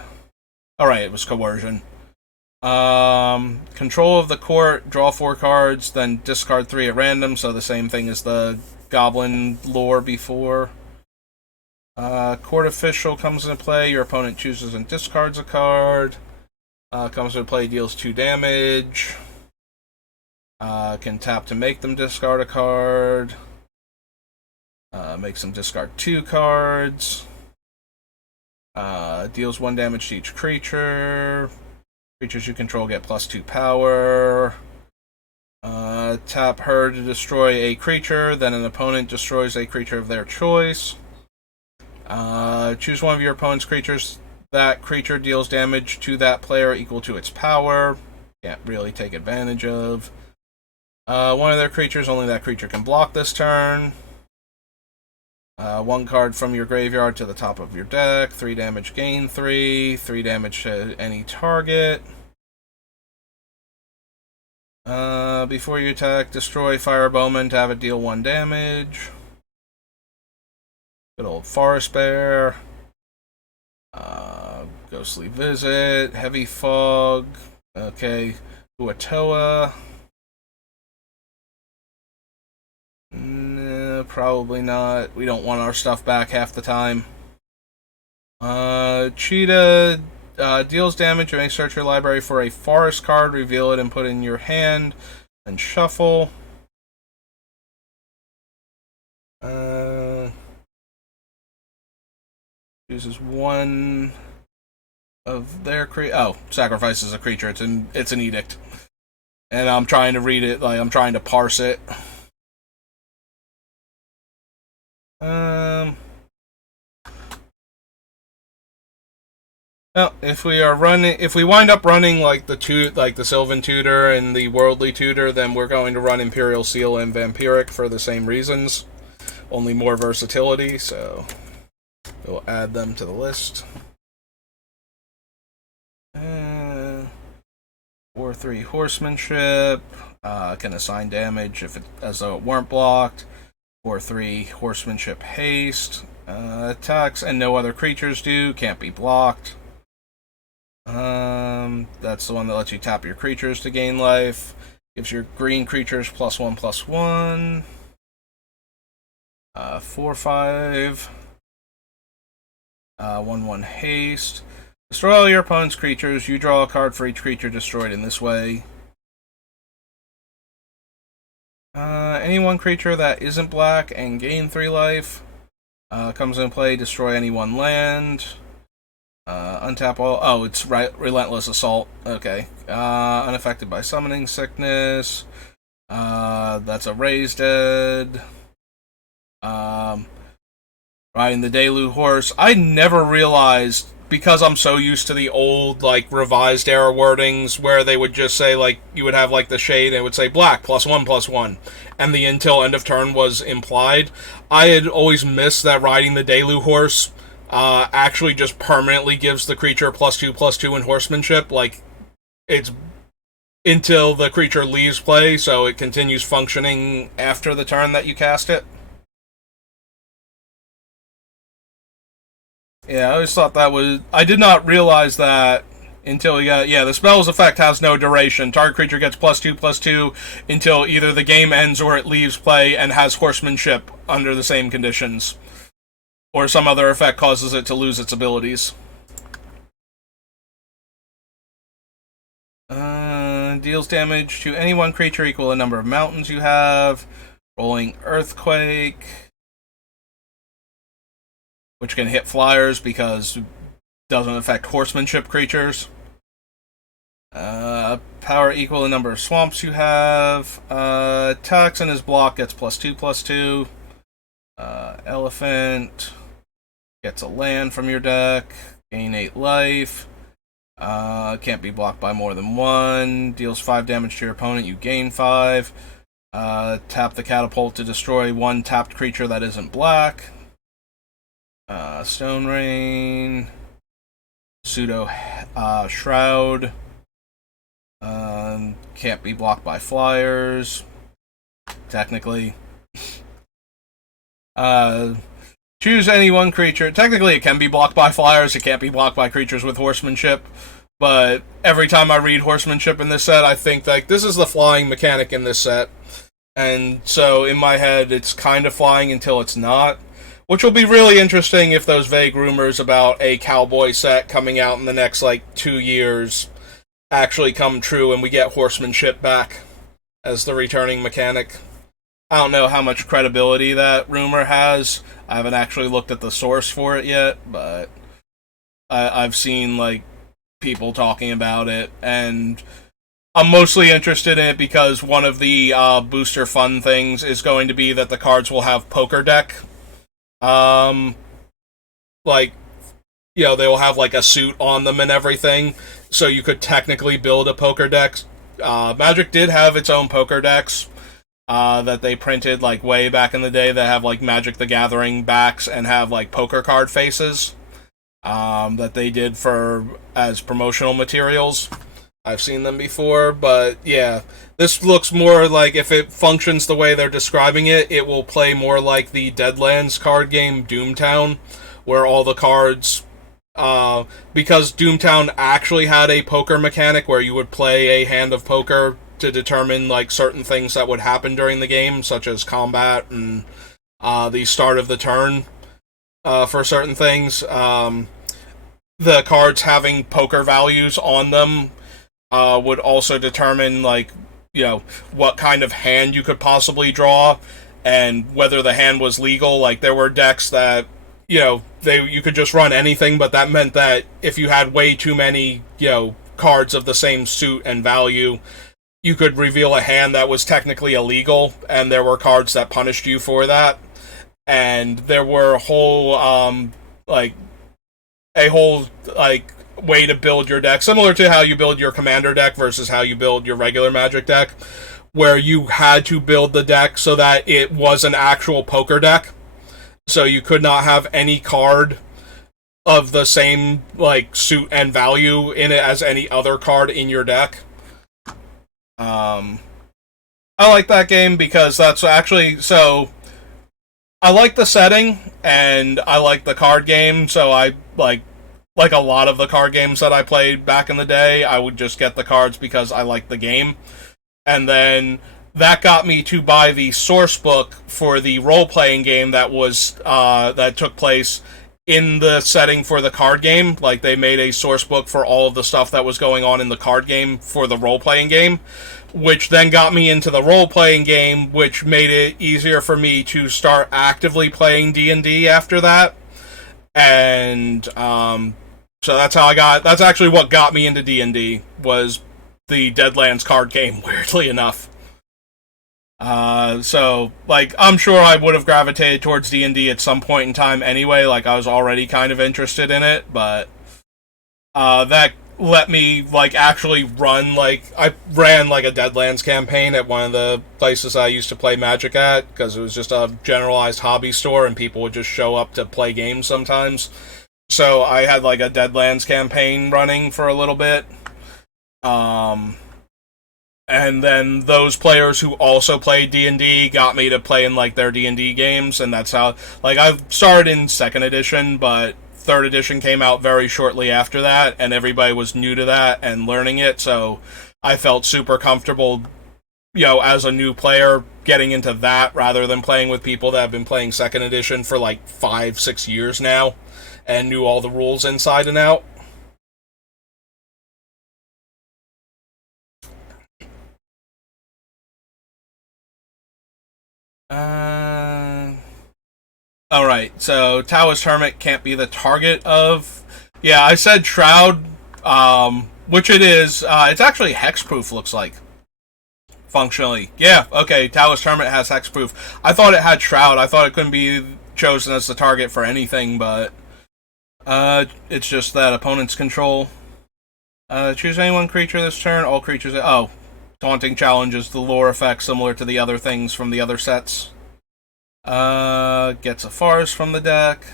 Alright, it was Coercion. Control of the court. Draw 4 cards, then discard 3 at random, so the same thing as the Goblin lore before. Court Official comes into play. Your opponent chooses and discards a card. Comes into play, deals 2 damage. Can tap to make them discard a card. Makes them discard 2 cards. Deals 1 damage to each creature. Creatures you control get +2 power. Tap her to destroy a creature, then an opponent destroys a creature of their choice. Choose one of your opponent's creatures. That creature deals damage to that player equal to its power. Can't really take advantage of. One of their creatures, only that creature can block this turn. One card from your graveyard to the top of your deck. 3 damage, gain 3. 3 damage to any target. Before you attack, destroy Firebowman to have it deal 1 damage. Good old Forest Bear. Ghostly Visit. Heavy Fog. Okay. Uatoa. Probably not. We don't want our stuff back half the time. Cheetah deals damage. You may search your library for a forest card, reveal it, and put it in your hand, and shuffle. Uses one of their sacrifices a creature. It's an edict, and I'm trying to read it. Like I'm trying to parse it. Well, if we wind up running like the Sylvan Tutor and the Worldly Tutor, then we're going to run Imperial Seal and Vampiric for the same reasons, only more versatility. So we'll add them to the list. 4/3 Horsemanship can assign damage as though it weren't blocked. 4/3 Horsemanship Haste. Attacks and no other creatures do. Can't be blocked. That's the one that lets you tap your creatures to gain life. Gives your green creatures +1/+1. 4/5. 1/1 Haste. Destroy all your opponent's creatures. You draw a card for each creature destroyed in this way. Any one creature that isn't black and gain 3 life comes into play. Destroy any one land. Untap all. Oh, it's Relentless Assault. Okay. Unaffected by Summoning Sickness. That's a Raised Dead. Riding the Deluge Horse. I never realized, because I'm so used to the old, like, revised era wordings where they would just say, like, you would have, like, the shade and it would say black, +1/+1, and the until end of turn was implied. I had always missed that riding the Deluge Horse actually just permanently gives the creature +2/+2 in horsemanship. Like, it's until the creature leaves play, so it continues functioning after the turn that you cast it. Yeah, I always thought that was... I did not realize that until we got... Yeah, the spell's effect has no duration. Target creature gets +2/+2 until either the game ends or it leaves play and has horsemanship under the same conditions. Or some other effect causes it to lose its abilities. Deals damage to any one creature equal to the number of mountains you have. Rolling Earthquake, which can hit flyers because it doesn't affect horsemanship creatures. Power equal to the number of swamps you have. Attacks and his block gets +2/+2. Elephant gets a land from your deck. Gain 8 life. Can't be blocked by more than 1. Deals 5 damage to your opponent. You gain 5. Tap the catapult to destroy one tapped creature that isn't black. Stone Rain. Pseudo Shroud. Can't be blocked by flyers. Technically. Choose any one creature. Technically, it can be blocked by flyers. It can't be blocked by creatures with horsemanship. But every time I read horsemanship in this set, I think, like, this is the flying mechanic in this set. And so, in my head, it's kind of flying until it's not. Which will be really interesting if those vague rumors about a cowboy set coming out in the next, 2 years actually come true and we get horsemanship back as the returning mechanic. I don't know how much credibility that rumor has. I haven't actually looked at the source for it yet, but I've seen, people talking about it, and I'm mostly interested in it because one of the booster fun things is going to be that the cards will have poker deck. Um, like, they will have like a suit on them and everything, so you could technically build a poker deck. Magic did have its own poker decks that they printed like way back in the day that have like Magic the Gathering backs and have like poker card faces that they did for as promotional materials. I've seen them before, but yeah, this looks more like, if it functions the way they're describing it, it will play more like the Deadlands card game Doomtown, where all the cards, because Doomtown actually had a poker mechanic where you would play a hand of poker to determine like certain things that would happen during the game, such as combat and the start of the turn for certain things. The cards having poker values on them would also determine, like, what kind of hand you could possibly draw and whether the hand was legal. Like, there were decks that, you could just run anything, but that meant that if you had way too many, cards of the same suit and value, you could reveal a hand that was technically illegal, and there were cards that punished you for that. And there were a whole way to build your deck, similar to how you build your commander deck versus how you build your regular Magic deck, where you had to build the deck so that it was an actual poker deck. So you could not have any card of the same like suit and value in it as any other card in your deck. I like that game because that's actually, so I like the setting and I like the card game, so I like a lot of the card games that I played back in the day, I would just get the cards because I liked the game. And then that got me to buy the source book for the role-playing game that was that took place in the setting for the card game. Like, they made a source book for all of the stuff that was going on in the card game for the role-playing game, which then got me into the role-playing game, which made it easier for me to start actively playing D&D after that. And so that's actually what got me into D&D, was the Deadlands card game, weirdly enough. So, like, I'm sure I would have gravitated towards D&D at some point in time anyway, like, I was already kind of interested in it, but that let me, like, actually run, like, I ran, like, a Deadlands campaign at one of the places I used to play Magic at, because it was just a generalized hobby store, and people would just show up to play games sometimes. So I had, like, a Deadlands campaign running for a little bit. And then those players who also played D&D got me to play in, like, their D&D games, and that's how, like, I started in 2nd edition, but 3rd edition came out very shortly after that, and everybody was new to that and learning it, so I felt super comfortable, as a new player, getting into that rather than playing with people that have been playing 2nd edition for, like, 5-6 years now, and knew all the rules inside and out. Alright, so Taoist Hermit can't be the target of... Yeah, I said Shroud, which it is. It's actually hexproof, looks like. Functionally. Yeah, okay, Taoist Hermit has hexproof. I thought it had Shroud. I thought it couldn't be chosen as the target for anything, but... it's just that opponent's control. Choose any one creature this turn. All creatures... Oh, Taunting Challenge is the lore effect similar to the other things from the other sets. Gets a forest from the deck.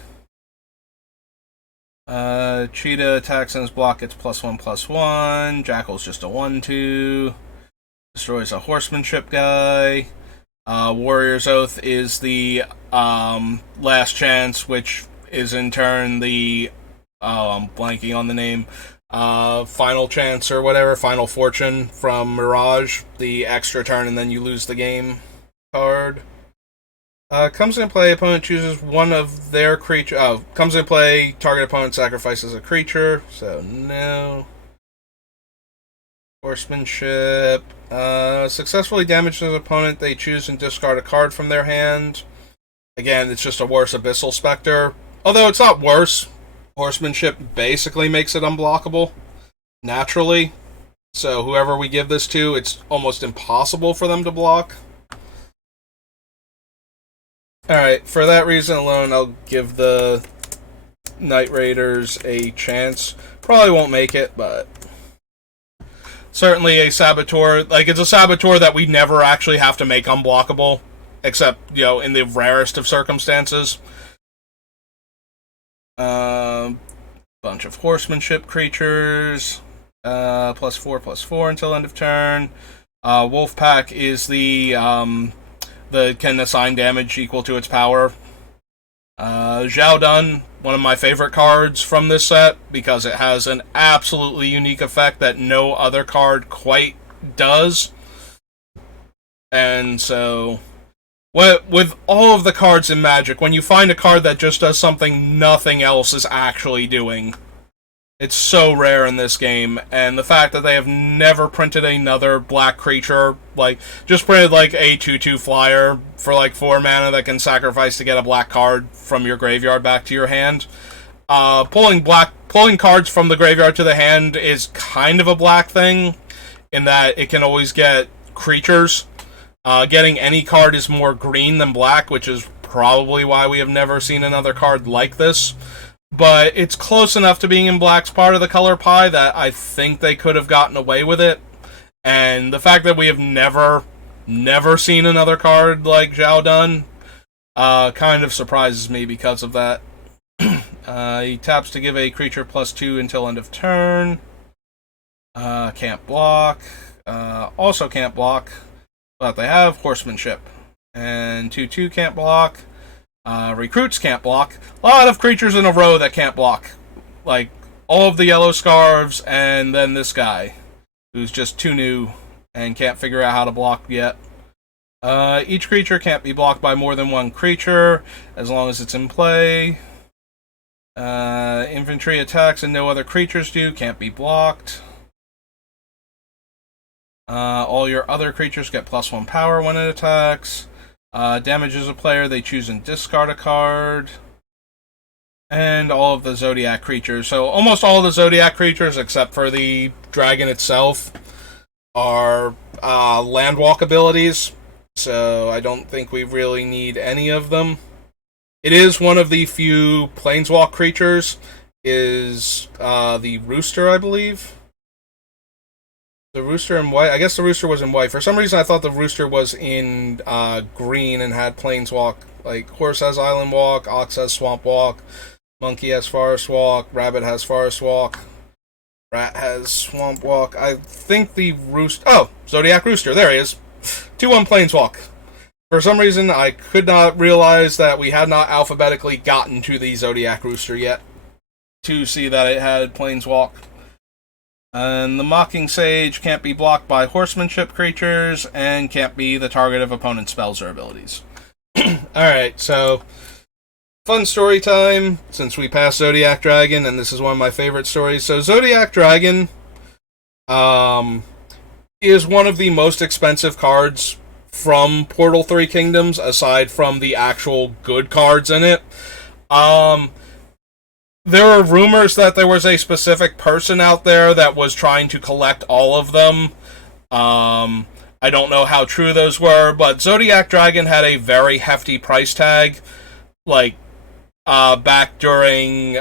Cheetah attacks and his block gets +1/+1. Jackal's just a 1/2. Destroys a horsemanship guy. Warrior's Oath is the last chance, which is in turn the I'm blanking on the name. Final chance or whatever, Final Fortune from Mirage, the extra turn and then you lose the game card. Comes into play, opponent chooses one of their creature. Oh, comes into play, target opponent sacrifices a creature, so no. Horsemanship. Successfully damages an opponent, they choose and discard a card from their hand. Again, it's just a worse Abyssal Spectre. Although it's not worse. Horsemanship basically makes it unblockable. Naturally. So whoever we give this to, it's almost impossible for them to block. Alright, for that reason alone, I'll give the Night Raiders a chance. Probably won't make it, but certainly a Saboteur. Like, it's a Saboteur that we never actually have to make unblockable, except, in the rarest of circumstances. Bunch of horsemanship creatures. +4/+4 until end of turn. Wolfpack is the can assign damage equal to its power. Zhao Dun, one of my favorite cards from this set, because it has an absolutely unique effect that no other card quite does. And so, with all of the cards in Magic, when you find a card that just does something nothing else is actually doing, it's so rare in this game. And the fact that they have never printed another black creature, just printed a 2/2 flyer for 4 mana that can sacrifice to get a black card from your graveyard back to your hand. Pulling cards from the graveyard to the hand is kind of a black thing, in that it can always get creatures. Getting any card is more green than black, which is probably why we have never seen another card like this. But it's close enough to being in black's part of the color pie that I think they could have gotten away with it. And the fact that we have never seen another card like Zhao Dun kind of surprises me because of that. He taps to give a creature +2 until end of turn. Can't block. Also can't block. But they have horsemanship. And 2/2 can't block. Recruits can't block. A lot of creatures in a row that can't block. All of the yellow scarves, and then this guy, who's just too new and can't figure out how to block yet. Each creature can't be blocked by more than one creature, as long as it's in play. Infantry attacks and no other creatures can't be blocked. All your other creatures get +1 power when it attacks. Damages a player, they choose and discard a card. And all of the Zodiac creatures. So almost all of the Zodiac creatures, except for the dragon itself, are landwalk abilities. So I don't think we really need any of them. It is one of the few planeswalk creatures, is the Rooster, I believe. The Rooster in white. I guess the Rooster was in white. For some reason, I thought the Rooster was in green and had Planeswalk. Horse has Island Walk, Ox has Swamp Walk, Monkey has Forest Walk, Rabbit has Forest Walk, Rat has Swamp Walk. I think the Rooster... Oh! Zodiac Rooster. There he is. 2/1 Planeswalk. For some reason, I could not realize that we had not alphabetically gotten to the Zodiac Rooster yet to see that it had Planeswalk. And the Mocking Sage can't be blocked by horsemanship creatures and can't be the target of opponent's spells or abilities. Alright, so fun story time, since we passed Zodiac Dragon, and this is one of my favorite stories. So Zodiac Dragon is one of the most expensive cards from Portal 3 Kingdoms, aside from the actual good cards in it. There are rumors that there was a specific person out there that was trying to collect all of them. I don't know how true those were, but Zodiac Dragon had a very hefty price tag. Back during,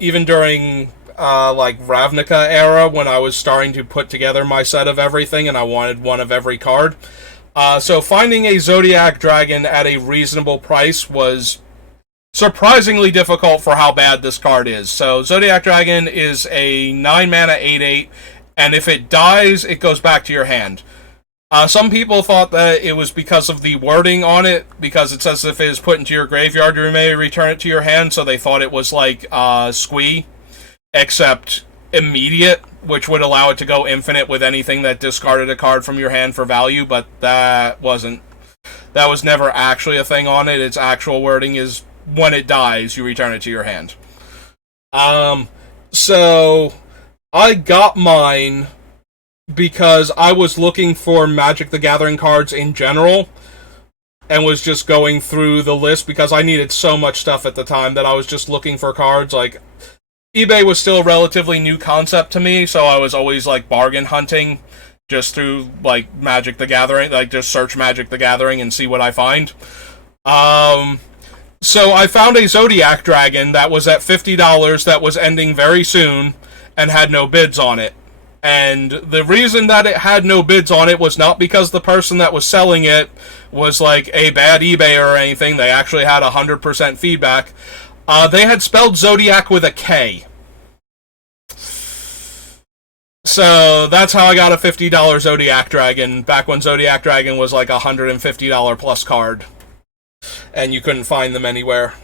even during, Ravnica era, when I was starting to put together my set of everything and I wanted one of every card. So finding a Zodiac Dragon at a reasonable price was surprisingly difficult for how bad this card is. So Zodiac Dragon is a 9-mana 8/8, and if it dies, it goes back to your hand. Some people thought that it was because of the wording on it, because it says if it is put into your graveyard, you may return it to your hand, so they thought it was like Squee, except immediate, which would allow it to go infinite with anything that discarded a card from your hand for value, but that was never actually a thing on it. Its actual wording is when it dies, you return it to your hand. So I got mine because I was looking for Magic the Gathering cards in general, and was just going through the list because I needed so much stuff at the time that I was just looking for cards. eBay was still a relatively new concept to me, so I was always like bargain hunting just through like Magic the Gathering, like just search Magic the Gathering and see what I find. So I found a Zodiac Dragon that was at $50 that was ending very soon and had no bids on it. And the reason that it had no bids on it was not because the person that was selling it was like a bad eBay or anything. They actually had 100% feedback. They had spelled Zodiac with a K. So that's how I got a $50 Zodiac Dragon, back when Zodiac Dragon was like a $150 plus card. And you couldn't find them anywhere.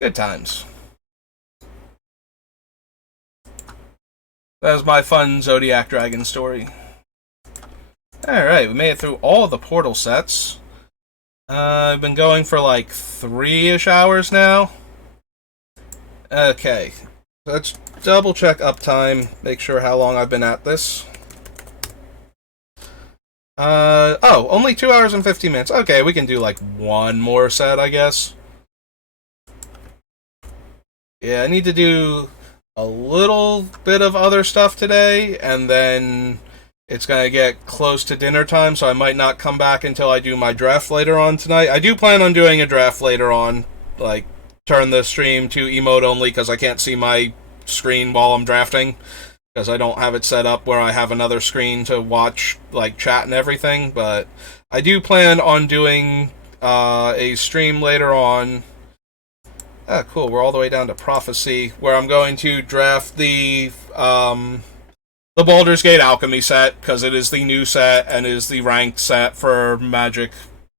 Good times. That was my fun Zodiac Dragon story. Alright, we made it through all of the portal sets. I've been going for like 3-ish hours now. Okay, let's double check uptime, make sure how long I've been at this. Only 2 hours and 50 minutes. Okay, we can do like one more set, I guess. Yeah, I need to do a little bit of other stuff today, and then it's going to get close to dinner time, so I might not come back until I do my draft later on tonight. I do plan on doing a draft later on, like turn the stream to emote only because I can't see my screen while I'm drafting, because I don't have it set up where I have another screen to watch like chat and everything. But I do plan on doing a stream later on. Ah, cool. We're all the way down to Prophecy, where I'm going to draft the Baldur's Gate Alchemy set, because it is the new set and is the ranked set for Magic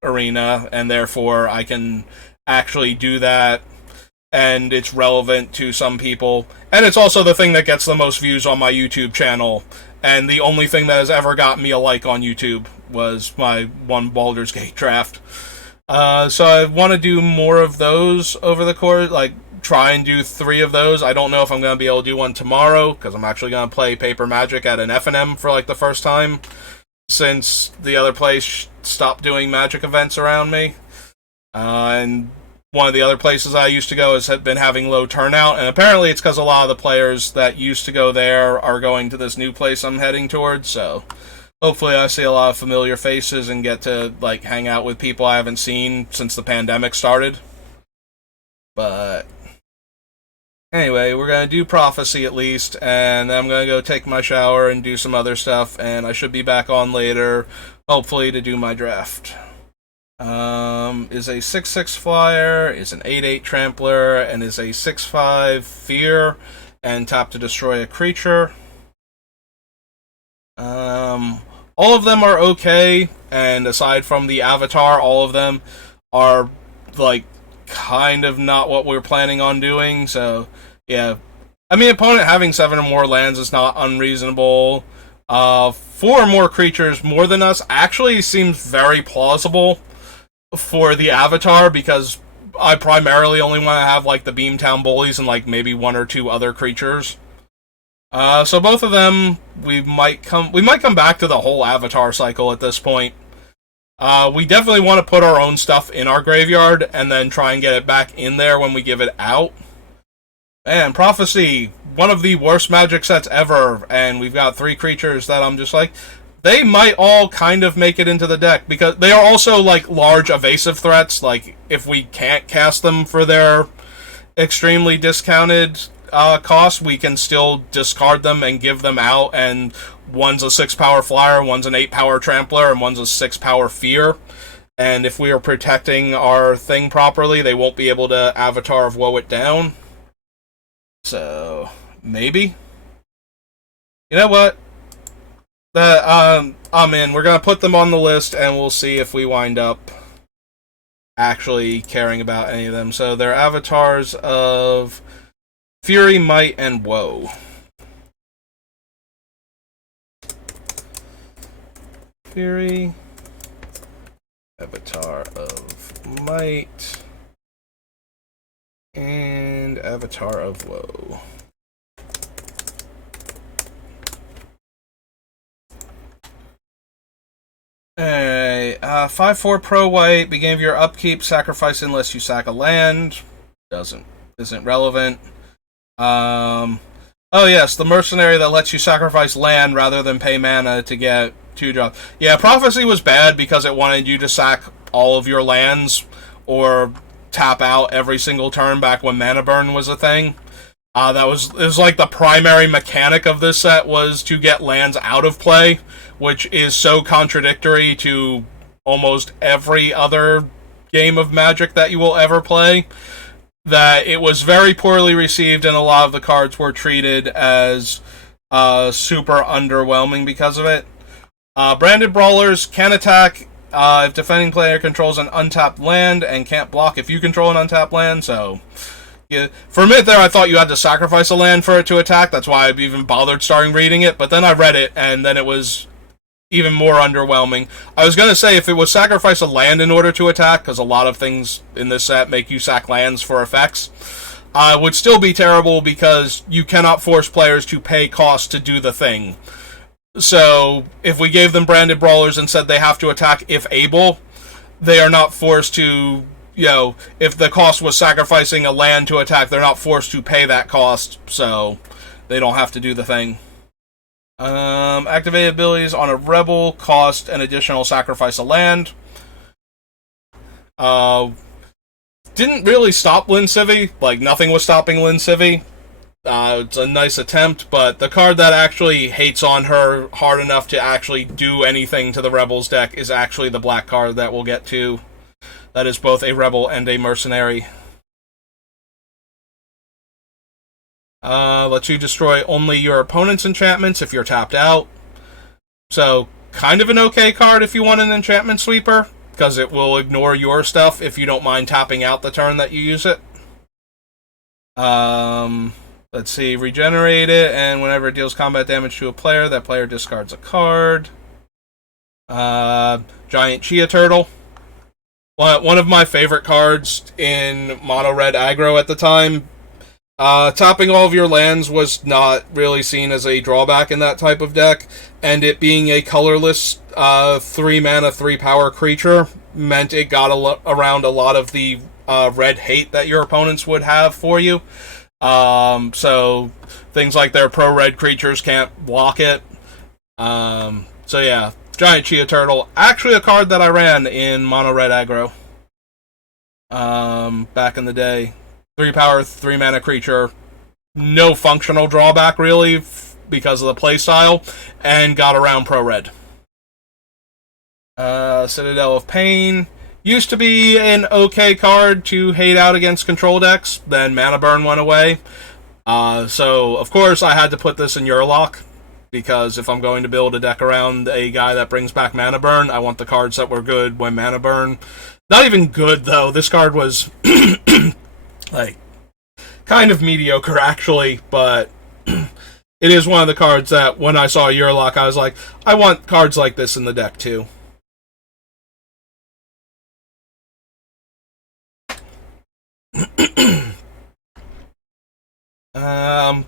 Arena, and therefore I can actually do that, and it's relevant to some people. And it's also the thing that gets the most views on my YouTube channel, and the only thing that has ever gotten me a like on YouTube was my one Baldur's Gate draft. So I want to do more of those over the course, like try and do 3 of those. I don't know if I'm going to be able to do one tomorrow, because I'm actually going to play Paper Magic at an F&M for like the first time since the other place stopped doing Magic events around me. And one of the other places I used to go has been having low turnout, and apparently it's because a lot of the players that used to go there are going to this new place I'm heading towards, so hopefully I see a lot of familiar faces and get to like hang out with people I haven't seen since the pandemic started. But anyway, we're going to do Prophecy at least, and then I'm going to go take my shower and do some other stuff, and I should be back on later, hopefully to do my draft. Is a 6/6 flyer, is an 8/8 trampler, and is a 6/5 fear, and tap to destroy a creature. All of them are okay, and aside from the Avatar, all of them are like kind of not what we're planning on doing, so yeah. I mean, opponent having 7 or more lands is not unreasonable. 4 or more creatures more than us actually seems very plausible for the Avatar, because I primarily only want to have like the Beamtown Bullies and like maybe 1 or 2 other creatures. So both of them, we might come back to the whole Avatar cycle at this point. We definitely want to put our own stuff in our graveyard and then try and get it back in there when we give it out. Man, Prophecy, one of the worst Magic sets ever, and we've got 3 creatures that I'm just like, they might all kind of make it into the deck, because they are also like large evasive threats. Like if we can't cast them for their extremely discounted cost, we can still discard them and give them out, and one's a 6 power flyer, one's an 8 power trampler, and one's a 6 power fear. And if we are protecting our thing properly, they won't be able to Avatar of Woe it down. So maybe. You know what? I'm in. We're gonna put them on the list, and we'll see if we wind up actually caring about any of them. So they're avatars of Fury, Might, and Woe. Fury, Avatar of Might, and Avatar of Woe. Alright, 5/4 pro white, beginning of your upkeep, sacrifice unless you sack a land. Isn't relevant. Oh yes, the mercenary that lets you sacrifice land rather than pay mana to get 2 drops. Yeah, Prophecy was bad because it wanted you to sack all of your lands or tap out every single turn back when mana burn was a thing. It was like the primary mechanic of this set was to get lands out of play, which is so contradictory to almost every other game of Magic that you will ever play, that it was very poorly received, and a lot of the cards were treated as super underwhelming because of it. Branded Brawlers can attack if defending player controls an untapped land and can't block if you control an untapped land, so... Yeah, for a minute there, I thought you had to sacrifice a land for it to attack. That's why I even bothered starting reading it. But then I read it, and then it was even more underwhelming. I was going to say, if it was sacrifice a land in order to attack, because a lot of things in this set make you sack lands for effects, would still be terrible because you cannot force players to pay cost to do the thing. So, if we gave them Branded Brawlers and said they have to attack if able, they are not forced to... if the cost was sacrificing a land to attack, they're not forced to pay that cost, so they don't have to do the thing. Activated abilities on a rebel cost an additional sacrifice a land. Didn't really stop Lin Civi. Like, nothing was stopping Lin Civi. It's a nice attempt, but the card that actually hates on her hard enough to actually do anything to the Rebels deck is actually the black card that we'll get to. That is both a rebel and a mercenary. Lets you destroy only your opponent's enchantments if you're tapped out. So, kind of an okay card if you want an enchantment sweeper, because it will ignore your stuff if you don't mind tapping out the turn that you use it. Let's see, regenerate it, and whenever it deals combat damage to a player, that player discards a card. Giant Chia Turtle. One of my favorite cards in mono red aggro at the time. Topping all of your lands was not really seen as a drawback in that type of deck, and it being a colorless 3 mana, 3 power creature meant it got around a lot of the red hate that your opponents would have for you. So things like their pro-red creatures can't block it. So yeah. Giant Chia Turtle, actually a card that I ran in mono red aggro back in the day. 3 power, 3 mana creature, no functional drawback really because of the playstyle, and got around pro red. Citadel of Pain used to be an okay card to hate out against control decks, then mana burn went away. So of course I had to put this in Urlock, because if I'm going to build a deck around a guy that brings back mana burn, I want the cards that were good when mana burn. Not even good, though. This card was, like, kind of mediocre, actually, but it is one of the cards that, when I saw Urlock, I was like, I want cards like this in the deck, too.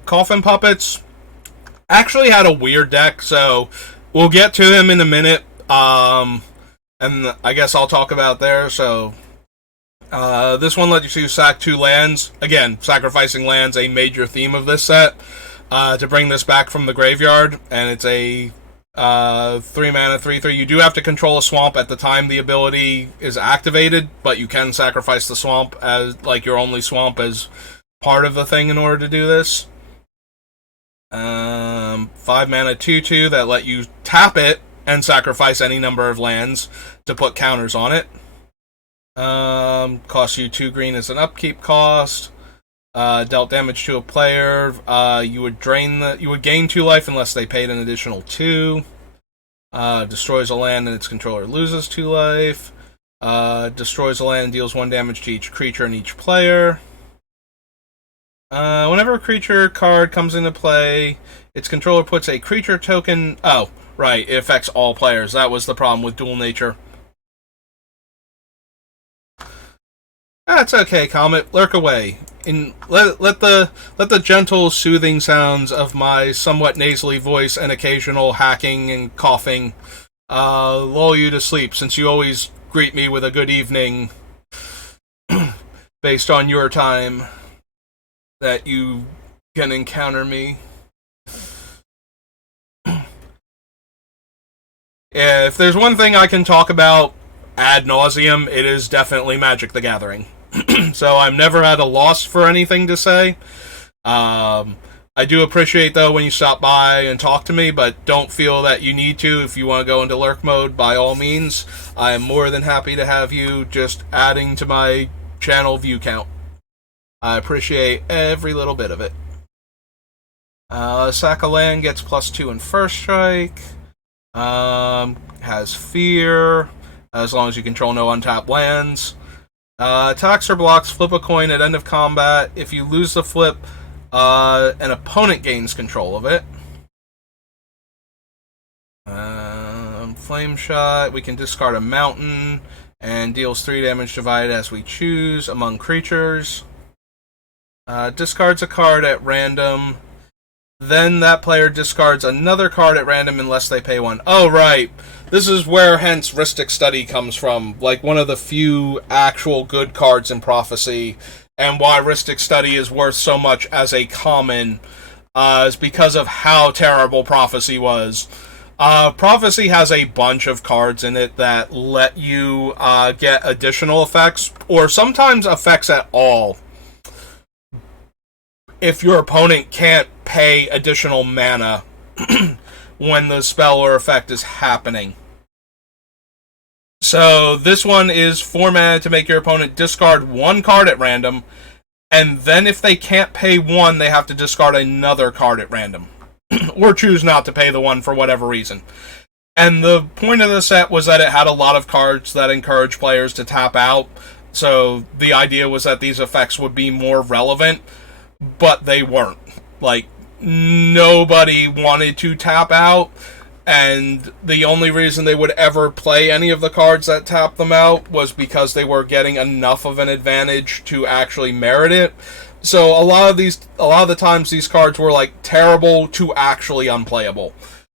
Coffin Puppets actually had a weird deck, so we'll get to him in a minute, and I guess I'll talk about there. So this one lets you sack 2 lands. Again, sacrificing lands, a major theme of this set, to bring this back from the graveyard, and it's a 3 mana 3/3. You do have to control a swamp at the time the ability is activated, but you can sacrifice the swamp as like your only swamp as part of the thing in order to do this. 5 mana 2/2 that let you tap it and sacrifice any number of lands to put counters on it. Costs you 2 green as an upkeep cost. Dealt damage to a player. You would gain 2 life unless they paid an additional 2. Destroys a land and its controller loses 2 life. Destroys a land and deals 1 damage to each creature and each player. Whenever a creature card comes into play, its controller puts a creature token... Oh, right, it affects all players. That was the problem with dual nature. That's okay, Comet. Lurk away. Let the gentle, soothing sounds of my somewhat nasally voice and occasional hacking and coughing lull you to sleep, since you always greet me with a good evening based on your time that you can encounter me. If there's one thing I can talk about ad nauseum, it is definitely Magic the Gathering. So I'm never at a loss for anything to say. I do appreciate, though, when you stop by and talk to me, but don't feel that you need to. If you want to go into lurk mode, by all means, I am more than happy to have you just adding to my channel view count. I appreciate every little bit of it. Sack of Land gets +2 in first strike. Has Fear, as long as you control no untapped lands. Attacks or blocks, flip a coin at end of combat. If you lose the flip, an opponent gains control of it. Flame Shot, we can discard a mountain and deals 3 damage divided as we choose among creatures. Discards a card at random. Then that player discards another card at random unless they pay 1. Oh, right. This is where, hence, Rhystic Study comes from. Like, one of the few actual good cards in Prophecy. And why Rhystic Study is worth so much as a common is because of how terrible Prophecy was. Prophecy has a bunch of cards in it that let you get additional effects, or sometimes effects at all, if your opponent can't pay additional mana when the spell or effect is happening. So this one is 4 mana to make your opponent discard 1 card at random, and then if they can't pay 1, they have to discard another card at random. Or choose not to pay the 1 for whatever reason. And the point of the set was that it had a lot of cards that encourage players to tap out, so the idea was that these effects would be more relevant, but they weren't. Like, nobody wanted to tap out, and the only reason they would ever play any of the cards that tap them out was because they were getting enough of an advantage to actually merit it. So a lot of the times these cards were like terrible to actually unplayable,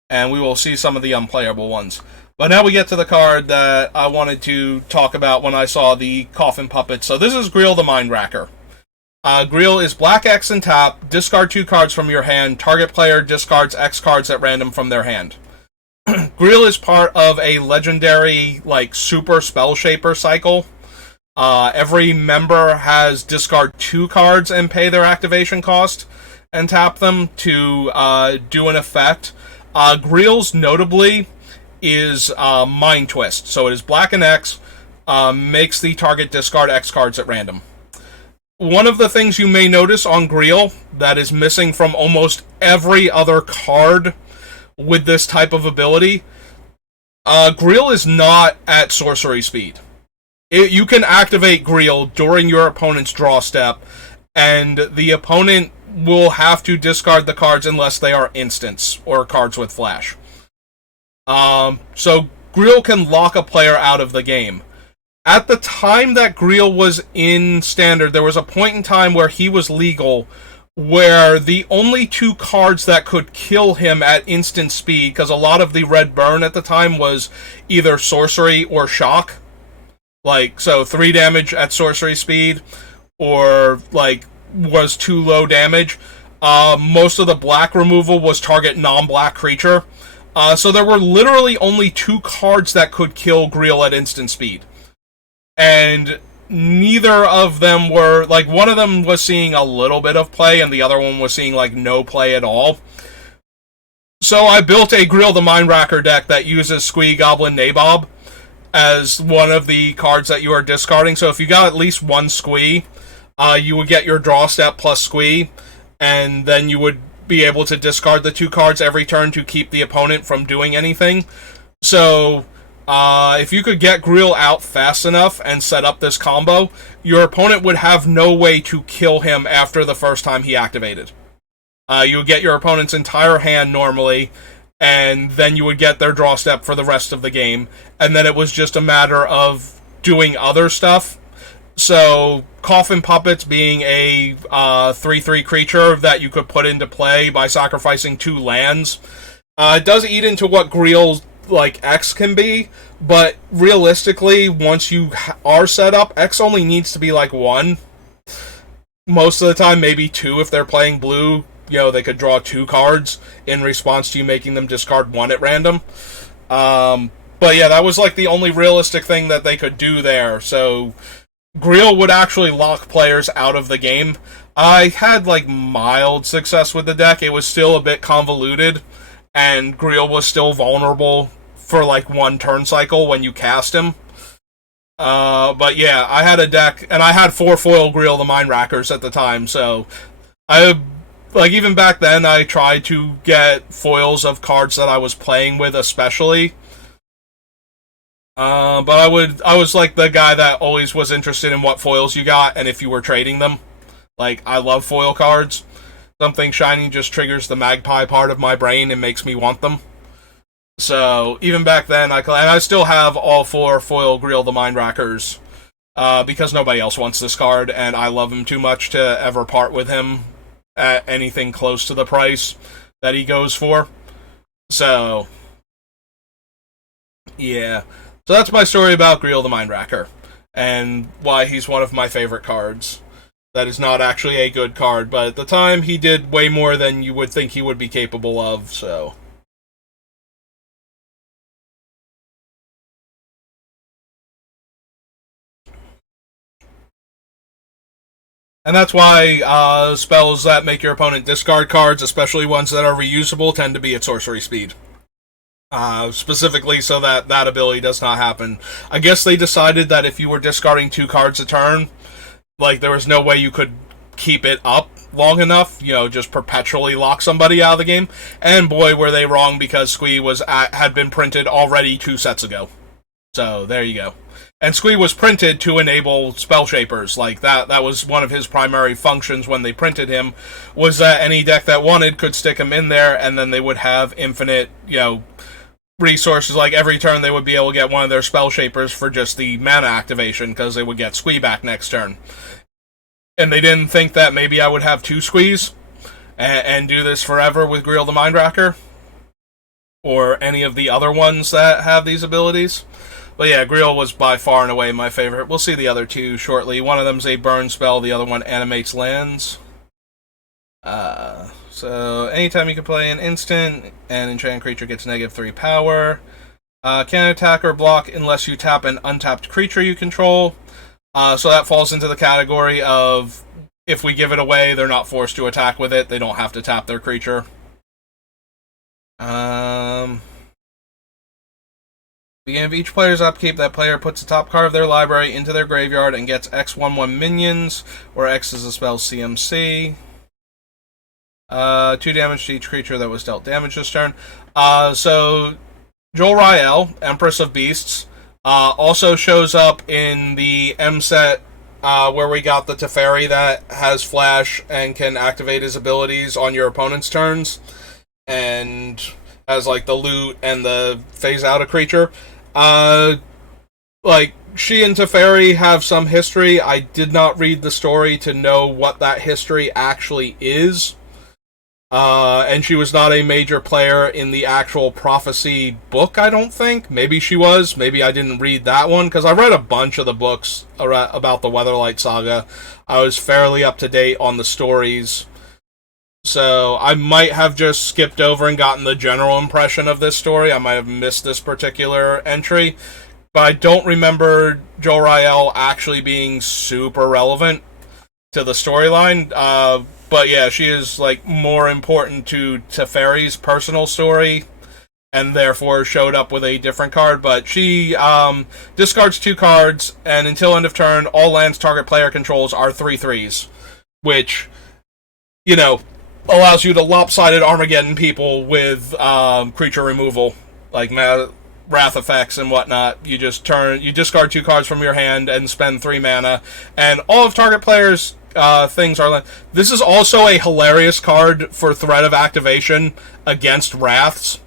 and we will see some of the unplayable ones. But now we get to the card that I wanted to talk about when I saw the Coffin Puppet. So this is Greel the Mindracker. Greel is black X and tap, discard 2 cards from your hand, target player discards X cards at random from their hand. Greel is part of a legendary, like, super spell shaper cycle. Every member has discard 2 cards and pay their activation cost, and tap them to do an effect. Greel's, notably, is Mind Twist. So it is black and X, makes the target discard X cards at random. One of the things you may notice on Greel that is missing from almost every other card with this type of ability, Greel is not at sorcery speed. You can activate Greel during your opponent's draw step, and the opponent will have to discard the cards unless they are instants or cards with flash. So Greel can lock a player out of the game. At the time that Greel was in Standard, there was a point in time where he was legal, where the only 2 cards that could kill him at instant speed, because a lot of the red burn at the time was either sorcery or shock, like, so 3 damage at sorcery speed, or, like, was too low damage. Most of the black removal was target non-black creature. So there were literally only 2 cards that could kill Greel at instant speed. And neither of them were, like, one of them was seeing a little bit of play, and the other one was seeing, like, no play at all. So I built a Greel the Mindracker deck that uses Squee Goblin Nabob as one of the cards that you are discarding. So if you got at least 1 Squee, you would get your draw step plus Squee, and then you would be able to discard the 2 cards every turn to keep the opponent from doing anything. So if you could get Greel out fast enough and set up this combo, your opponent would have no way to kill him after the first time he activated. You would get your opponent's entire hand normally, and then you would get their draw step for the rest of the game, and then it was just a matter of doing other stuff. So Coffin Puppets being a 3/3 creature that you could put into play by sacrificing 2 lands, it does eat into what Greel's, like, X can be, but realistically, once you are set up, X only needs to be like 1. most of the time, maybe 2 if they're playing blue. They could draw 2 cards in response to you making them discard 1 at random. But yeah, that was like the only realistic thing that they could do there. So Greel would actually lock players out of the game. I had like mild success with the deck. It was still a bit convoluted, and Greel was still vulnerable for like 1 turn cycle when you cast him. But yeah, I had a deck, and I had 4 foil Greel the Mind Rackers at the time, so even back then, I tried to get foils of cards that I was playing with, especially. But I was like the guy that always was interested in what foils you got, and if you were trading them. Like, I love foil cards. Something shiny just triggers the magpie part of my brain and makes me want them. So, even back then, I still have all 4 foil Greel the Mind Rackers, because nobody else wants this card, and I love him too much to ever part with him at anything close to the price that he goes for. So, yeah. So that's my story about Greel the Mind Racker, and why he's one of my favorite cards. That is not actually a good card, but at the time, he did way more than you would think he would be capable of, so... And that's why spells that make your opponent discard cards, especially ones that are reusable, tend to be at sorcery speed. Specifically so that that ability does not happen. I guess they decided that if you were discarding 2 cards a turn, like, there was no way you could keep it up long enough, just perpetually lock somebody out of the game. And boy, were they wrong, because Squee had been printed already 2 sets ago. So, there you go. And Squee was printed to enable Spell Shapers. Like, that was one of his primary functions when they printed him, was that any deck that wanted could stick him in there, and then they would have infinite, resources. Like, every turn they would be able to get one of their Spell Shapers for just the mana activation, because they would get Squee back next turn. And they didn't think that maybe I would have 2 Squees and do this forever with Greel the Mind Racker, or any of the other ones that have these abilities. But yeah, Greel was by far and away my favorite. We'll see the other 2 shortly. One of them's a burn spell, the other one animates lands. So anytime you can play an instant, an enchanted creature gets -3 power. Can't attack or block unless you tap an untapped creature you control. So that falls into the category of, if we give it away, they're not forced to attack with it. They don't have to tap their creature. Beginning of each player's upkeep, that player puts the top card of their library into their graveyard and gets X/1/1 minions, where X is the spell's CMC. 2 damage to each creature that was dealt damage this turn. So, Jol Rael, Empress of Beasts, also shows up in the M set, where we got the Teferi that has Flash and can activate his abilities on your opponent's turns, and has like the loot and the phase out a creature. Like, she and Teferi have some history. I did not read the story to know what that history actually is. And she was not a major player in the actual Prophecy book, I don't think. Maybe she was. Maybe I didn't read that one, because I read a bunch of the books about the Weatherlight Saga. I was fairly up to date on the stories. So I might have just skipped over and gotten the general impression of this story. I might have missed this particular entry. But I don't remember Jol Rael actually being super relevant to the storyline. But yeah, she is like more important to Teferi's personal story, and therefore showed up with a different card. But she discards 2 cards, and until end of turn, all lands target player controls are 3/3s, which, allows you to lopsided Armageddon people with creature removal, like wrath effects and whatnot. You discard 2 cards from your hand and spend 3 mana, and all of target players' things are. This is also a hilarious card for threat of activation against wraths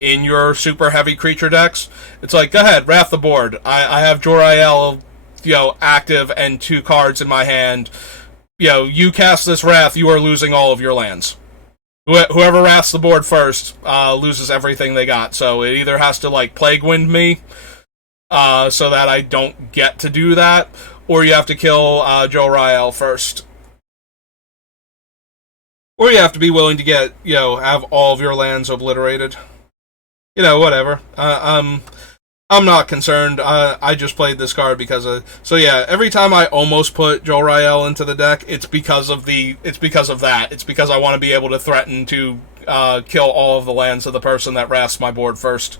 in your super heavy creature decks. It's like, go ahead, wrath the board. I have Jol Rael, active and 2 cards in my hand. You cast this wrath, you are losing all of your lands. Whoever wraths the board first loses everything they got. So it either has to like Plague Wind me, so that I don't get to do that, or you have to kill Jol Rael first. Or you have to be willing to get, have all of your lands obliterated. Whatever. I'm not concerned. I just played this card because of... So yeah, every time I almost put Joel Rael into the deck, it's because of that. It's because I want to be able to threaten to kill all of the lands of the person that rafts my board first.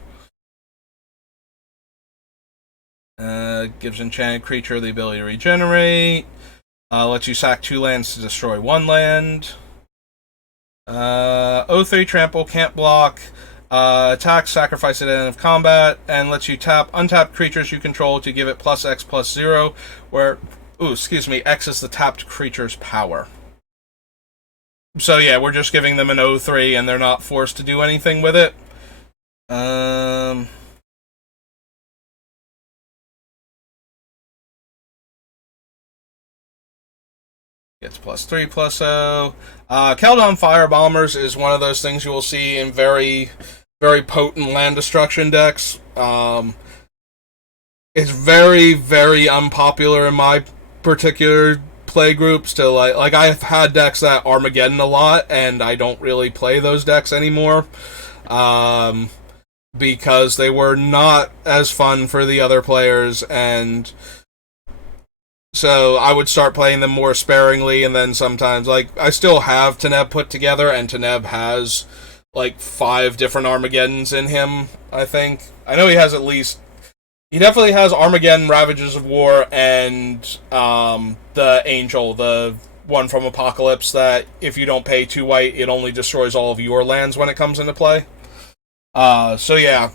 Gives enchanted creature the ability to regenerate. Lets you sack 2 lands to destroy 1 land. 0-3 trample, can't block. Attack, sacrifice at the end of combat, and lets you tap untapped creatures you control to give it +X/+0, where, X is the tapped creature's power. So yeah, we're just giving them an 0-3, and they're not forced to do anything with it. Gets +3/+0. Keldon Fire Bombers is one of those things you will see in very, very potent land destruction decks. It's very, very unpopular in my particular play groups. To like I've had decks that Armageddon a lot, and I don't really play those decks anymore. Because they were not as fun for the other players, and so I would start playing them more sparingly, and then sometimes, I still have Teneb put together, and Teneb has, 5 different Armageddons in him, I think. I know he definitely has Armageddon, Ravages of War, and the Angel, the one from Apocalypse, that if you don't pay 2 white, it only destroys all of your lands when it comes into play. So yeah.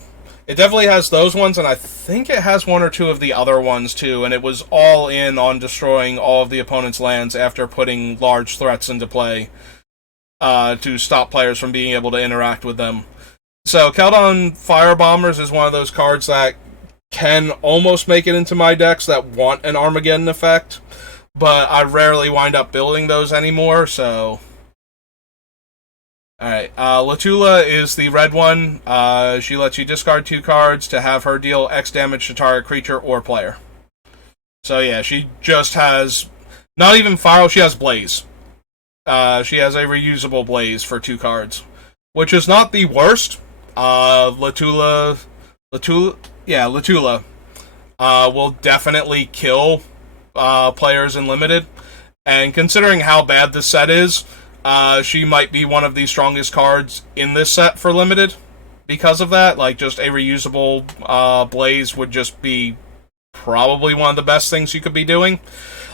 It definitely has those ones, and I think it has 1 or 2 of the other ones, too, and it was all in on destroying all of the opponent's lands after putting large threats into play to stop players from being able to interact with them. So, Keldon Firebombers is one of those cards that can almost make it into my decks that want an Armageddon effect, but I rarely wind up building those anymore, so... Alright, Latula is the red one. She lets you discard 2 cards to have her deal X damage to target creature or player. So yeah, she just has... Not even Fire, she has Blaze. She has a reusable Blaze for 2 cards. Which is not the worst. Latula will definitely kill players in Limited. And considering how bad this set is... she might be one of the strongest cards in this set for Limited because of that. Just a reusable Blaze would just be probably one of the best things you could be doing.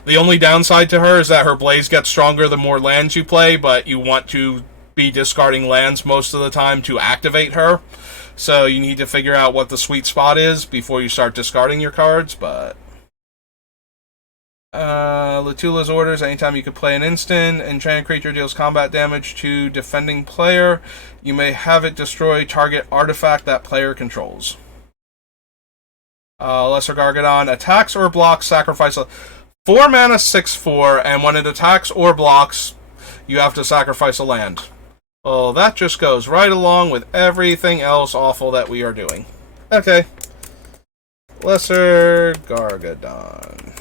The only downside to her is that her Blaze gets stronger the more lands you play, but you want to be discarding lands most of the time to activate her. So you need to figure out what the sweet spot is before you start discarding your cards, but... Latula's orders, anytime you can play an instant, enchanted creature deals combat damage to defending player, you may have it destroy target artifact that player controls. Lesser Gargadon attacks or blocks, sacrifice a 4 mana 6/4, and when it attacks or blocks, you have to sacrifice a land. Well, that just goes right along with everything else awful that we are doing. Okay. Lesser Gargadon.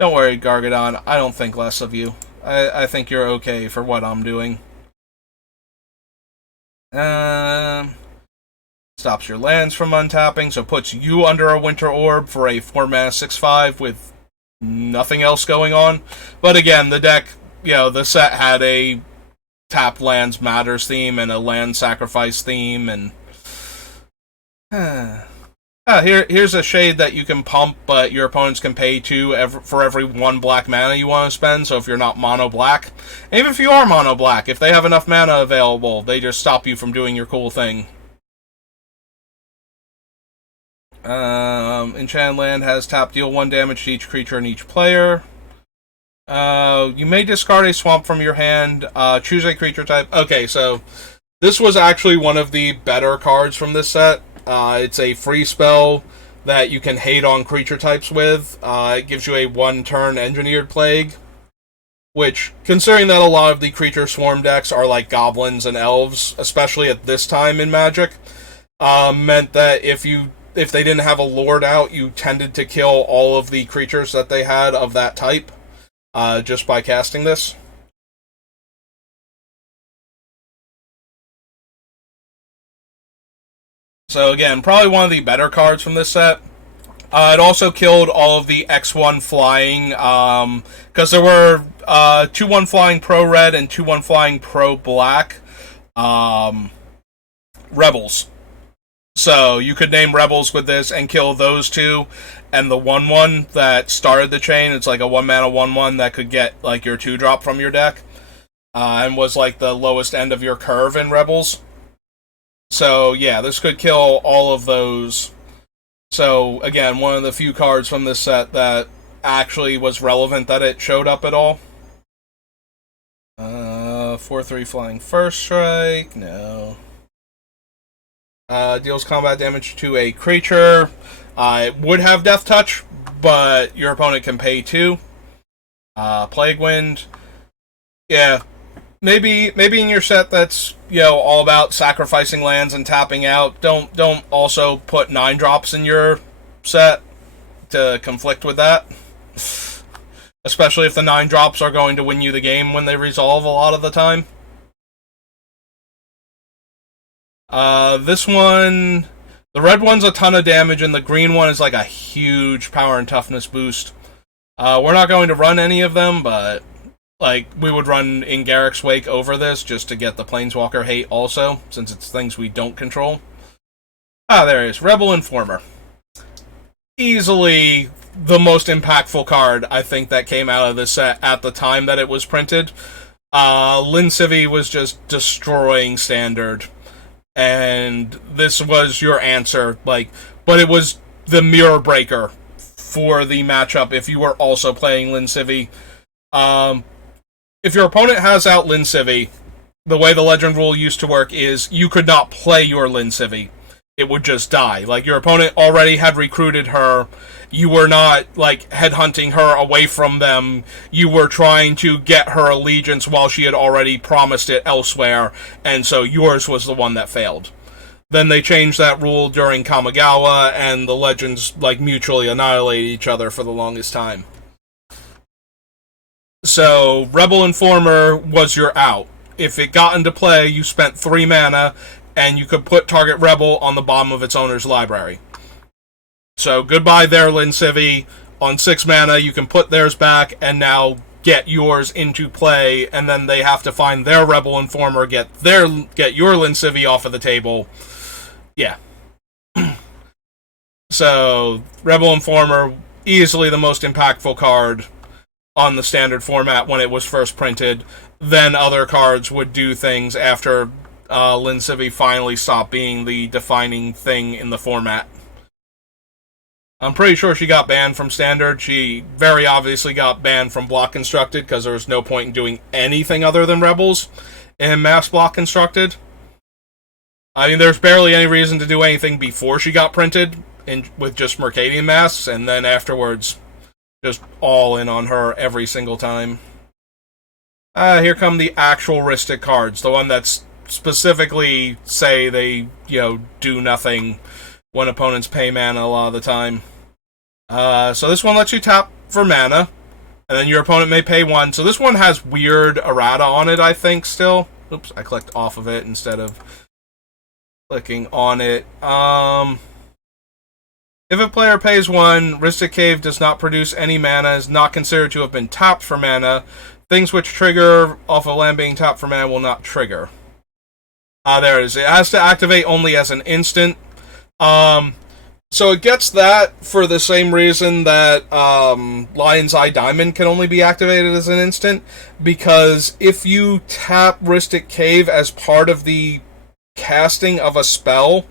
Don't worry, Gargadon. I don't think less of you. I think you're okay for what I'm doing. Stops your lands from untapping, so puts you under a Winter Orb for a 4 mana 6/5 with nothing else going on. But again, the deck, the set had a tap lands matters theme and a land sacrifice theme, and... here's a shade that you can pump, but your opponents can pay 2 for every 1 black mana you want to spend, so if you're not mono black. And even if you are mono black, if they have enough mana available, they just stop you from doing your cool thing. Enchanted Land has tap, deal 1 damage to each creature and each player. You may discard a swamp from your hand, choose a creature type. Okay, so this was actually one of the better cards from this set. It's a free spell that you can hate on creature types with. It gives you a 1-turn Engineered Plague, which, considering that a lot of the creature swarm decks are like goblins and elves, especially at this time in Magic, meant that if they didn't have a Lord out, you tended to kill all of the creatures that they had of that type, just by casting this. So again, probably one of the better cards from this set. It also killed all of the X1 flying, because there were 2-1 flying pro red and 2-1 flying pro black rebels. So you could name rebels with this and kill those two, and the 1-1 that started the chain, it's like a 1-mana 1-1 that could get like your 2-drop from your deck, and was like the lowest end of your curve in rebels. So yeah, this could kill all of those. So again, one of the few cards from this set that actually was relevant that it showed up at all. 4/3 flying first strike, no. Deals combat damage to a creature. It would have Death Touch, but your opponent can pay 2. Plague Wind. Yeah, maybe in your set that's, you know, all about sacrificing lands and tapping out. Don't also put 9-drops in your set to conflict with that. Especially if the 9-drops are going to win you the game when they resolve a lot of the time. This one, the red one's a ton of damage, and the green one is like a huge power and toughness boost. We're not going to run any of them, but like we would run in Garrick's Wake over this just to get the Planeswalker hate also, since it's things we don't control. There it is. Rebel Informer. Easily the most impactful card, I think, that came out of this set at the time that it was printed. Lin Civi was just destroying Standard. And this was your answer, like, but it was the mirror breaker for the matchup if you were also playing Lin Civi. If your opponent has out Lin Civi, the way the Legend rule used to work is you could not play your Lin Civi. It would just die. Like, your opponent already had recruited her. You were not, like, headhunting her away from them. You were trying to get her allegiance while she had already promised it elsewhere, and so yours was the one that failed. Then they changed that rule during Kamigawa, and the Legends, like, mutually annihilated each other for the longest time. So, Rebel Informer was your out. If it got into play, you spent 3 mana, and you could put target Rebel on the bottom of its owner's library. So, goodbye there, Lin Civi. On 6 mana, you can put theirs back, and now get yours into play, and then they have to find their Rebel Informer, get your Lin Civi off of the table. Yeah. So, Rebel Informer, easily the most impactful card on the Standard format when it was first printed. Then other cards would do things after Lin Civi finally stopped being the defining thing in the format. I'm pretty sure she got banned from Standard. She very obviously got banned from Block Constructed because there was no point in doing anything other than Rebels in Mass Block Constructed. I mean, there's barely any reason to do anything before she got printed with just Mercadian Masks, and then afterwards, just all in on her every single time. Here come the actual Ristic cards, the one that's specifically say they, do nothing when opponents pay mana a lot of the time. So this one lets you tap for mana, and then your opponent may pay 1. So this one has weird errata on it, I think, still. Oops, I clicked off of it instead of clicking on it. If a player pays 1, Ristic Cave does not produce any mana, is not considered to have been tapped for mana. Things which trigger off of land being tapped for mana will not trigger. There it is. It has to activate only as an instant. So it gets that for the same reason that Lion's Eye Diamond can only be activated as an instant, because if you tap Ristic Cave as part of the casting of a spell,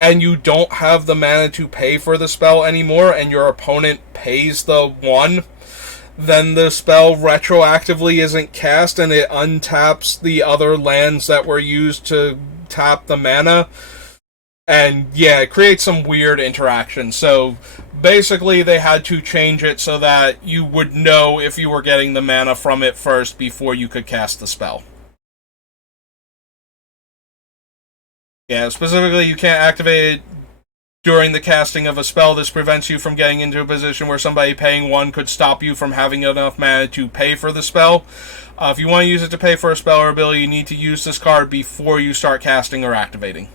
and you don't have the mana to pay for the spell anymore, and your opponent pays the 1, then the spell retroactively isn't cast, and it untaps the other lands that were used to tap the mana. And yeah, it creates some weird interaction. So basically they had to change it so that you would know if you were getting the mana from it first before you could cast the spell. Yeah, specifically you can't activate it during the casting of a spell. This prevents you from getting into a position where somebody paying 1 could stop you from having enough mana to pay for the spell. If you want to use it to pay for a spell or ability, you need to use this card before you start casting or activating.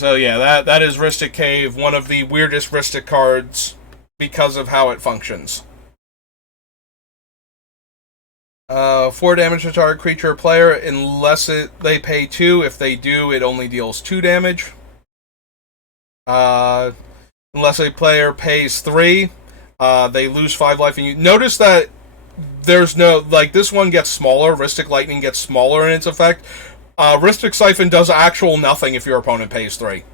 So yeah, that is Rhystic Cave, one of the weirdest Rhystic cards because of how it functions. 4 damage to target creature or player unless they pay 2. If they do, it only deals 2 damage. Unless a player pays 3, they lose 5 life. And you notice that there's no, like, this one gets smaller. Rhystic Lightning gets smaller in its effect. Rhystic Siphon does actual nothing if your opponent pays 3.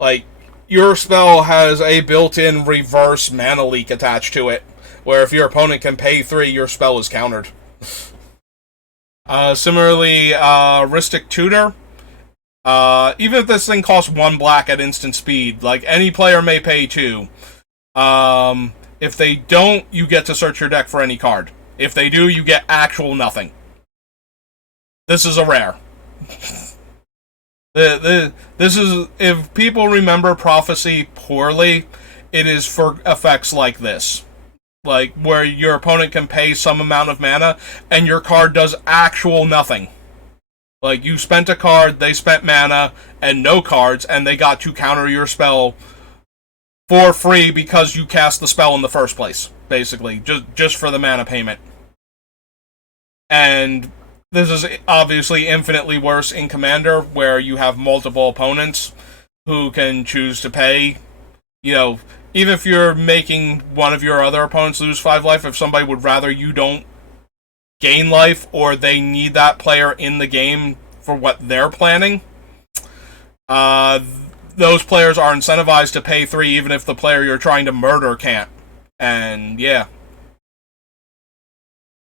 Like, your spell has a built-in reverse mana leak attached to it, where if your opponent can pay 3, your spell is countered. Similarly, Rhystic Tutor. Even if this thing costs 1 black at instant speed, like, any player may pay 2. If they don't, you get to search your deck for any card. If they do, you get actual nothing. This is a rare. This is, if people remember Prophecy poorly, it is for effects like this. Like, where your opponent can pay some amount of mana, and your card does actual nothing. Like, you spent a card, they spent mana, and no cards, and they got to counter your spell for free because you cast the spell in the first place, basically, just for the mana payment. And this is obviously infinitely worse in Commander, where you have multiple opponents who can choose to pay. You know, even if you're making one of your other opponents lose 5 life, if somebody would rather you don't gain life, or they need that player in the game for what they're planning, those players are incentivized to pay 3 even if the player you're trying to murder can't. And yeah.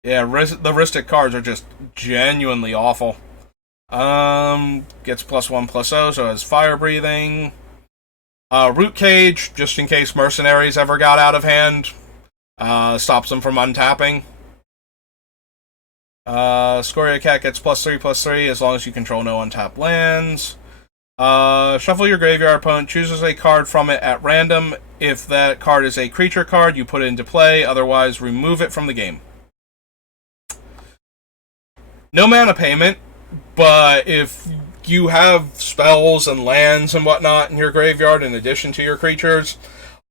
Yeah, the Rhystic cards are just genuinely awful. Gets +1/+0, so it has fire breathing. Root Cage, just in case mercenaries ever got out of hand. Stops them from untapping. Scoria Cat gets +3/+3 as long as you control no untapped lands. Shuffle your graveyard. Opponent chooses a card from it at random. If that card is a creature card, you put it into play. Otherwise, remove it from the game. No mana payment, but if you have spells and lands and whatnot in your graveyard in addition to your creatures,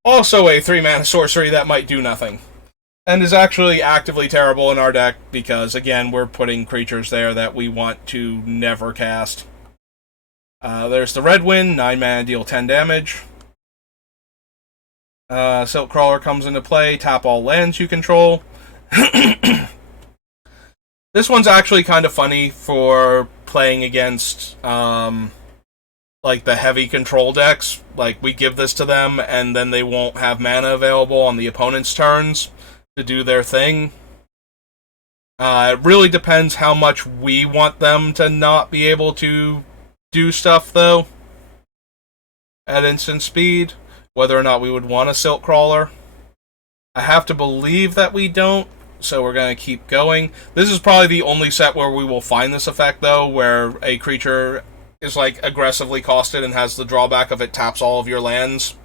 also a 3-mana sorcery that might do nothing. And is actually actively terrible in our deck because, again, we're putting creatures there that we want to never cast. There's the Red Wind, 9 mana, deal 10 damage. Silk Crawler comes into play, tap all lands you control. This one's actually kind of funny for playing against, like, the heavy control decks. Like, we give this to them, and then they won't have mana available on the opponent's turns to do their thing. It really depends how much we want them to not be able to do stuff, though, at instant speed. Whether or not we would want a Silk Crawler. I have to believe that we don't, so we're going to keep going. This is probably the only set where we will find this effect, though, where a creature is, like, aggressively costed and has the drawback of it taps all of your lands.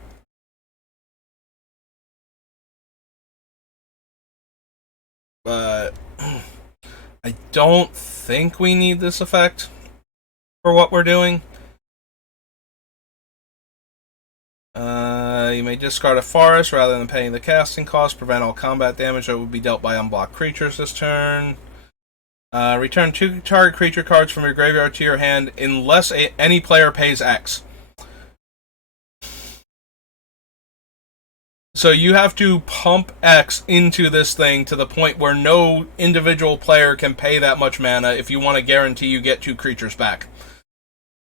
But I don't think we need this effect for what we're doing. You may discard a forest rather than paying the casting cost. Prevent all combat damage that would be dealt by unblocked creatures this turn. Return 2 target creature cards from your graveyard to your hand unless any player pays X. So you have to pump X into this thing to the point where no individual player can pay that much mana if you want to guarantee you get 2 creatures back.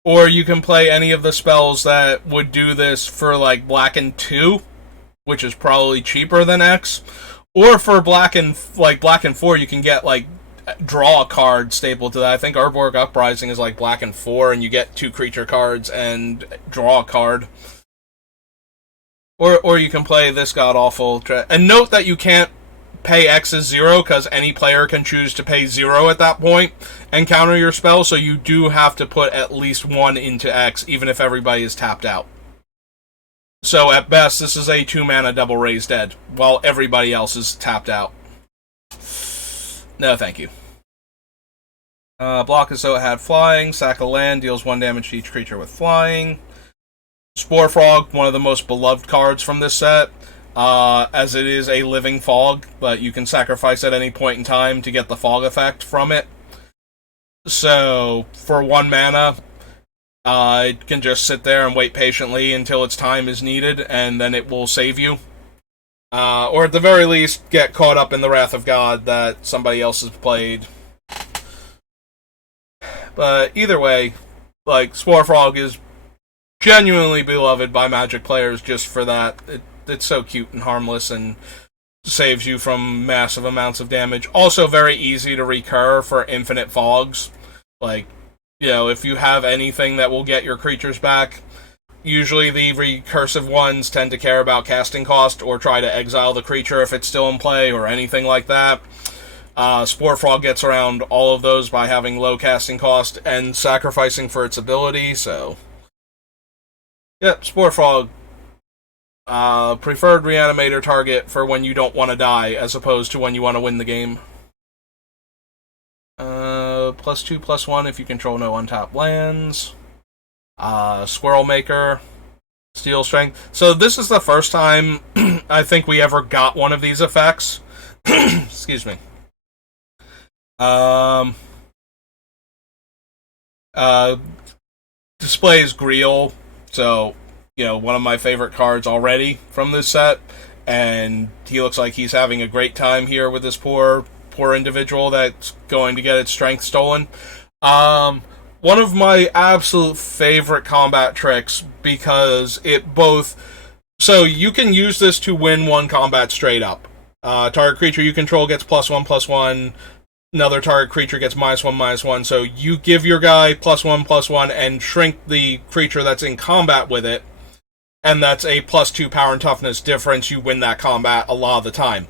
Or you can play any of the spells that would do this for, like, black and 2, which is probably cheaper than X. Or for black and 4, you can get, like, draw a card stapled to that. I think Urborg Uprising is, like, black and 4, and you get 2 creature cards and draw a card. Or you can play this god-awful... And note that you can't pay X as 0, because any player can choose to pay 0 at that point and counter your spell, so you do have to put at least 1 into X, even if everybody is tapped out. So at best, this is a 2-mana double raise dead, while everybody else is tapped out. No, thank you. Block as though it had flying. Sack a land, deals 1 damage to each creature with flying. Spore Frog, one of the most beloved cards from this set, as it is a living fog, but you can sacrifice at any point in time to get the fog effect from it. So, for 1 mana, it can just sit there and wait patiently until its time is needed, and then it will save you. Or at the very least, get caught up in the wrath of God that somebody else has played. But either way, like, Spore Frog is genuinely beloved by Magic players just for that. It's so cute and harmless and saves you from massive amounts of damage. Also very easy to recur for infinite fogs. Like, you know, if you have anything that will get your creatures back, usually the recursive ones tend to care about casting cost or try to exile the creature if it's still in play or anything like that. Spore Frog gets around all of those by having low casting cost and sacrificing for its ability, so... Yep, Spore Frog. Preferred reanimator target for when you don't want to die, as opposed to when you want to win the game. +2/+1 if you control no untapped lands. Squirrel Maker. Steel Strength. So this is the first time I think we ever got one of these effects. Excuse me. Displays Greel. So, you know, one of my favorite cards already from this set, and he looks like he's having a great time here with this poor individual that's going to get its strength stolen. One of my absolute favorite combat tricks, because it both... So, you can use this to win 1 combat straight up. Target creature you control gets +1/+1, another target creature gets -1/-1, so you give your guy +1/+1 and shrink the creature that's in combat with it, and that's a +2 power and toughness difference. You win that combat a lot of the time.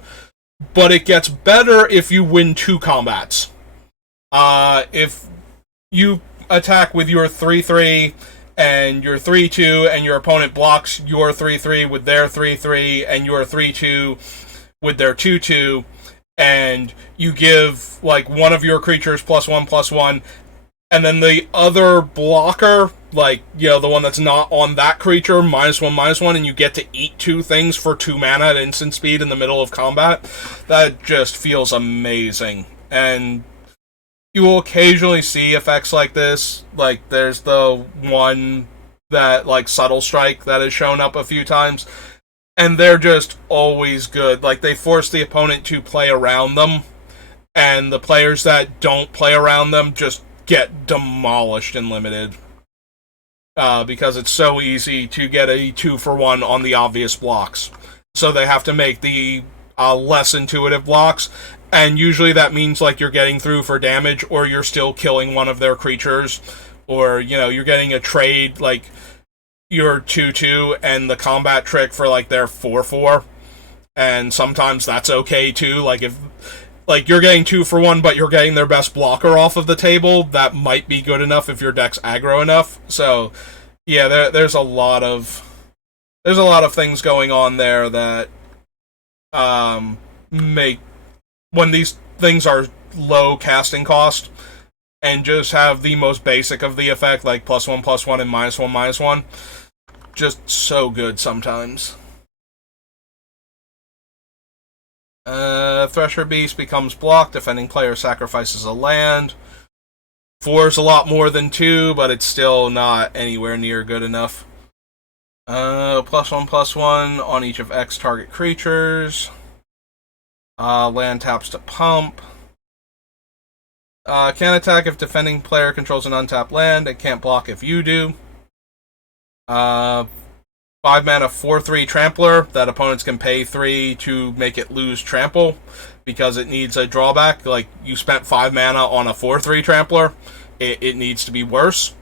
But it gets better if you win 2 combats. If you attack with your 3/3 and your 3/2, and your opponent blocks your 3/3 with their 3/3 and your 3/2 with their 2/2, and you give, like, one of your creatures +1/+1, and then the other blocker, like, you know, the one that's not on that creature, -1/-1, and you get to eat 2 things for 2 mana at instant speed in the middle of combat, that just feels amazing. And you will occasionally see effects like this. Like, there's the one that, like, Subtle Strike that has shown up a few times, and they're just always good. Like, they force the opponent to play around them, and the players that don't play around them just get demolished in Limited. Because it's so easy to get a 2-for-1 on the obvious blocks. So they have to make the less intuitive blocks, and usually that means, like, you're getting through for damage, or you're still killing one of their creatures, or, you know, you're getting a trade, like... your 2/2 and the combat trick for, like, their 4/4, and sometimes that's okay too. Like, if, like, you're getting 2-for-1 but you're getting their best blocker off of the table, that might be good enough if your deck's aggro enough. So yeah, there's a lot of things going on there that make, when these things are low casting cost and just have the most basic of the effect, like +1/+1 and -1/-1, just so good sometimes. Thresher Beast becomes blocked. Defending player sacrifices a land. 4 is a lot more than 2, but it's still not anywhere near good enough. +1/+1 on each of X target creatures. Land taps to pump. Can attack if defending player controls an untapped land. It can't block if you do. 5 mana 4/3 Trampler that opponents can pay 3 to make it lose Trample, because it needs a drawback. Like, you spent 5 mana on a 4/3 Trampler, it needs to be worse.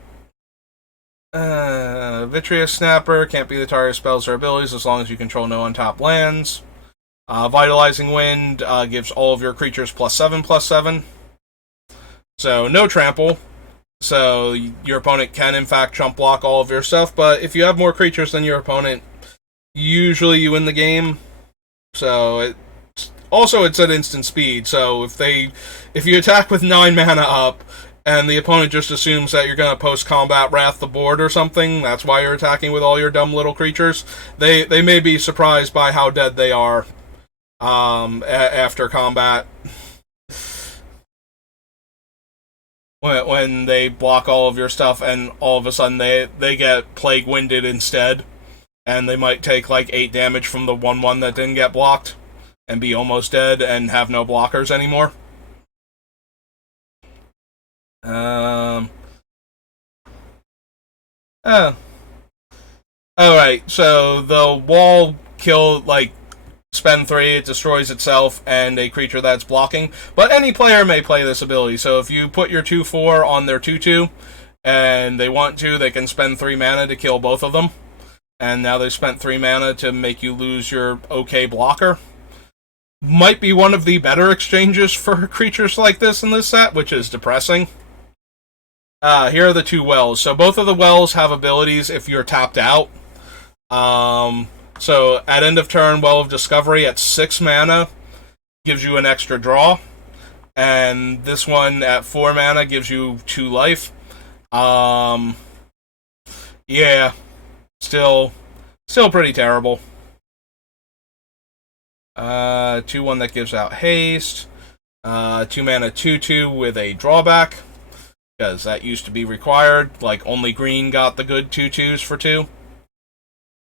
Vitreous Snapper can't be the target of spells or abilities as long as you control no untapped lands. Vitalizing Wind gives all of your creatures +7/+7. So, no trample. So, your opponent can, in fact, chump block all of your stuff, but if you have more creatures than your opponent, usually you win the game. So, it's at instant speed, so if you attack with 9 mana up, and the opponent just assumes that you're going to post-combat wrath the board or something. That's why you're attacking with all your dumb little creatures. They may be surprised by how dead they are after combat. When they block all of your stuff and all of a sudden they get plague winded instead. And they might take like 8 damage from the 1/1 that didn't get blocked and be almost dead and have no blockers anymore. Alright, so the wall spend 3, it destroys itself and a creature that's blocking. But any player may play this ability, so if you put your 2/4 on their 2/2 and they want to, they can spend 3 mana to kill both of them. And now they spent 3 mana to make you lose your okay blocker. Might be one of the better exchanges for creatures like this in this set, which is depressing. Here are the 2 wells. So both of the wells have abilities if you're tapped out. So at end of turn, Well of Discovery at 6 mana gives you an extra draw. And this one at 4 mana gives you 2 life. Yeah. Still pretty terrible. 2/1 that gives out haste. 2 mana 2/2 with a drawback, because that used to be required. Like, only green got the good 2/2s for 2.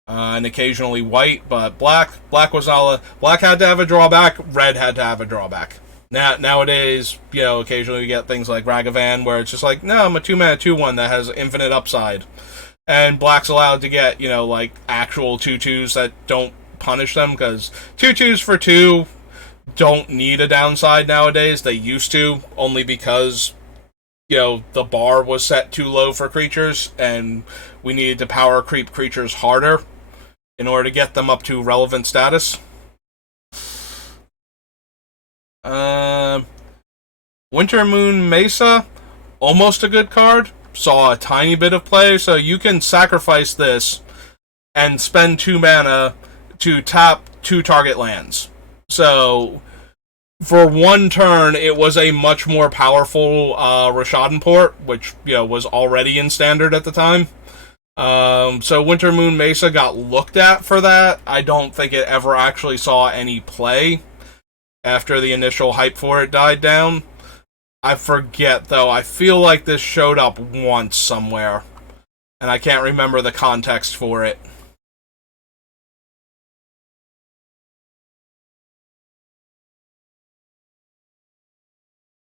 And occasionally white, but black was not black had to have a drawback, red had to have a drawback. Nowadays, occasionally you get things like Ragavan where it's just like, no, I'm a 2 mana 2/1 that has infinite upside. And black's allowed to get, actual 2/2s that don't punish them, because 2/2s for 2 don't need a downside nowadays. They used to, only because, the bar was set too low for creatures, and we needed to power creep creatures harder in order to get them up to relevant status. Winter Moon Mesa, almost a good card. Saw a tiny bit of play, so you can sacrifice this and spend 2 mana to tap 2 target lands. So, for 1 turn, it was a much more powerful Rashadan port, which, was already in standard at the time. So Winter Moon Mesa got looked at for that. I don't think it ever actually saw any play after the initial hype for it died down. I forget, though. I feel like this showed up once somewhere, and I can't remember the context for it.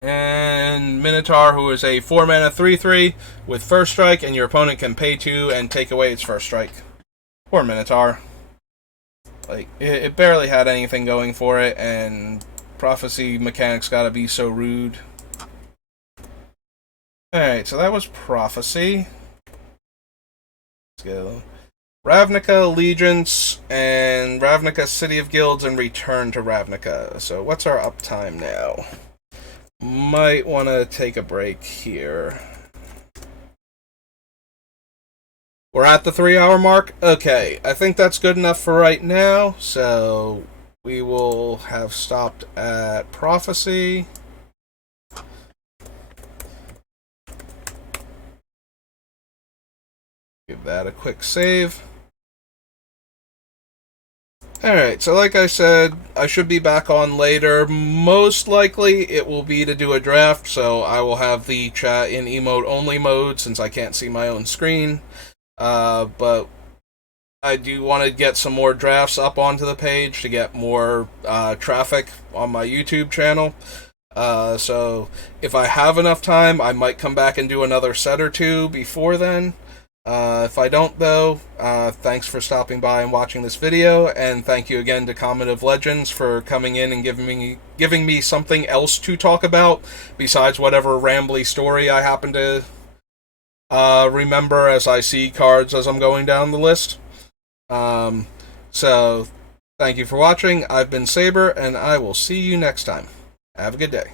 And Minotaur, who is a 4 mana 3/3 with first strike, and your opponent can pay 2 and take away its first strike. Poor Minotaur. Like, it barely had anything going for it, and prophecy mechanics gotta be so rude. Alright, so that was Prophecy. Let's go. Ravnica Allegiance, and Ravnica City of Guilds, and Return to Ravnica. So what's our uptime now? Might want to take a break here. We're at the 3-hour mark? Okay, I think that's good enough for right now, so we will have stopped at Prophecy. Give that a quick save. Alright, so like I said, I should be back on later. Most likely it will be to do a draft, so I will have the chat in emote only mode since I can't see my own screen. But I do want to get some more drafts up onto the page to get more traffic on my YouTube channel. So if I have enough time, I might come back and do another set or 2 before then. If I don't, though, thanks for stopping by and watching this video, and thank you again to Comet of Legends for coming in and giving me something else to talk about besides whatever rambly story I happen to remember as I see cards as I'm going down the list. So, thank you for watching. I've been Saber, and I will see you next time. Have a good day.